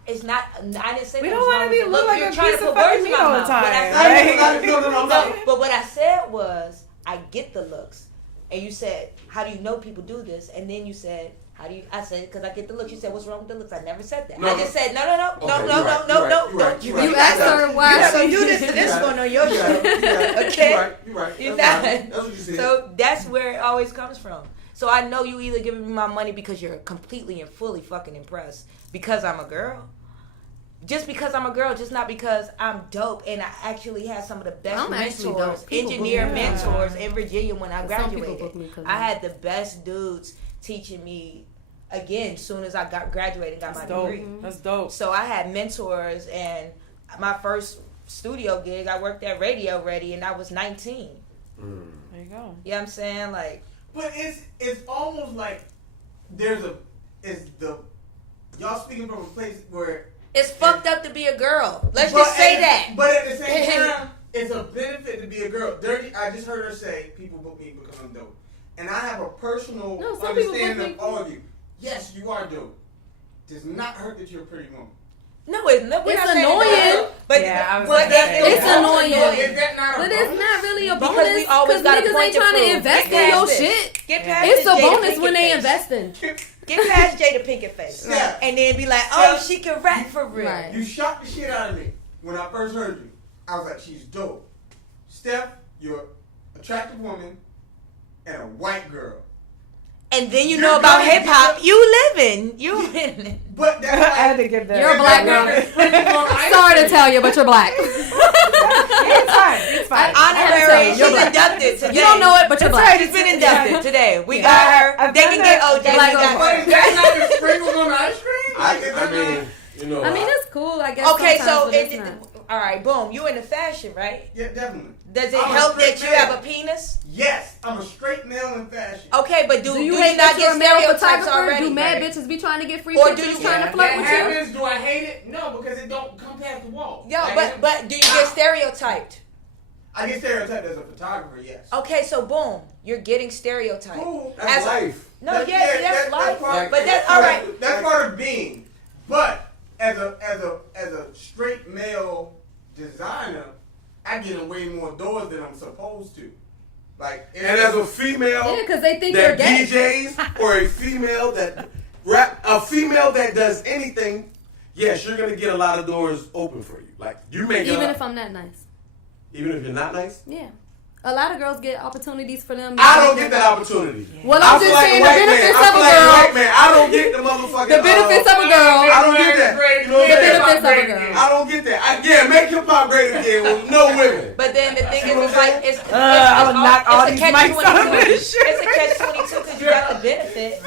It's not, I didn't say We that don't was wanna wrong be with the look look. like You're a trying to piece put of words fucking in my meat all the mouth. time, What I right? said- No, but what I said was, I get the looks. And you said, how do you know people do this? And then you said, How do you? I said, because I get the looks. You said, what's wrong with the looks? I never said that. No. I just said, no. You You asked her why. You're not going to do this one on your show. Okay? You're right. You're That's not. right. That's what you said. So that's where it always comes from. So I know you either giving me my money because you're completely and fully fucking impressed because I'm a girl. Just because I'm a girl, just not because I'm dope and I actually had some of the best I'm actually mentors, dope. People engineer book me. mentors in Virginia when I Some people book graduated. me 'cause I had the best dudes teaching me again as soon as I got graduated and got my degree. That's dope. So I had mentors, and my first studio gig, I worked at Radio Ready, and I was 19. There you go. You know what I'm saying? Like, But it's almost like y'all speaking from a place where it's fucked up to be a girl. Let's but just say at- that. But at the same time, it's a benefit to be a girl. Dirty. I just heard her say people book me because I'm dope, and I have a personal No, some people book understanding me. of all of you. Yes, you are dope. Does not hurt that you're a pretty woman. No, we're not It's saying annoying. that. But Yeah, I was but gonna say It's that. annoying. Is that not a But bonus? it's not really a Because bonus we always because got a niggas point ain't to trying to prove. invest Get in your past this. shit. Get past It's this a Jada bonus Pinkett when they face. investing. Get past Jada Pinkett face. Yeah. And then be like, oh, she can rap for real. Right. You shocked the shit out of me when I first heard you. I was like, she's dope. Steph, you're an attractive woman and a white girl. And then you You're know about gonna hip hop. get- You living. You living. But that's I like, had to give that. You're a black girl. Sorry to tell you, but you're black. It's fine. It's fine. Honorary. You're She's black. inducted today. You don't know it, but you're That's black. right. She's been inducted today. We Yeah. got her. I've They done can that. get OJ. We Black got but her. is that not the sprinkles on the ice cream? Like, is I that mean, not- you know. I mean, it's cool, I guess. Okay, sometimes, so but it's not. all right, boom. You into fashion, right? Yeah, definitely. Does it I'm a help straight that you man. have a penis? Yes, I'm a straight male in fashion. Okay, but do Do you you hate not that you're get a male stereotypes photographer? already? Do mad Right. bitches be trying to get free Or do pictures you- trying to Yeah. flirt That with you? happens. Do I hate it? No, because it don't come past the wall. Yo, Like, but do you get stereotyped? I get stereotyped as a photographer. Yes. Okay, so boom, you're getting stereotyped. Cool. That's As- life. No, That- yes, yeah, that's life. part- But that's all right. That's part of being. But as a straight male designer, I get in way more doors than I'm supposed to. Like, And as a female Yeah, because they think that you're gay. DJs or a female that a female that does anything, yes, you're gonna get a lot of doors open for you. Like you make Even if I'm not nice. even if you're not nice. Yeah. A lot of girls get opportunities for them. I don't get that opportunity. Well, I I'm feel just like saying a the white man. benefits I of feel a like a girl. white man. I don't get the motherfucking The benefits of a girl. I don't get that. You know what The I'm saying? benefits of a girl. I don't get that. Yeah, make hip hop great again with no women. But then the thing is, it's like it's I would knock all it's these a catch mics out of 22. this shit. It's a catch 22 because you got the benefit,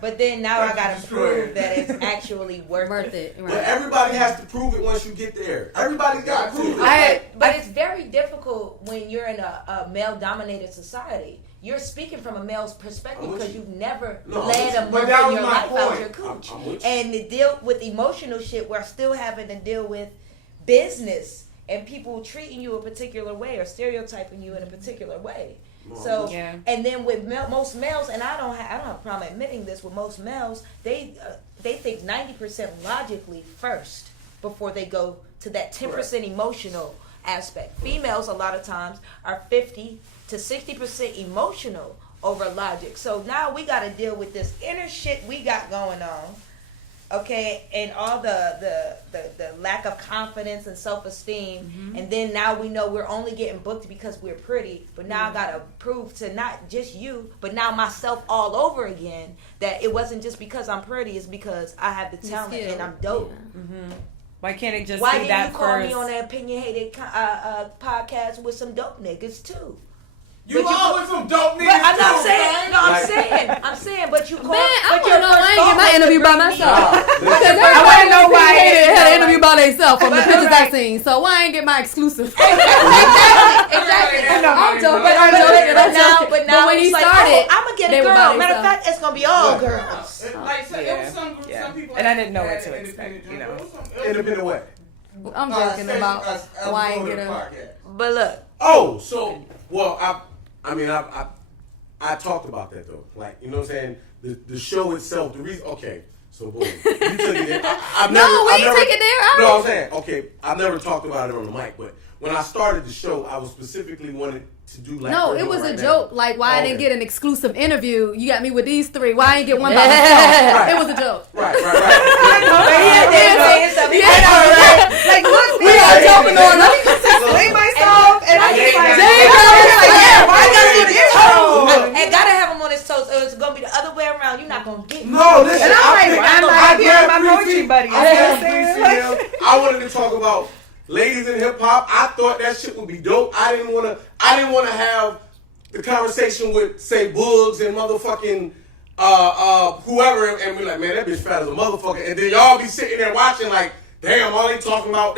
but then now I gotta prove that it's actually worth it. But Right. everybody has to prove it once you get there. Everybody's got to prove it. But it's very difficult when you're in a male-dominated society. You're speaking from a male's perspective I'm with because you. you've never No, I'm led with a you. But month that in was your my life out point. your cooch. I'm with you. And to deal with emotional shit, we're still having to deal with business and people treating you a particular way or stereotyping you in a particular way. So Yeah. and then with most males, and I don't have a problem admitting this. With most males, they think 90% logically first before they go to that 10% emotional aspect. Females a lot of times are 50 to 60% emotional over logic. So now we got to deal with this inner shit we got going on. Okay, and all the lack of confidence and self-esteem, and then now we know we're only getting booked because we're pretty, but now I gotta prove to not just you, but now myself all over again that it wasn't just because I'm pretty, it's because I have the talent and I'm dope. Yeah. Why can't it just Why be didn't that you call first? me on an OpinionHated podcast with some dope niggas too? You But you- always some dope niggas. But I'm not too, saying, man. no, I'm saying, but you call. Man, I but want your to know. I first ain't get thought my was to interview by bring me myself. Nah, Because listen. I wanna know why they it had an is. interview by themselves from the But- pictures I right. seen. So why I ain't get my exclusive? Exactly. I'm joking. But, I'm joking. I'm now, joking. but now when he it's like, started, I'm gonna get they a were girl. by Matter of themselves. fact, it's gonna be all Look, girls. Like so, it Yeah. was some Yeah. people. And I didn't know that what to had expect, independent you know. joints. It was some- Independent way. I'm joking about why I ain't get a. But look, Oh, so well, I talked about that though. Like, you know what I'm saying? The show itself, the reason. Okay, So boom, you took it there. I've No, never, we I've ain't never, take it there. No, I'm saying, okay, I've never talked about it on the mic, but when I started the show, I was specifically wanted to do like. No, we're it doing was a right joke. now. Like, why I didn't Okay. get an exclusive interview? You got me with these three. Why I ain't get one by myself? Right. It was a joke. Right. Like, look, We are jumping on. Let me just explain myself. And I Jade was like, Josephine. Why gotta be on his toes? Look. And gotta have him on his toes, or it's gonna be the other way around. You're not gonna get me. No, listen. And I'm like, picked- I'm not I being grabbed my three poetry females. buddy. I You know grabbed what I'm three females. I wanted to talk about ladies in hip hop. I thought that shit would be dope. I didn't want to have the conversation with say Bugs and motherfucking whoever, and we're like, man, that bitch fat as a motherfucker. And then y'all be sitting there watching like, damn, all they talking about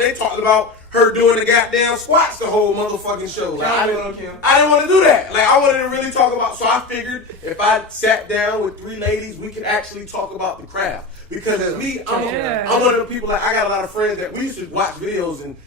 her doing the goddamn squats the whole motherfucking show. Like, I didn't want to do that. Like, I wanted to really talk about. So I figured if I sat down with three ladies, we could actually talk about the craft. Because as me, I'm one of the people. Like, I got a lot of friends that we used to watch videos and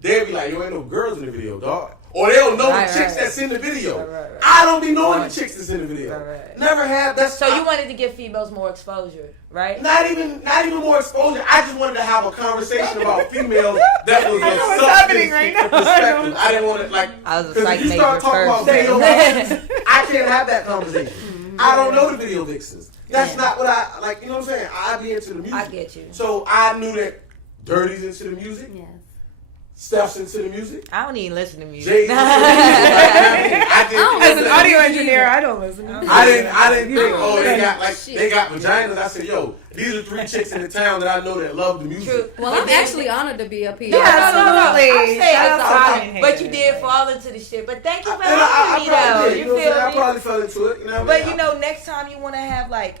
they'd be like, yo, ain't no girls in the video, dog. Or they don't know the chicks that's in the video. Right. I don't be knowing the chicks that's in the video. Right. Never have. That's So you wanted to give females more exposure, right? not even more exposure. I just wanted to have a conversation about females that was I know a what's substance happening right now. perspective. I didn't want to like. I was a Because if you psych start major talking about first. video vixens, I can't have that conversation. I don't know the video vixens. That's not what I like. You know what I'm saying? I be into the music. I get you. So I knew that Dirty's into the music. Yes. Steph's into the music. I don't even listen to music. Jade's into the music. I didn't. as an audio engineer, I don't listen. I didn't think, oh, they got Shit. they got vaginas. I said, yo, these are three chicks in the town that I know that love the music. True. Well, I'm actually honored to be up here. Yeah, absolutely. I'm saying Shout it's out to all- OpinionHated. but you did fall into the shit. But thank you for And I having me, probably though. did. You know what I'm saying? I feel me? probably fell into it. You know what I But mean? you know, next time you want to have like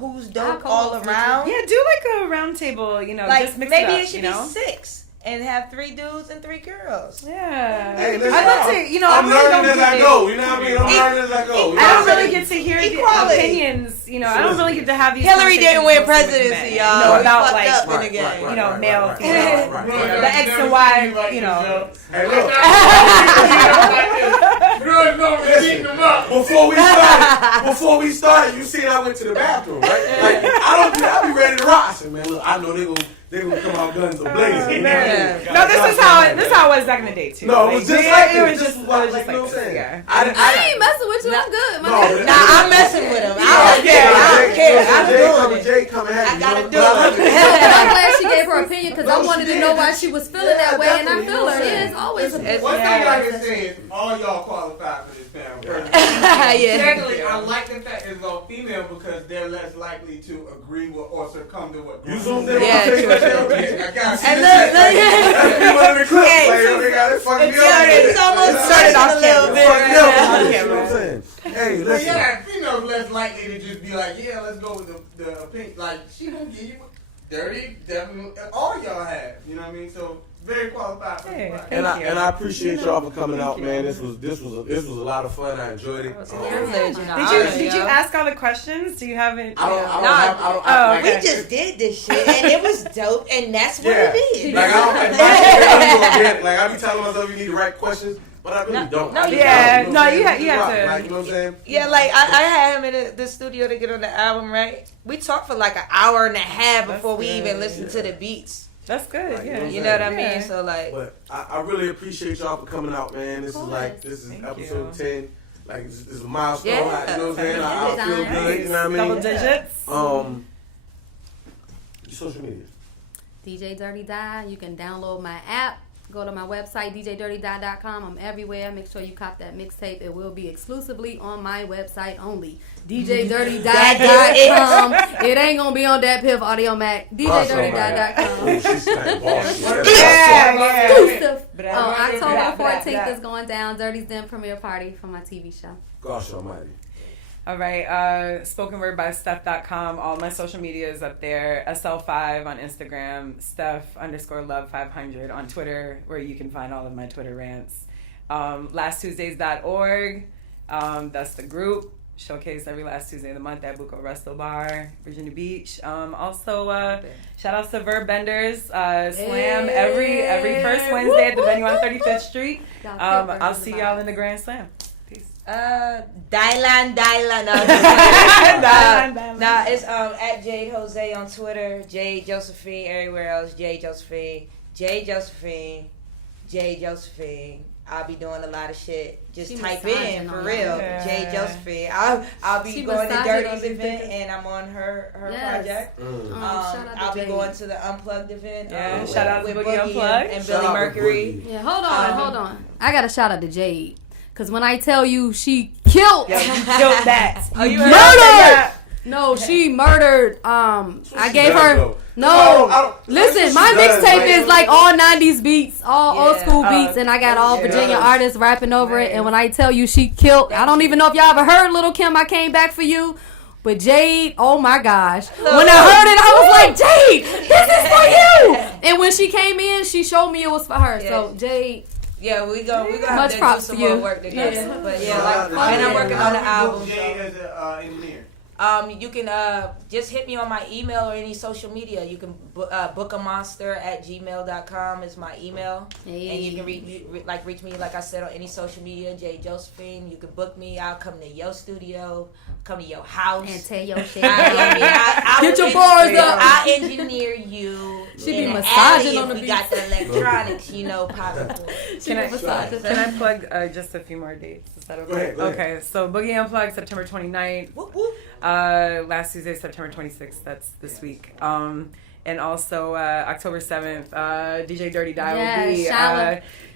who's dope I'll all co-host around. Yeah, do like a round table, you know, Like just mix maybe it up, it should you know? be 6 and have 3 dudes and 3 girls. Yeah. Hey, listen, I'd love to, you know, I'm I really learning don't as I get go. You know what I mean? I'm learning as I go. You know I don't what I'm really saying? get to hear the Equality. opinions, you know, I don't really get to have these Hillary didn't win conversations with presidency, men, y'all. you know, We about fucked like, up in the game. you know, male, right, female, right. the X and Y, you know. Hey, look. Girls don't repeat them up. Before we started, you seen I went to the bathroom, right? Like I be ready to rock. I said, man, look, I know they gonna come out guns blazing. Yeah. No, this is how it was back in the day too. No, it was just like it was this. just It was like like, you know what I'm this, saying? yeah. I ain't messing with you. I'm good. My No, nigga. but- Nah, I'm messing with him. I don't care. I'm doing it. Jay coming at I me. gotta you know? do But I love it. And I'm glad she gave her opinion because I No, wanted she to know did. why she was feeling that way, and I Definitely, feel her. you know what I'm Yeah, it's saying? always a It's- One thing Yeah. I can say is all y'all qualified for this panel. Yeah. Secondly, I like the fact it's all female because they're less likely to agree with or succumb to what. You zoomed in. Yeah, on true, the true. I got And you. look, That's me one of the clips. Hey, Like, yo, they got it fucking me up. it's almost started off a little bit. Fucking me up. Yeah. You know what I'm saying? Hey, But listen. yeah, females less likely to just be like, yeah, let's go with the opinion. Like she gonna give you dirty, definitely. All y'all have, you know what I mean? So very qualified for Hey, the class. thank you. And I appreciate y'all for coming out, man. This was a lot of fun. I enjoyed it. Did you ask all the questions? Do you have it? I don't Oh, like, We okay. just did this shit and it was dope and that's what yeah. it is. Like I don't like my shit, like I be telling myself you need the right questions, but I really don't. no, I just yeah, don't, no, what I'm you saying? have Just to- rock, like, you know what I'm saying? Yeah, like I had him in the studio to get on the album, right? We talked for like an hour and a half before we good, even listened to the beats. That's good. Like, Yeah. You know what I mean? Yeah. So like, But I really appreciate y'all for coming out, man. This course. is Thank episode you. 10. Like it's a milestone. Yeah. Like, you know what I'm saying? I feel Nice. good. You know what I mean? Double digits. Your social media. DJ Dirty Die. You can download my app. Go to my website, djdirtydie.com. I'm everywhere. Make sure you cop that mixtape. It will be exclusively on my website only. djdirtydie.com. It ain't going to be on that Piff Audio Mac. djdirtydie.com. Oh, she's like boss. Yeah. Exclusive. But Oh, I- October but 14th is going down. Dirty's Den premiere party for my TV show. Gosh almighty. All right, spoken word by Steph.com. All my social media is up there. SL5 on Instagram, Steph_Love500 on Twitter, where you can find all of my Twitter rants. LastTuesdays.org, that's the group. Showcase every last Tuesday of the month at Buco Resto Bar, Virginia Beach. Also, shout outs to Verb Benders, Slam every first Wednesday at the venue on 35th Street. I'll see y'all in the Grand Slam. Peace. Dylan. No, it's at Jade Jose on Twitter, Jade Josephine everywhere else, Jade Josephine, Jade Josephine, Jade Josephine. I'll be doing a lot of shit. Just type in for real, Jade Josephine. I'll be going to Dirty's event and I'm on her project. I'll be going to the Unplugged event. Shout out to Boogie Unplugged and Billy Mercury. Yeah, hold on. I got a shout out to Jade. Cause when I tell you she killed, you killed that. Oh, you murdered. that? No, she murdered. I gave her. No, listen, my mixtape is like all 90s beats, all old school beats, and I got all Virginia artists rapping over it. And when I tell you she killed, I don't even know if y'all ever heard Little Kim, I Came Back For You. But Jade, oh my gosh. When I heard it, I was like, Jade, this is for you. And when she came in, she showed me it was for her. So, Jade. Yeah, we gonna much have to props do some for you. more work together. Yeah. But and I'm working on the album. Jade as an engineer. You can just hit me on my email or any social media. You can bookamonster@gmail.com is my email, and you can reach me like I said on any social media. Jade Josephine. You can book me. I'll come to your studio, come to your house, And tell your shit. Get your bars up. I'll engineer you. She be in the massaging alley on the if we beats. got the electronics, popping. Can I plug just a few more dates? Is that okay? Go ahead. Okay, so Boogie Unplugged, September 29th. Whoop, whoop. Last Tuesday, September 26th. That's this week. And also October 7th, DJ Dirty Die will be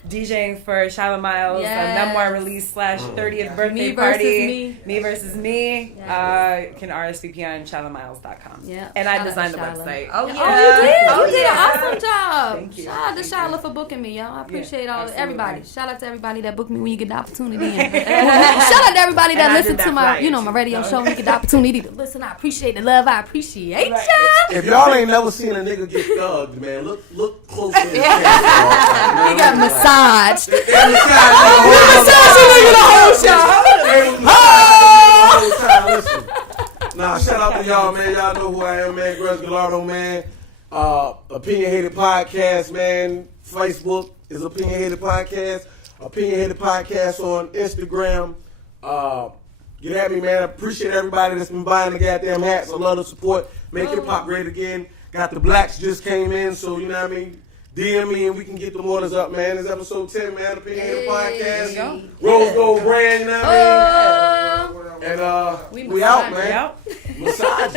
DJing for Shyla Miles' memoir release / 30th birthday party. Me versus me. Can RSVP on ShylaMiles.com. Yeah. And I designed the website. Oh yeah. Oh, you did? You did an awesome job. Thank you. Shout out to Shyla for booking me, y'all. I appreciate everybody. Shout out to everybody that booked me when you get the opportunity. Shout out to everybody that listened to my radio show when you get the opportunity to listen. I appreciate the love. I appreciate y'all. If y'all ain't never seen a nigga get thugged, man, look closer. He got massaged. Massaging the whole show. Nah, shout out to y'all, man. Y'all know who I am, man. Greg Gallardo, man. OpinionHated Podcast, man. Facebook is OpinionHated Podcast. OpinionHated Podcast on Instagram. Get at me, man. I appreciate everybody that's been buying the goddamn hats. I love the support. Make hip hop great again. Got the blacks just came in, so you know what I mean. DM me and we can get the orders up, man. It's episode 10, man. OpinionHated Podcast. Rose Gold Brand, you know what I mean? And we out, man. Massage.